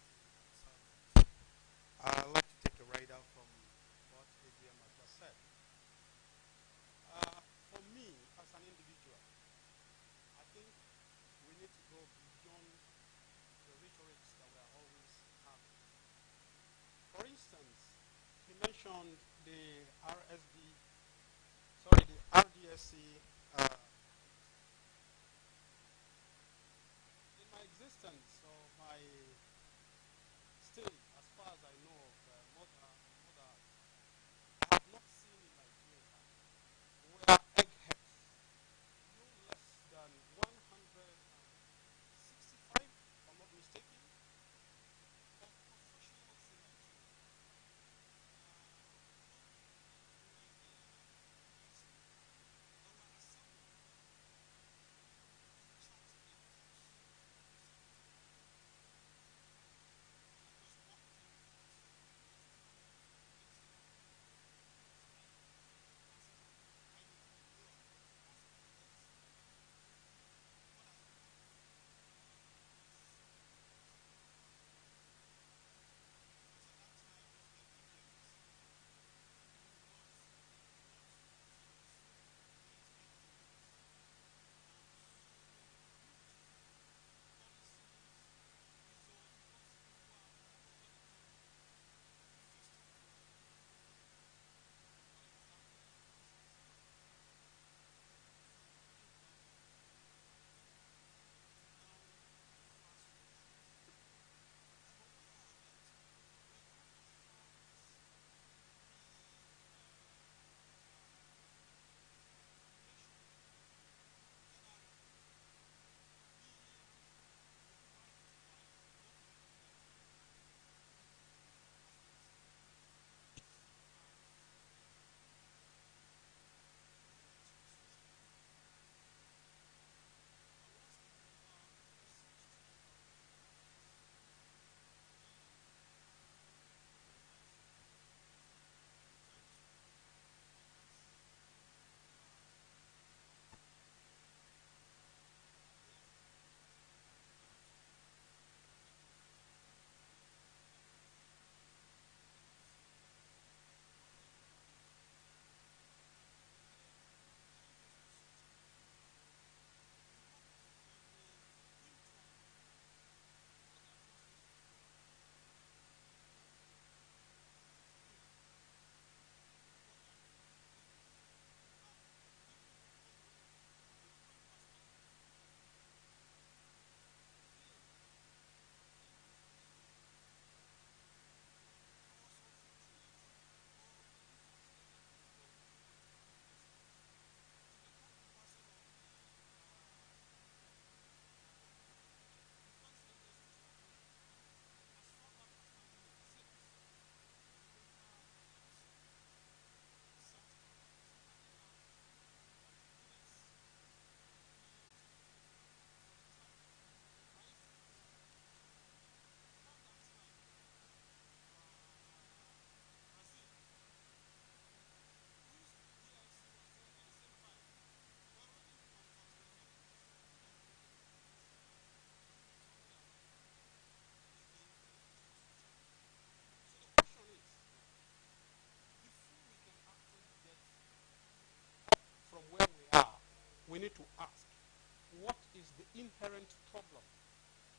inherent problem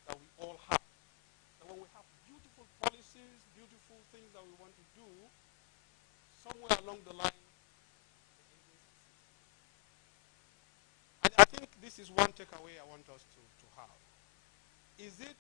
that we all have. That when we have beautiful policies, beautiful things that we want to do, somewhere along the line, and I think this is one takeaway I want us to have. Is it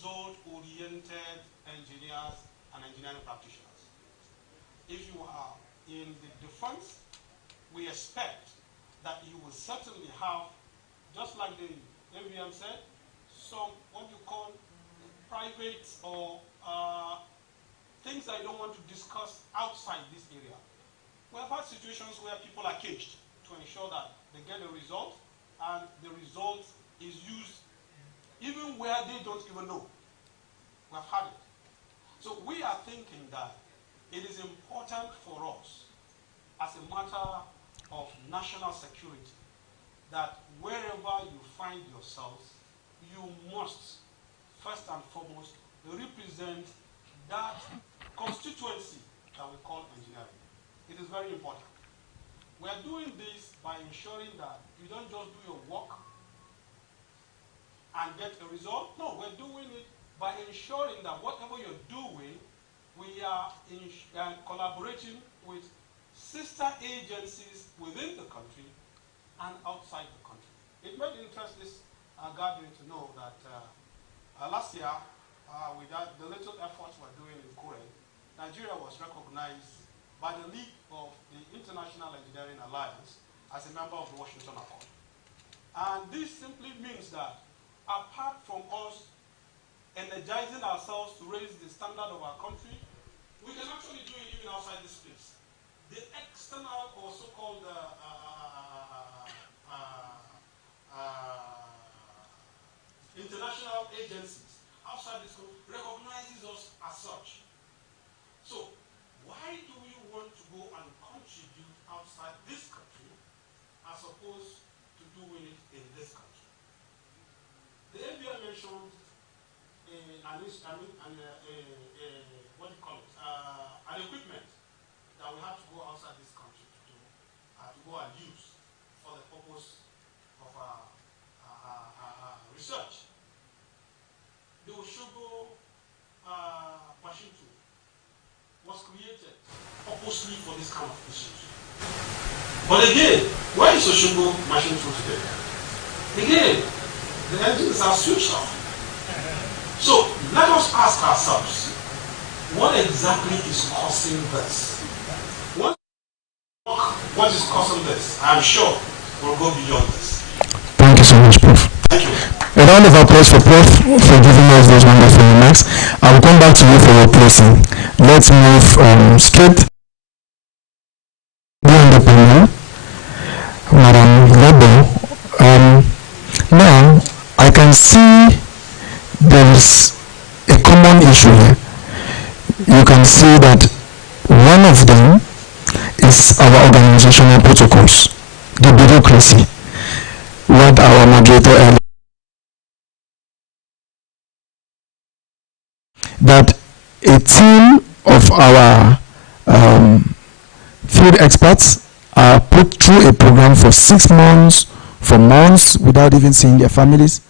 result-oriented engineers and engineering practitioners. If you are in the defense, we expect that you will certainly have, just like the AVM said, some what you call private or things that you don't want to discuss outside this area. We have had situations where people are caged to ensure that they get a result and the result is used even where they don't even know. We have had it. So we are thinking that it is important for us as a matter of national security that wherever you find yourselves, you must first and foremost represent that constituency that we call engineering. It is very important. We are doing this by ensuring that you don't just do your work and get a result. No, we're doing it by ensuring that whatever you're doing, we are collaborating with sister agencies within the country and outside the country. It may interest this gathering to know that last year, with the little efforts we're doing in Korea, Nigeria was recognized by the League of the International Engineering Alliance as a member of the Washington Accord. And this simply means that apart from us energizing ourselves to raise the standard of our country, we can actually do it even outside this space. The external or so-called international agencies outside this country recognizes us as such. So why do we want to go and contribute outside this country as opposed to doing it in this country? The NGO mentioned what do you call it? An equipment that we have to go outside this country to do, to go and use for the purpose of research. The Oshogo machine tool was created purposely for this kind of issues. But again, where is Oshogo machine tool today? Again, the engines are switched off. So let us ask ourselves, what exactly is causing this? What is causing this? I'm sure we'll go beyond this. Thank you so much, Prof. Thank you. A round of applause for Prof for giving us those wonderful remarks. I will come back to you for your closing. Let's move straight beyond the panel. Madam Lebo, now I can see there is a common issue here. You can see that one of them is our organizational protocols, the bureaucracy, what our moderator earlier, that a team of our field experts are put through a program for 6 months, for months, without even seeing their families.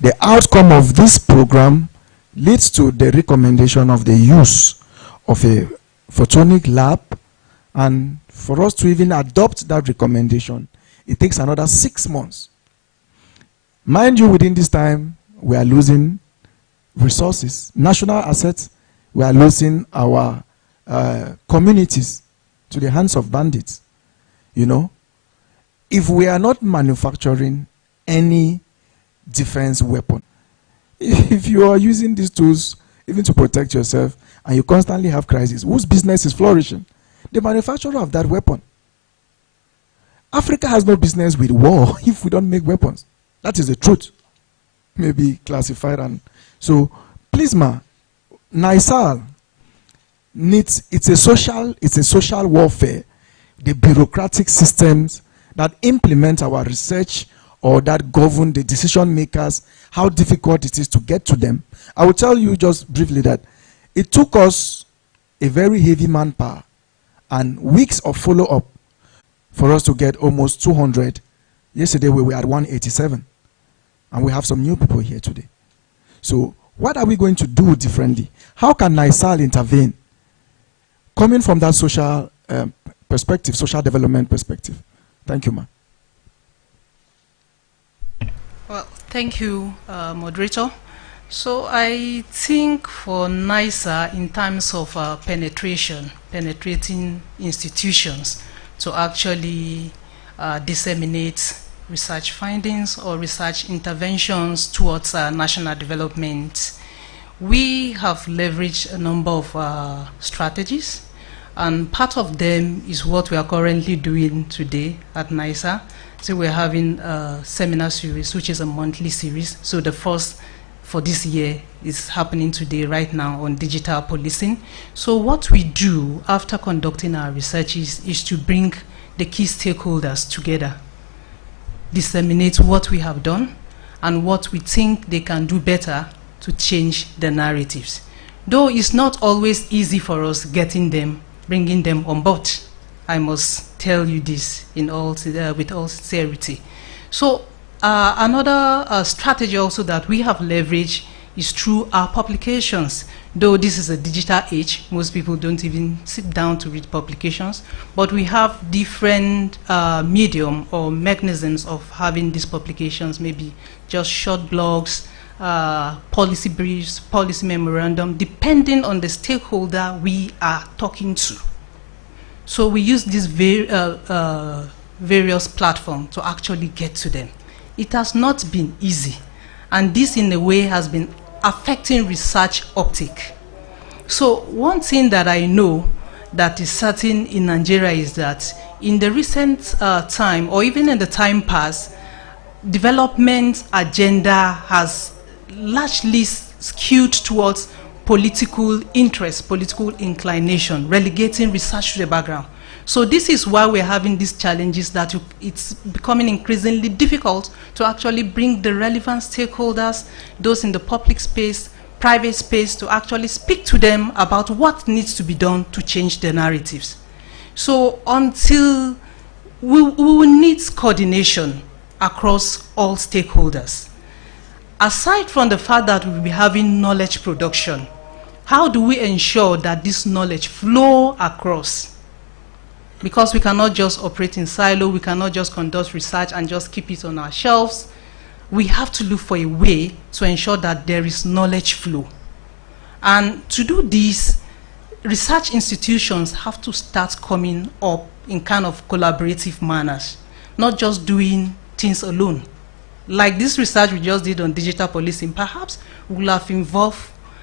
The outcome of this program leads to the recommendation of the use of a photonic lab, and for us to even adopt that recommendation, it takes another 6 months. Mind you, within this time, we are losing resources, national assets. We are losing our communities to the hands of bandits. You know, if we are not manufacturing any defense weapon, if you are using these tools even to protect yourself and you constantly have crises, whose business is flourishing? The manufacturer of that weapon. Africa has no business with war if we don't make weapons. That is the truth. Maybe classified. And so, please, NISAL needs, it's a social warfare. The bureaucratic systems that implement our research or that govern the decision makers, how difficult it is to get to them. I will tell you just briefly that it took us a very heavy manpower and weeks of follow-up for us to get almost 200. Yesterday we were at 187. And we have some new people here today. So what are we going to do differently? How can NISAL intervene? Coming from that social perspective, social development perspective. Thank you, ma'am. Well, thank you, moderator. So I think for NISA, in terms of penetrating institutions to actually disseminate research findings or research interventions towards national development, we have leveraged a number of strategies, and part of them is what we are currently doing today at NISA. So we're having a seminar series, which is a monthly series. So the first for this year is happening today, right now, on digital policing. So what we do after conducting our research is to bring the key stakeholders together, disseminate what we have done and what we think they can do better to change the narratives. Though it's not always easy for us getting them, bringing them on board. I must tell you this with all sincerity. So another strategy also that we have leveraged is through our publications. Though this is a digital age, most people don't even sit down to read publications, but we have different medium or mechanisms of having these publications, maybe just short blogs, policy briefs, policy memorandum, depending on the stakeholder we are talking to. So we use these various platforms to actually get to them. It has not been easy, and this in a way has been affecting research uptake. So one thing that I know that is certain in Nigeria is that in the recent time, or even in the time past, development agenda has largely skewed towards political interest, political inclination, relegating research to the background. So this is why we're having these challenges, that it's becoming increasingly difficult to actually bring the relevant stakeholders, those in the public space, private space, to actually speak to them about what needs to be done to change the narratives. So until we will need coordination across all stakeholders. Aside from the fact that we'll be having knowledge production, how do we ensure that this knowledge flow across? Because we cannot just operate in silo, we cannot just conduct research and just keep it on our shelves. We have to look for a way to ensure that there is knowledge flow. And to do this, research institutions have to start coming up in kind of collaborative manners, not just doing things alone. Like this research we just did on digital policing, perhaps we'll have involved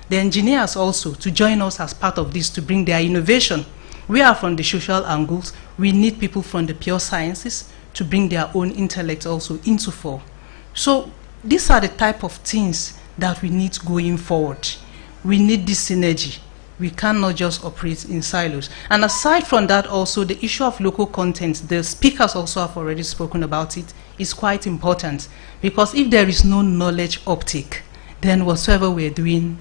the engineers also to join us as part of this to bring their innovation. We are from the social angles. We need people from the pure sciences to bring their own intellect also into fore. So these are the type of things that we need going forward. We need this synergy. We cannot just operate in silos. And aside from that also, the issue of local content, the speakers also have already spoken about it, is quite important. Because if there is no knowledge uptake, then whatsoever we're doing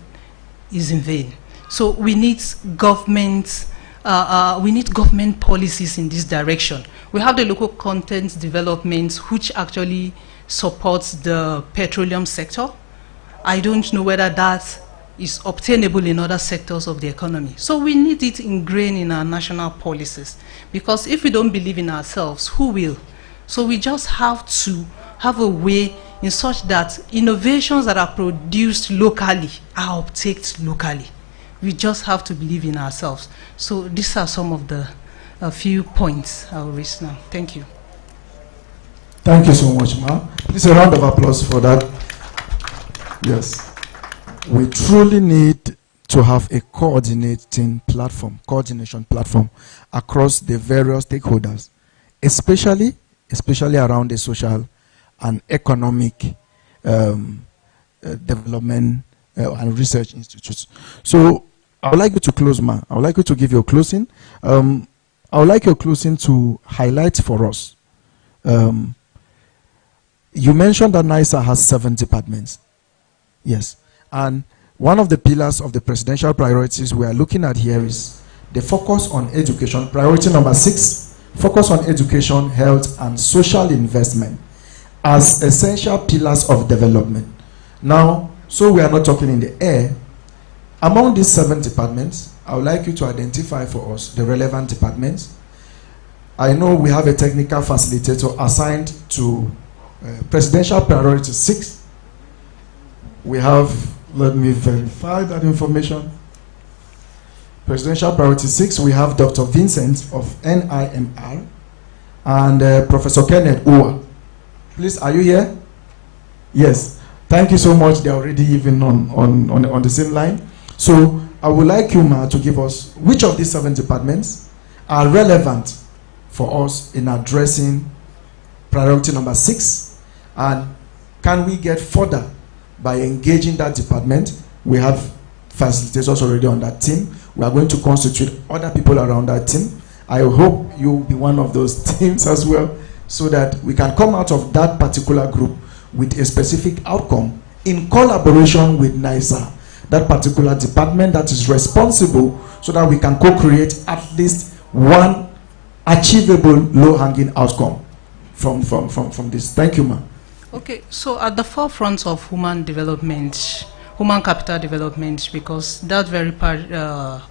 is in vain. So we need government policies in this direction. We have the local content development, which actually supports the petroleum sector. I don't know whether that is obtainable in other sectors of the economy. So we need it ingrained in our national policies, because if we don't believe in ourselves, who will? So we just have to have a way in such that innovations that are produced locally are uptaked locally. We just have to believe in ourselves. So these are some of the few points I will raise now. Thank you. Thank you so much, Ma. Please a round of applause for that. Yes. We truly need to have a coordination platform across the various stakeholders, especially around the social and economic development and research institutes. So I would like you to close, Ma. I would like you to give your closing. I would like your closing to highlight for us. You mentioned that NISA has 7 departments. Yes. And one of the pillars of the presidential priorities we are looking at here is the focus on education. Priority number 6, focus on education, health, and social investment as essential pillars of development. Now, so we are not talking in the air. Among these 7 departments, I would like you to identify for us the relevant departments. I know we have a technical facilitator assigned to presidential priority 6. We have, let me verify that information. Presidential priority 6, we have Dr. Vincent of NIMR and Professor Kenneth Uwa. Please, are you here? Yes. Thank you so much. They're already even on the same line. So I would like you, Ma, to give us which of these 7 departments are relevant for us in addressing priority number 6, and can we get further by engaging that department? We have facilitators already on that team. We are going to constitute other people around that team. I hope you will be one of those teams as well, so that we can come out of that particular group with a specific outcome in collaboration with NISA, that particular department that is responsible, so that we can co-create at least one achievable low-hanging outcome from this. Thank you, Ma. Okay, so at the forefront of human development, human capital development, because that very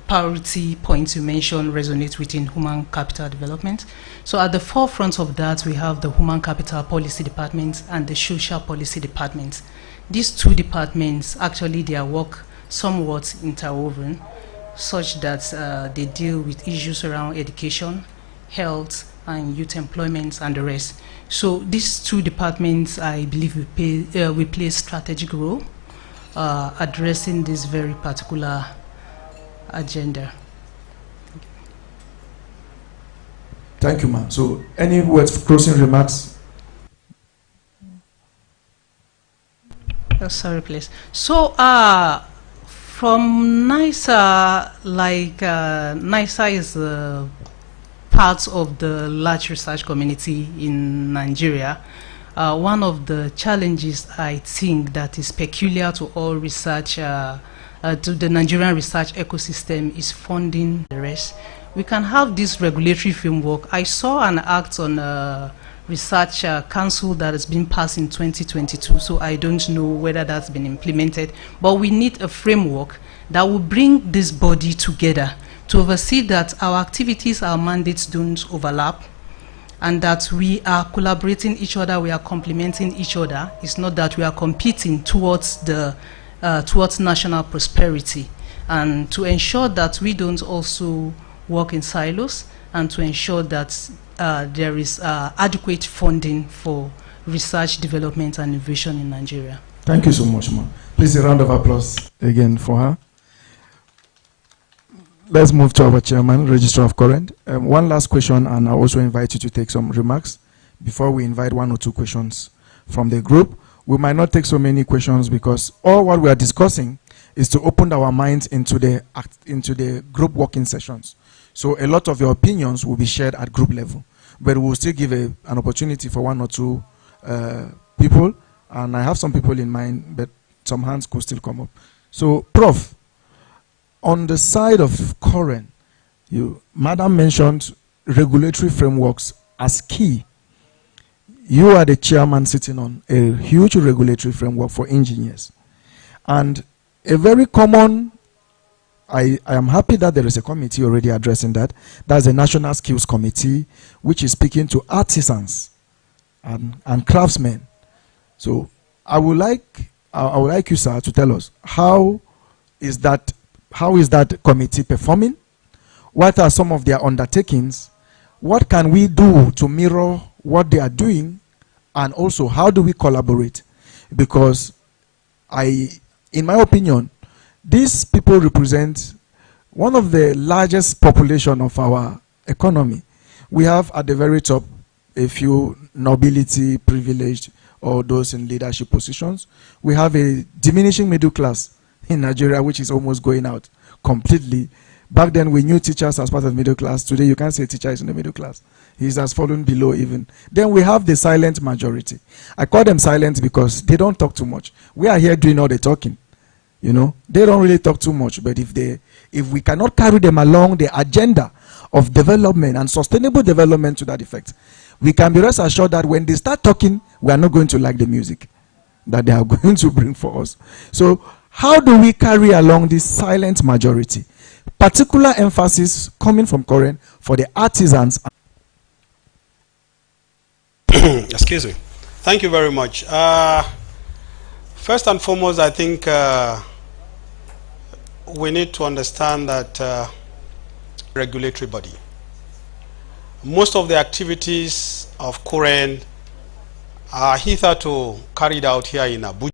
priority point you mentioned resonates within human capital development. So at the forefront of that, we have the Human Capital Policy Department and the Social Policy Department. These 2 departments, actually their work somewhat interwoven, such that they deal with issues around education, health, and youth employment and the rest. So these 2 departments, I believe, we play a strategic role addressing this very particular agenda. Thank you, ma'am. So, any words, closing remarks? Oh, sorry, please. So, from NISA, NISA is part of the large research community in Nigeria. One of the challenges I think that is peculiar to all research, to the Nigerian research ecosystem, is funding the rest. We can have this regulatory framework. I saw an act on research council that has been passed in 2022, so I don't know whether that's been implemented, but we need a framework that will bring this body together to oversee that our activities, our mandates don't overlap, and that we are collaborating each other, we are complementing each other. It's not that we are competing towards towards national prosperity, and to ensure that we don't also work in silos, and to ensure that there is adequate funding for research, development, and innovation in Nigeria. Thank you so much, ma'am. Please, a round of applause again for her. Let's move to our chairman, Registrar of Current. One last question, and I also invite you to take some remarks before we invite 1 or 2 questions from the group. We might not take so many questions because all what we are discussing is to open our minds into the group working sessions. So a lot of your opinions will be shared at group level, but we will still give an opportunity for 1 or 2 people, and I have some people in mind, but some hands could still come up. So, Prof, on the side of current, Madam mentioned regulatory frameworks as key. You are the chairman sitting on a huge regulatory framework for engineers. And a very common, I am happy that there is a committee already addressing that. That's the National Skills Committee, which is speaking to artisans and craftsmen. So I would like you, sir, to tell us how is that committee performing? What are some of their undertakings? What can we do to mirror what they are doing? And also, how do we collaborate? Because in my opinion, these people represent one of the largest population of our economy. We have at the very top a few nobility, privileged, or those in leadership positions. We have a diminishing middle class in Nigeria, which is almost going out completely. Back then, we knew teachers as part of the middle class. Today, you can't say teacher is in the middle class. He has fallen below even. Then we have the silent majority. I call them silent because they don't talk too much. We are here doing all the talking. You know, they don't really talk too much, but if we cannot carry them along the agenda of development and sustainable development to that effect, we can be rest assured that when they start talking, we are not going to like the music that they are going to bring for us. So how do we carry along this silent majority? Particular emphasis coming from Korean for the artisans. Excuse me. Thank you very much. First and foremost, I think we need to understand that regulatory body. Most of the activities of Korean are hitherto carried out here in Abuja.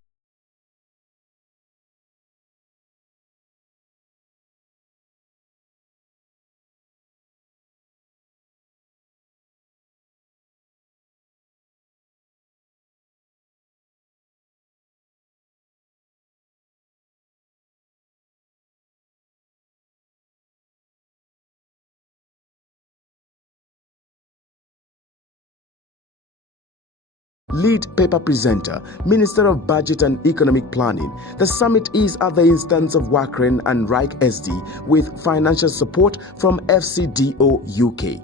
Lead paper presenter, Minister of Budget and Economic Planning. The summit is at the instance of Wakren and Reich SD with financial support from FCDO UK.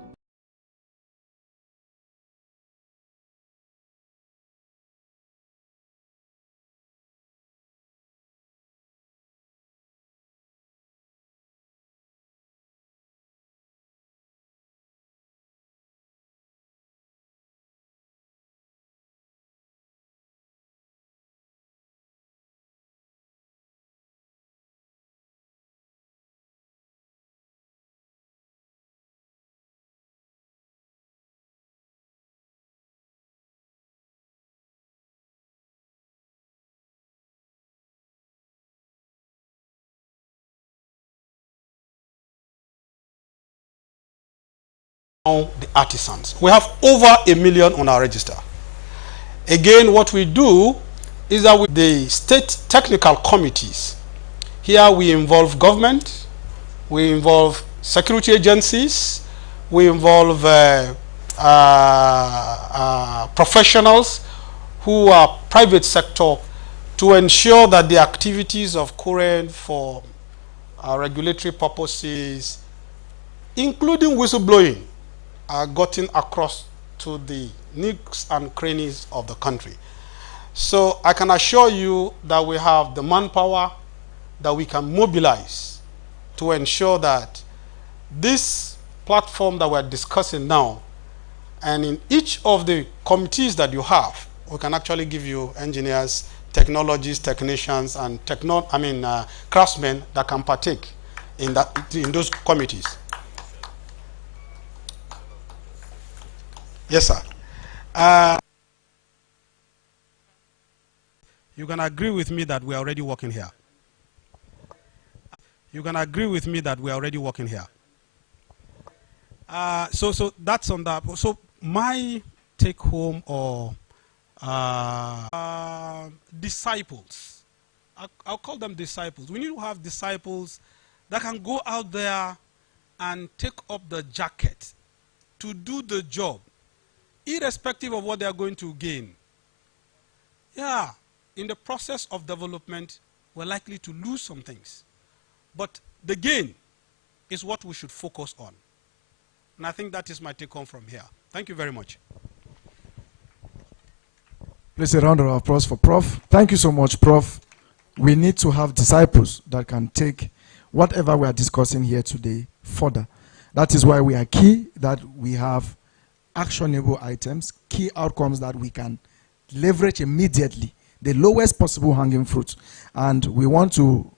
the artisans. We have over 1 million on our register. Again, what we do is that with the state technical committees, here we involve government, we involve security agencies, we involve professionals who are private sector to ensure that the activities of current for regulatory purposes, including whistleblowing, are gotten across to the nooks and crannies of the country. So I can assure you that we have the manpower that we can mobilize to ensure that this platform that we're discussing now, and in each of the committees that you have, we can actually give you engineers, technologists, technicians, and craftsmen that can partake in those committees. Yes, sir. You can agree with me that we are already working here. You can agree with me that we are already working here. So that's on that. So my take home or disciples, I'll call them disciples. We need to have disciples that can go out there and take up the jacket to do the job, irrespective of what they are going to gain. Yeah, in the process of development, we're likely to lose some things. But the gain is what we should focus on. And I think that is my take home from here. Thank you very much. Please a round of applause for Prof. Thank you so much, Prof. We need to have disciples that can take whatever we are discussing here today further. That is why we are key that we have actionable items, key outcomes that we can leverage immediately, the lowest possible hanging fruit. And we want to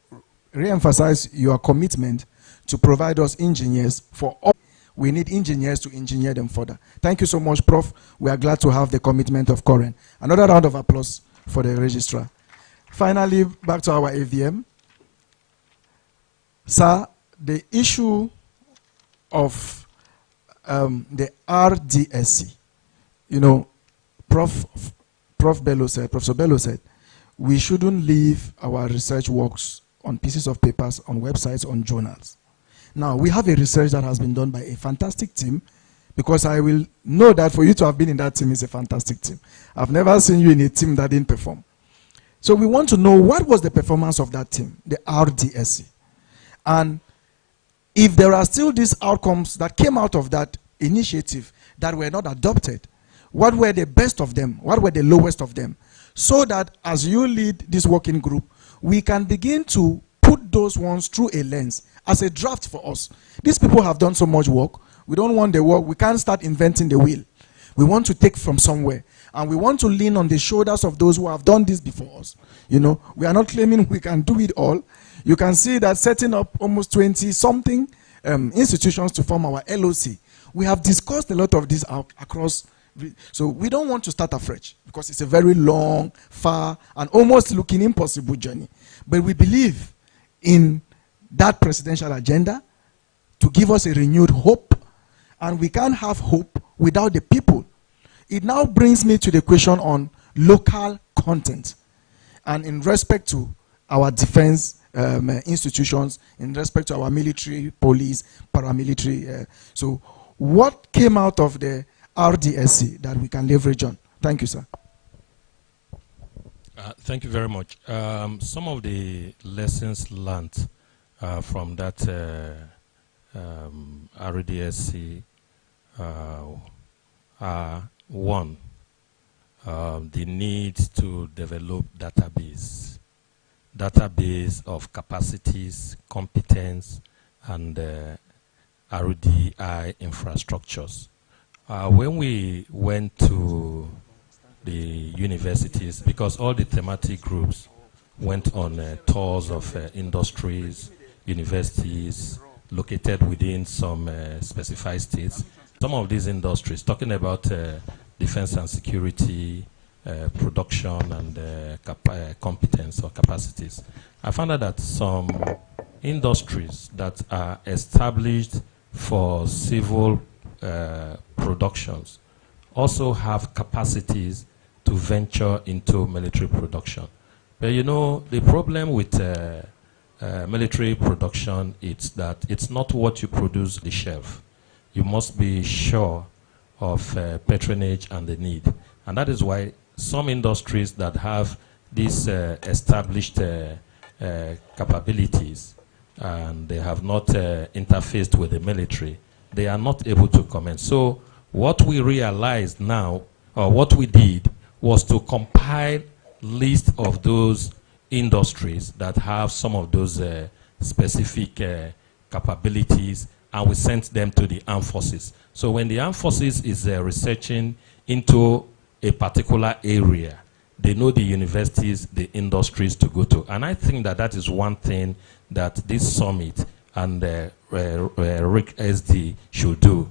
re-emphasize your commitment to provide us engineers for all. We need engineers to engineer them further. Thank you so much, Prof. We are glad to have the commitment of Coren. Another round of applause for the registrar. Finally, back to our AVM. Sir, the issue of the RDSC, you know, Professor Bello said, we shouldn't leave our research works on pieces of papers, on websites, on journals. Now, we have a research that has been done by a fantastic team, because I will know that for you to have been in that team is a fantastic team. I've never seen you in a team that didn't perform. So we want to know what was the performance of that team, the RDSC. And if there are still these outcomes that came out of that initiative that were not adopted, what were the best of them? What were the lowest of them? So that as you lead this working group, we can begin to put those ones through a lens as a draft for us. These people have done so much work. We don't want the work. We can't start inventing the wheel. We want to take from somewhere. And we want to lean on the shoulders of those who have done this before us. You know, we are not claiming we can do it all. You can see that setting up almost 20-something institutions to form our LOC, we have discussed a lot of this across. So we don't want to start afresh, because it's a very long, far, and almost looking impossible journey. But we believe in that presidential agenda to give us a renewed hope, and we can't have hope without the people. It now brings me to the question on local content, and in respect to our defense institutions, in respect to our military, police, paramilitary. So what came out of the RDSC that we can leverage on? Thank you, sir. Thank you very much. Some of the lessons learned from that RDSC are one, the need to develop database of capacities, competence, and RDI infrastructures. When we went to the universities, because all the thematic groups went on tours of industries, universities located within some specified states. Some of these industries, talking about defense and security, production and competence or capacities, I found out that some industries that are established for civil productions also have capacities to venture into military production. But you know, the problem with military production is that it's not what you produce on the shelf. You must be sure of patronage and the need. And that is why some industries that have these established capabilities and they have not interfaced with the military, they are not able to comment. So what we realized now, or what we did, was to compile list of those industries that have some of those specific capabilities, and we sent them to the armed forces. So when the armed forces is researching into a particular area, they know the universities, the industries to go to. And I think that that is one thing that this summit and RIC SD should do.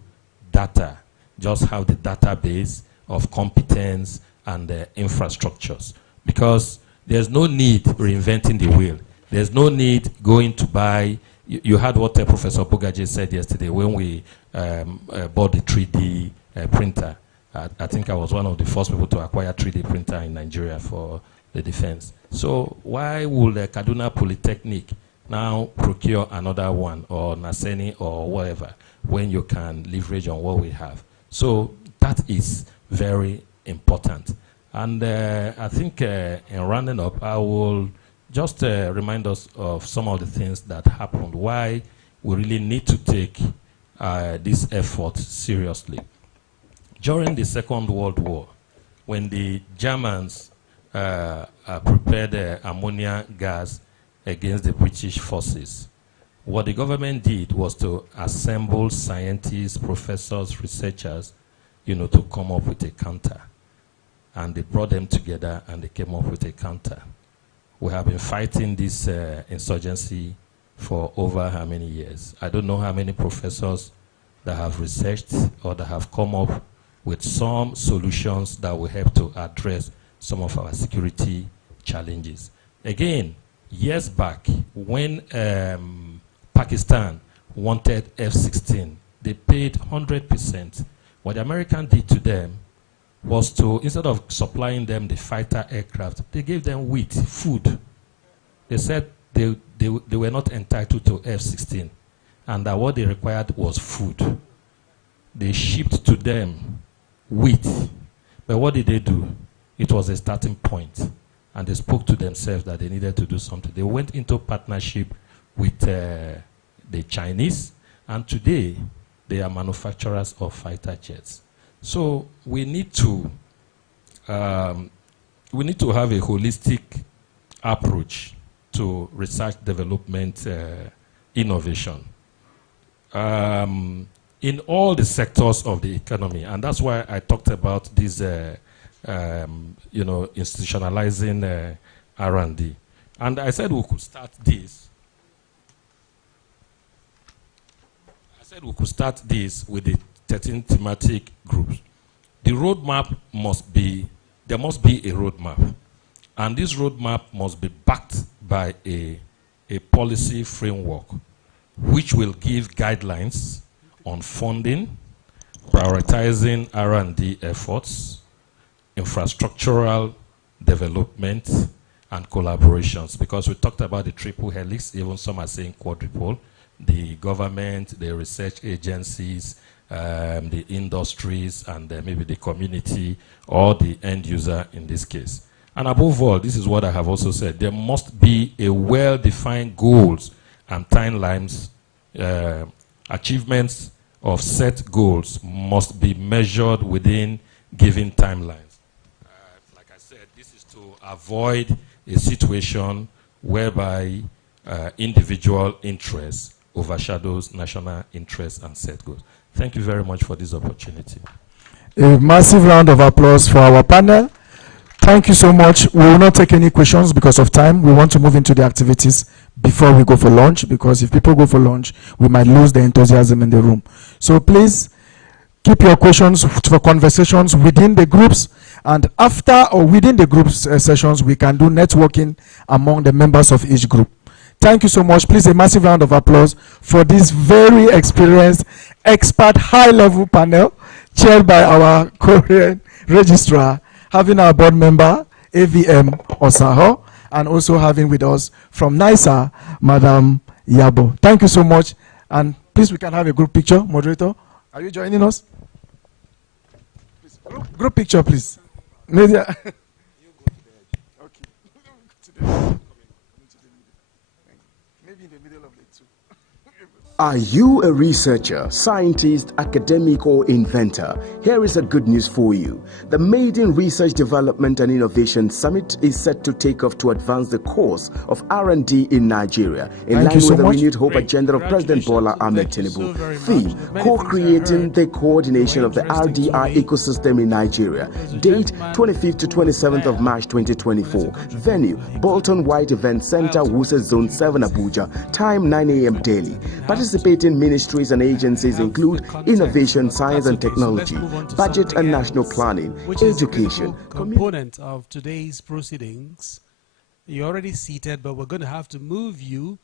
Data, just have the database of competence and infrastructures. Because there's no need reinventing the wheel. There's no need going to buy. You heard what Professor Bogaji said yesterday when we bought the 3D printer. I think I was one of the first people to acquire 3D printer in Nigeria for the defense. So why would Kaduna Polytechnic now procure another one, or Naseni or whatever, when you can leverage on what we have? So that is very important. And I think in rounding up, I will just remind us of some of the things that happened, why we really need to take this effort seriously. During the Second World War, when the Germans prepared ammonia gas against the British forces, what the government did was to assemble scientists, professors, researchers, to come up with a counter. And they brought them together and they came up with a counter. We have been fighting this insurgency for over how many years? I don't know how many professors that have researched or that have come up with some solutions that will help to address some of our security challenges. Again, years back, when Pakistan wanted F-16, they paid 100%. What the Americans did to them was to, instead of supplying them the fighter aircraft, they gave them wheat, food. They said they were not entitled to F-16, and that what they required was food. They shipped to them wheat. But what did they do? It was a starting point, and they spoke to themselves that they needed to do something. They went into partnership with the Chinese, and today they are manufacturers of fighter jets. So we need to have a holistic approach to research, development, innovation in all the sectors of the economy, and that's why I talked about this, institutionalizing R&D. And I said we could start this. We could start this with the 13 thematic groups. The roadmap there must be a roadmap. And this roadmap must be backed by a policy framework which will give guidelines on funding, prioritizing R&D efforts, infrastructural development, and collaborations. Because we talked about the triple helix, even some are saying quadruple. The government, the research agencies, the industries, and maybe the community or the end user in this case. And above all, this is what I have also said, there must be a well-defined goals and timelines. Achievements of set goals must be measured within given timelines. Like I said, this is to avoid a situation whereby individual interests overshadows national interests and set goals. Thank you very much for this opportunity. A massive round of applause for our panel. Thank you so much. We will not take any questions because of time. We want to move into the activities before we go for lunch, because if people go for lunch, we might lose the enthusiasm in the room. So please keep your questions for conversations within the groups, and after or within the group sessions, we can do networking among the members of each group. Thank you so much. Please, a massive round of applause for this very experienced expert high-level panel chaired by our Korean registrar, having our board member, AVM Osaho, and also having with us from NISA, Madam Yabo. Thank you so much. And please, we can have a group picture. Moderator, are you joining us? Please, group picture, please. Maybe in the middle of the two. Are you a researcher, scientist, academic, or inventor? Here is a good news for you. The Maiden Research Development and Innovation Summit is set to take off to advance the cause of R&D in Nigeria, in line with the renewed hope agenda of President Bola Ahmed Tinubu. Theme, co-creating the coordination of the RDI ecosystem in Nigeria. Date, 25th to 27th of March 2024. Venue, Bolton White Event Center, Wuse Zone 7, Abuja. Time, 9 a.m. daily. Participating ministries and agencies include innovation, science and technology, budget and national planning, education. Component of today's proceedings. You're already seated, but we're going to have to move you,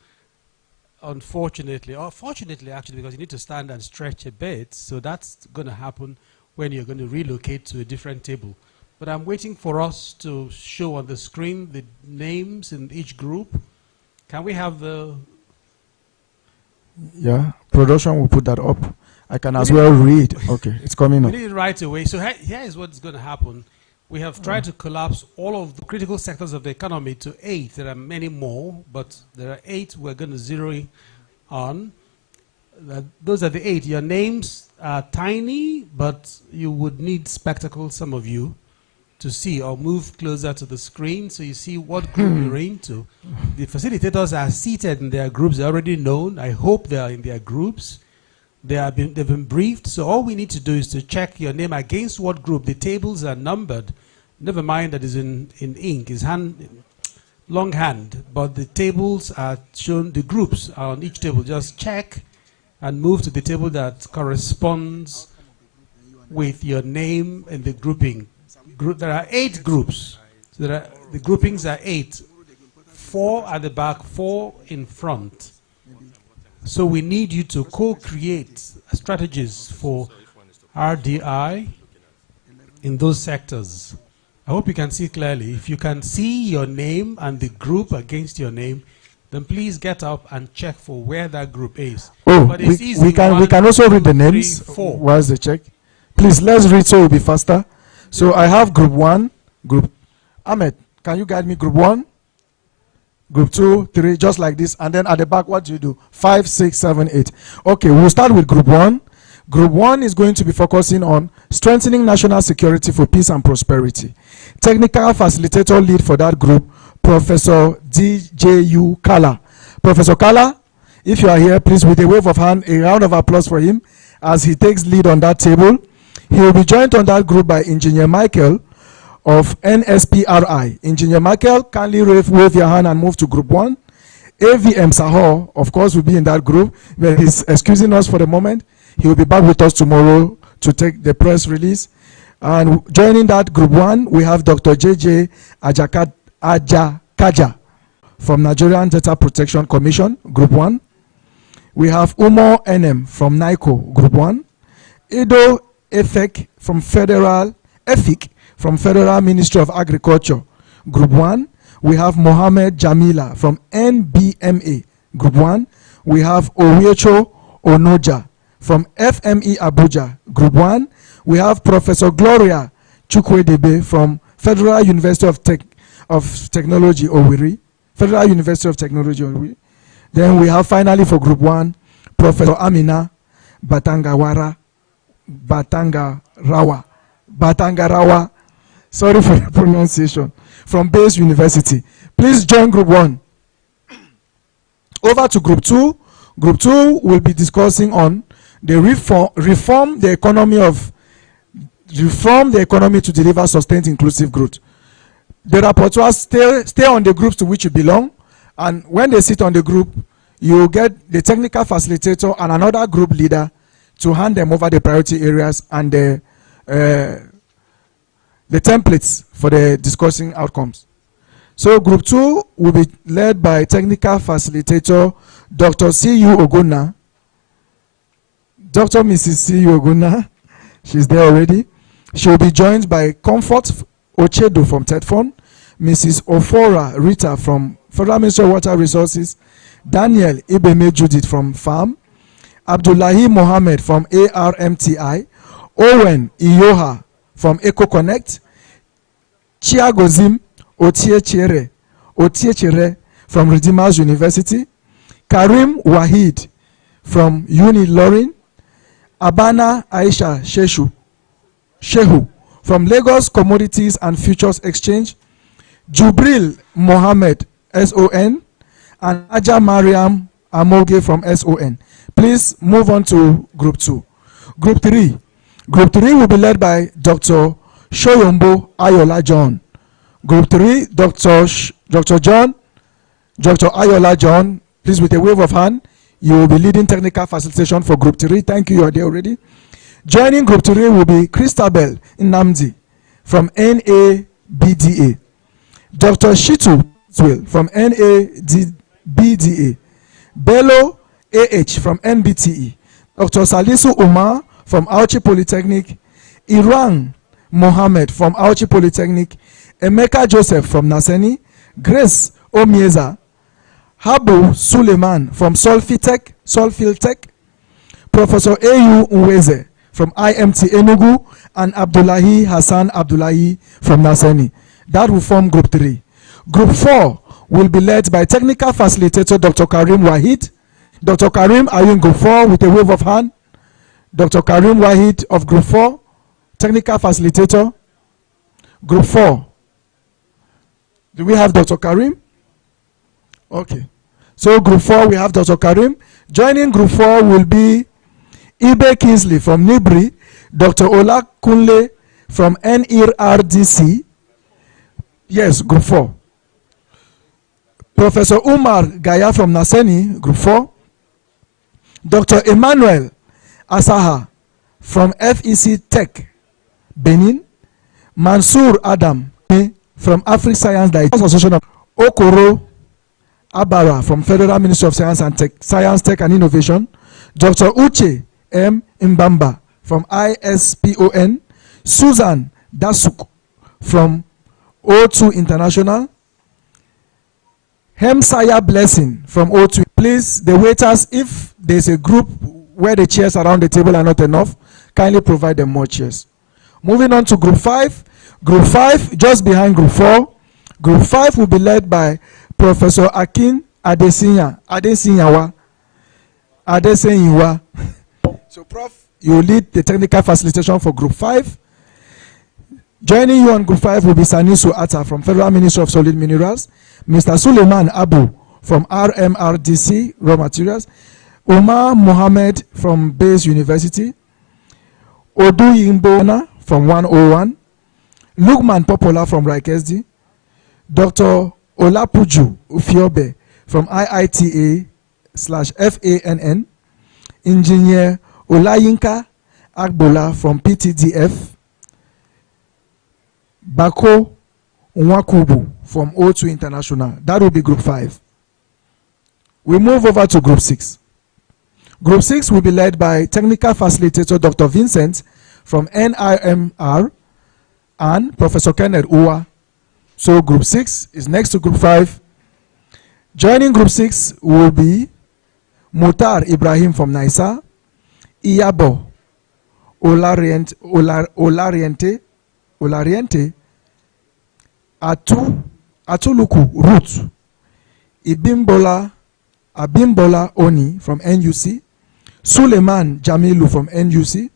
unfortunately, or fortunately actually, because you need to stand and stretch a bit. So that's going to happen when you're going to relocate to a different table. But I'm waiting for us to show on the screen the names in each group. Can we have the... Yeah, production will put that up. I can as well read. Okay, it's coming up. We need it right away. So here is what's going to happen. We have tried to collapse all of the critical sectors of the economy to 8. There are many more, but there are 8 we're going to zero in on. Those are the 8. Your names are tiny, but you would need spectacles, some of you, to see, or move closer to the screen so you see what group you're into. The facilitators are seated in their groups. They're already known. I hope they are in their groups. They've been briefed. So all we need to do is to check your name against what group. The tables are numbered. Never mind that is in ink. It's longhand. But the tables are shown, the groups are on each table. Just check and move to the table that corresponds with your name and the grouping. There are 8 groups. So the groupings are 8. 4 at the back, 4 in front. So we need you to co-create strategies for RDI in those sectors. I hope you can see clearly. If you can see your name and the group against your name, then please get up and check for where that group is. Oh, but it's easy. we can also read the names. 3, 4. Whilst they check. Please, let's read so it will be faster. So I have group 1, group... Ahmed, can you guide me? Group 1, group 2, 3, just like this. And then at the back, what do you do? 5, 6, 7, 8. Okay, we'll start with group 1. Group 1 is going to be focusing on strengthening national security for peace and prosperity. Technical facilitator lead for that group, Professor D.J.U. Kala. Professor Kala, if you are here, please, with a wave of hand, a round of applause for him as he takes lead on that table. He will be joined on that group by Engineer Michael of NSPRI. Engineer Michael, kindly wave your hand and move to group 1. AVM Saho, of course, will be in that group, but he's excusing us for the moment. He will be back with us tomorrow to take the press release. And joining that group 1, we have Dr. JJ Ajakaja from Nigerian Data Protection Commission, group 1. We have Umo NM from NICO, group 1. Ido EFIC from Federal Ministry of Agriculture, Group 1. We have Mohammed Jamila from NBMA, Group 1. We have Owecho Onoja from FME Abuja, Group 1. We have Professor Gloria Chukwedebe from Federal University of Technology, Owerri. Federal University of Technology, Owerri. Then we have finally for Group 1, Professor Amina Batangarawa. Sorry for the pronunciation. From Base University. Please join Group 1. Over to Group 2. Group 2 will be discussing on the reform the economy to deliver sustained inclusive growth. The rapporteurs stay on the groups to which you belong, and when they sit on the group, you get the technical facilitator and another group leader to hand them over the priority areas and the templates for the discussing outcomes. So group 2 will be led by technical facilitator Dr. C.U. Ogona. Dr. Mrs. C. Yoguna, she's there already. She will be joined by Comfort Ochedo from TEDFON, Mrs. Ofora Rita from Federal Ministry of Water Resources, Daniel Ibeme Judith from FARM, Abdullahi Mohammed from ARMTI, Owen Iyoha from EcoConnect, Chiagozim Otiechere from Redeemers University, Karim Wahid from Unilorin, Abana Aisha Shehu from Lagos Commodities and Futures Exchange, Jubril Mohammed SON, and Aja Mariam Amoge from SON. Please move on to Group 2. Group 3. Group 3 will be led by Dr. Shoyombo Ayola John. Group 3, Dr. Ayola John, please with a wave of hand, you will be leading technical facilitation for Group 3. Thank you, you are there already. Joining Group 3 will be Christabel Nnamdi from NABDA. Dr. Shitu from NABDA. Bello AH from NBTE. Dr. Salisu Umar from Auchi Polytechnic. Iran Mohammed from Auchi Polytechnic. Emeka Joseph from Naseni. Grace Omieza. Habu Suleiman from Solfiltech. Professor A.U. Uweze from IMT Enugu, and Abdullahi Hassan Abdullahi from Naseni. That will form Group 3. Group 4 will be led by Technical Facilitator Dr. Karim Wahid. Dr. Karim, are you in Group 4 with a wave of hand? Dr. Karim Wahid of Group 4, Technical Facilitator. Group 4. Do we have Dr. Karim? Okay. So Group 4, we have Dr. Karim. Joining Group 4 will be Ibe Kingsley from Nibri, Dr. Ola Kunle from NERDC. Yes, Group 4. Professor Umar Gaya from Naseni, Group 4. Dr. Emmanuel Asaha from FEC Tech, Benin. Mansour Adam from Africa Science Association of Okoro Abara from Federal Ministry of Science, Tech and Innovation. Dr. Uche M. Mbamba from ISPON. Susan Dasuk from O2 International. Hemsaya Blessing from O2. Please, the waiters, if there's a group where the chairs around the table are not enough, kindly provide them more chairs. Moving on to Group 5. Group 5, just behind Group 4. Group 5 will be led by Professor Akin Adesinyawa. So, Prof, you lead the technical facilitation for Group 5. Joining you on Group 5 will be Sanisu Atta from Federal Ministry of Solid Minerals, Mr. Suleiman Abu from RMRDC, Raw Materials, Umar Mohammed from Bayes University, Odu Yimbona from 101, Lukman Popola from Raikesdi, Dr. Olapuju Ufiobe from IITA/FANN, Engineer Olayinka Agbola from PTDF, Bako Nwakubu from O2 International. That will be Group 5. We move over to Group 6. Group 6 will be led by Technical Facilitator Dr. Vincent from NIMR and Professor Kenneth Uwa. So Group 6 is next to Group 5. Joining Group 6 will be Mutar Ibrahim from NISA, Iyabo Olariente, Atuluku Ruth, Abimbola Oni from NUC, Suleiman Jamilu from NUC,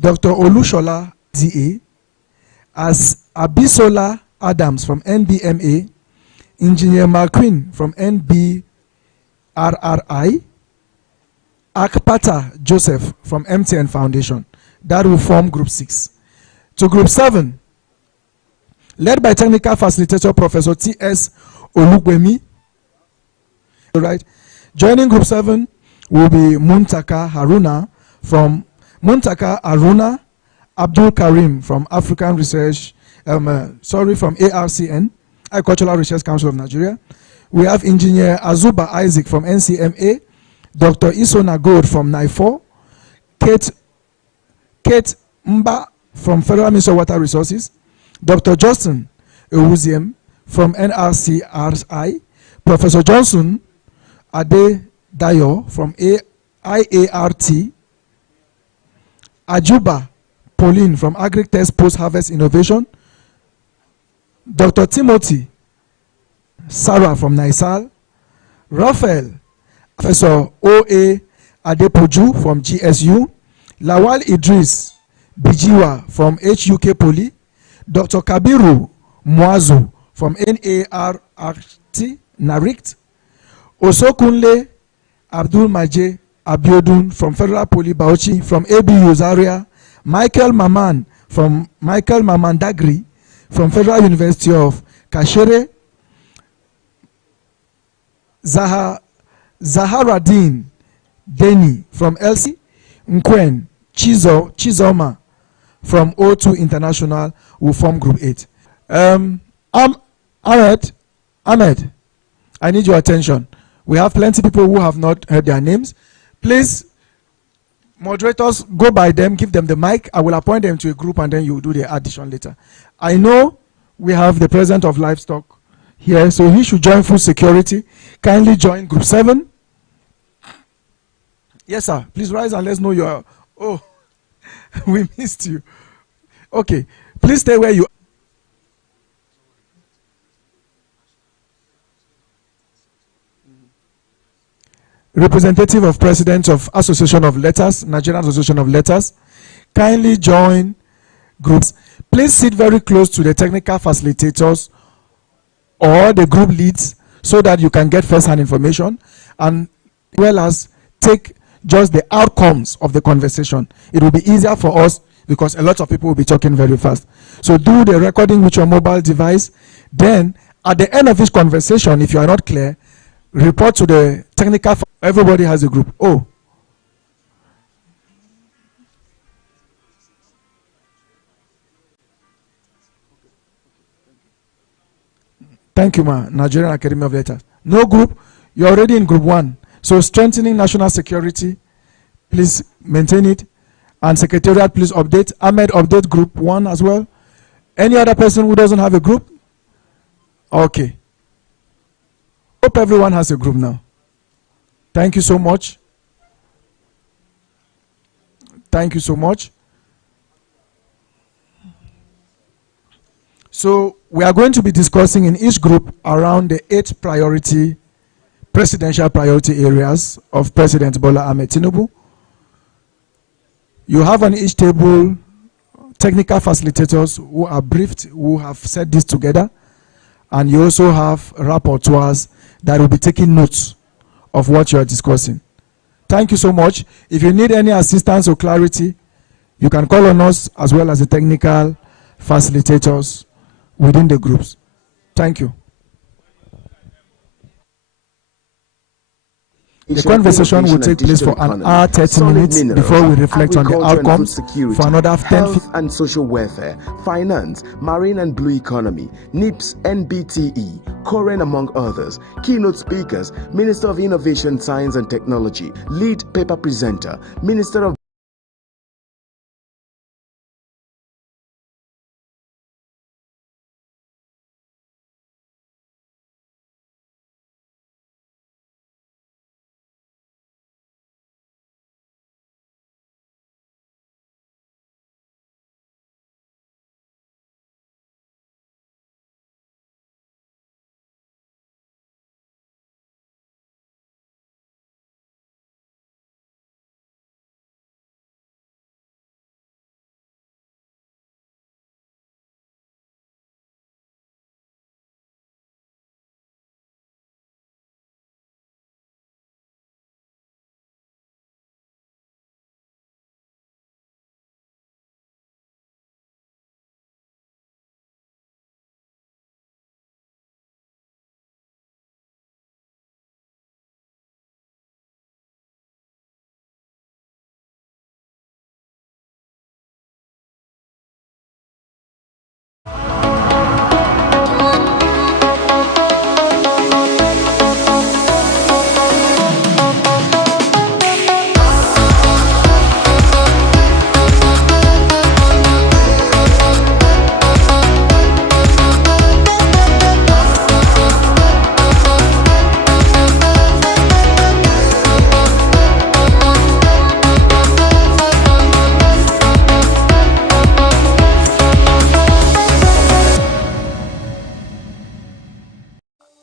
Dr. Olushola DA, as Abisola Adams from NBMA, Engineer Marquin from NBRRI, Akpata Joseph from MTN Foundation. That will form Group 6. To Group 7, led by Technical Facilitator Professor T.S. Olugbemi. Right. Joining Group 7 will be Muntaka Haruna Abdul Karim from African Research, from ARCN, Agricultural Research Council of Nigeria. We have Engineer Azuba Isaac from NCMA, Dr. Isona Gold from NIFOR, Kate, Kate Mba from Federal Ministry of Water Resources, Dr. Justin Ewuziem from NRCRI, Professor Johnson Ade Dayo from IART, Ajuba Pauline from Agri-Tech Post-Harvest Innovation, Dr. Timothy Sarah from NISAL, Raphael, Professor O.A. Adepoju from GSU, Lawal Idris Bijiwa from HUK Poly, Dr. Kabiru Mwazu from NARRT, NARICT, Osokunle Abdul Maje Abiodun from Federal Poly Bauchi, from ABU Zaria, Michael Maman Dagri from Federal University of Kashere, Zaharadin Deni from LC, Nkwen Chizoma from O2 International will form Group 8. Ahmed, I need your attention. We have plenty of people who have not heard their names. Please, moderators, go by them, give them the mic. I will appoint them to a group and then you will do the addition later. I know we have the president of livestock here, so he should join full security. Kindly join Group 7. Yes, sir. Please rise and let's know your... Oh, we missed you. Okay. Please stay where you are. Representative of President of Association of Letters, Nigerian Association of Letters, kindly join groups. Please sit very close to the technical facilitators or the group leads so that you can get first-hand information and well as take just the outcomes of the conversation. It will be easier for us because a lot of people will be talking very fast. So do the recording with your mobile device. Then at the end of this conversation, if you are not clear, report to the technical. Everybody has a group. Oh. Thank you, ma. Nigerian Academy of Letters. No group. You're already in Group 1. So strengthening national security, please maintain it. And Secretariat, please update. Ahmed, update Group 1 as well. Any other person who doesn't have a group? Okay. Hope everyone has a group now. Thank you so much. Thank you so much. So we are going to be discussing in each group around the 8 presidential priority areas of President Bola Ahmed Tinubu. You have on each table technical facilitators who are briefed, who have set this together, and you also have rapporteurs that will be taking notes of what you are discussing. Thank you so much. If you need any assistance or clarity, you can call on us as well as the technical facilitators within the groups. Thank you. The conversation will take place for an hour, 30 minutes before we reflect on the outcomes for another 10 health and social welfare, finance, marine and blue economy, NIPS, NBTE, Koren among others. Keynote speakers, Minister of Innovation, Science and Technology, lead paper presenter, Minister of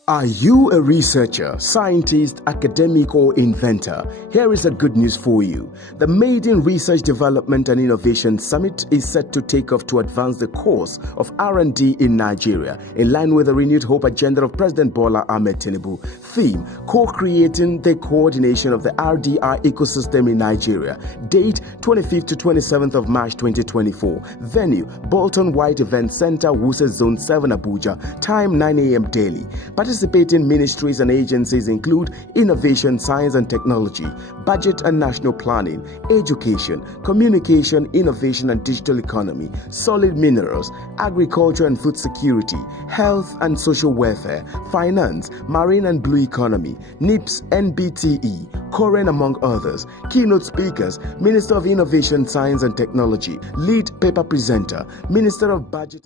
Are you a researcher, scientist, academic, or inventor? Here is a good news for you. The Maiden Research Development and Innovation Summit is set to take off to advance the cause of R&D in Nigeria, in line with the renewed hope agenda of President Bola Ahmed Tinubu. Theme: co-creating the coordination of the RDI ecosystem in Nigeria. Date: 25th to 27th of March 2024. Venue: Bolton White Event Center, Wuse Zone 7, Abuja. Time: 9 a.m. daily. Participating ministries and agencies include Innovation, Science and Technology, Budget and National Planning, Education, Communication, Innovation and Digital Economy, Solid Minerals, Agriculture and Food Security, Health and Social Welfare, Finance, Marine and Blue Economy, NIPS, NBTE, Koren, among others. Keynote speakers: Minister of Innovation, Science and Technology, Lead Paper Presenter, Minister of Budget.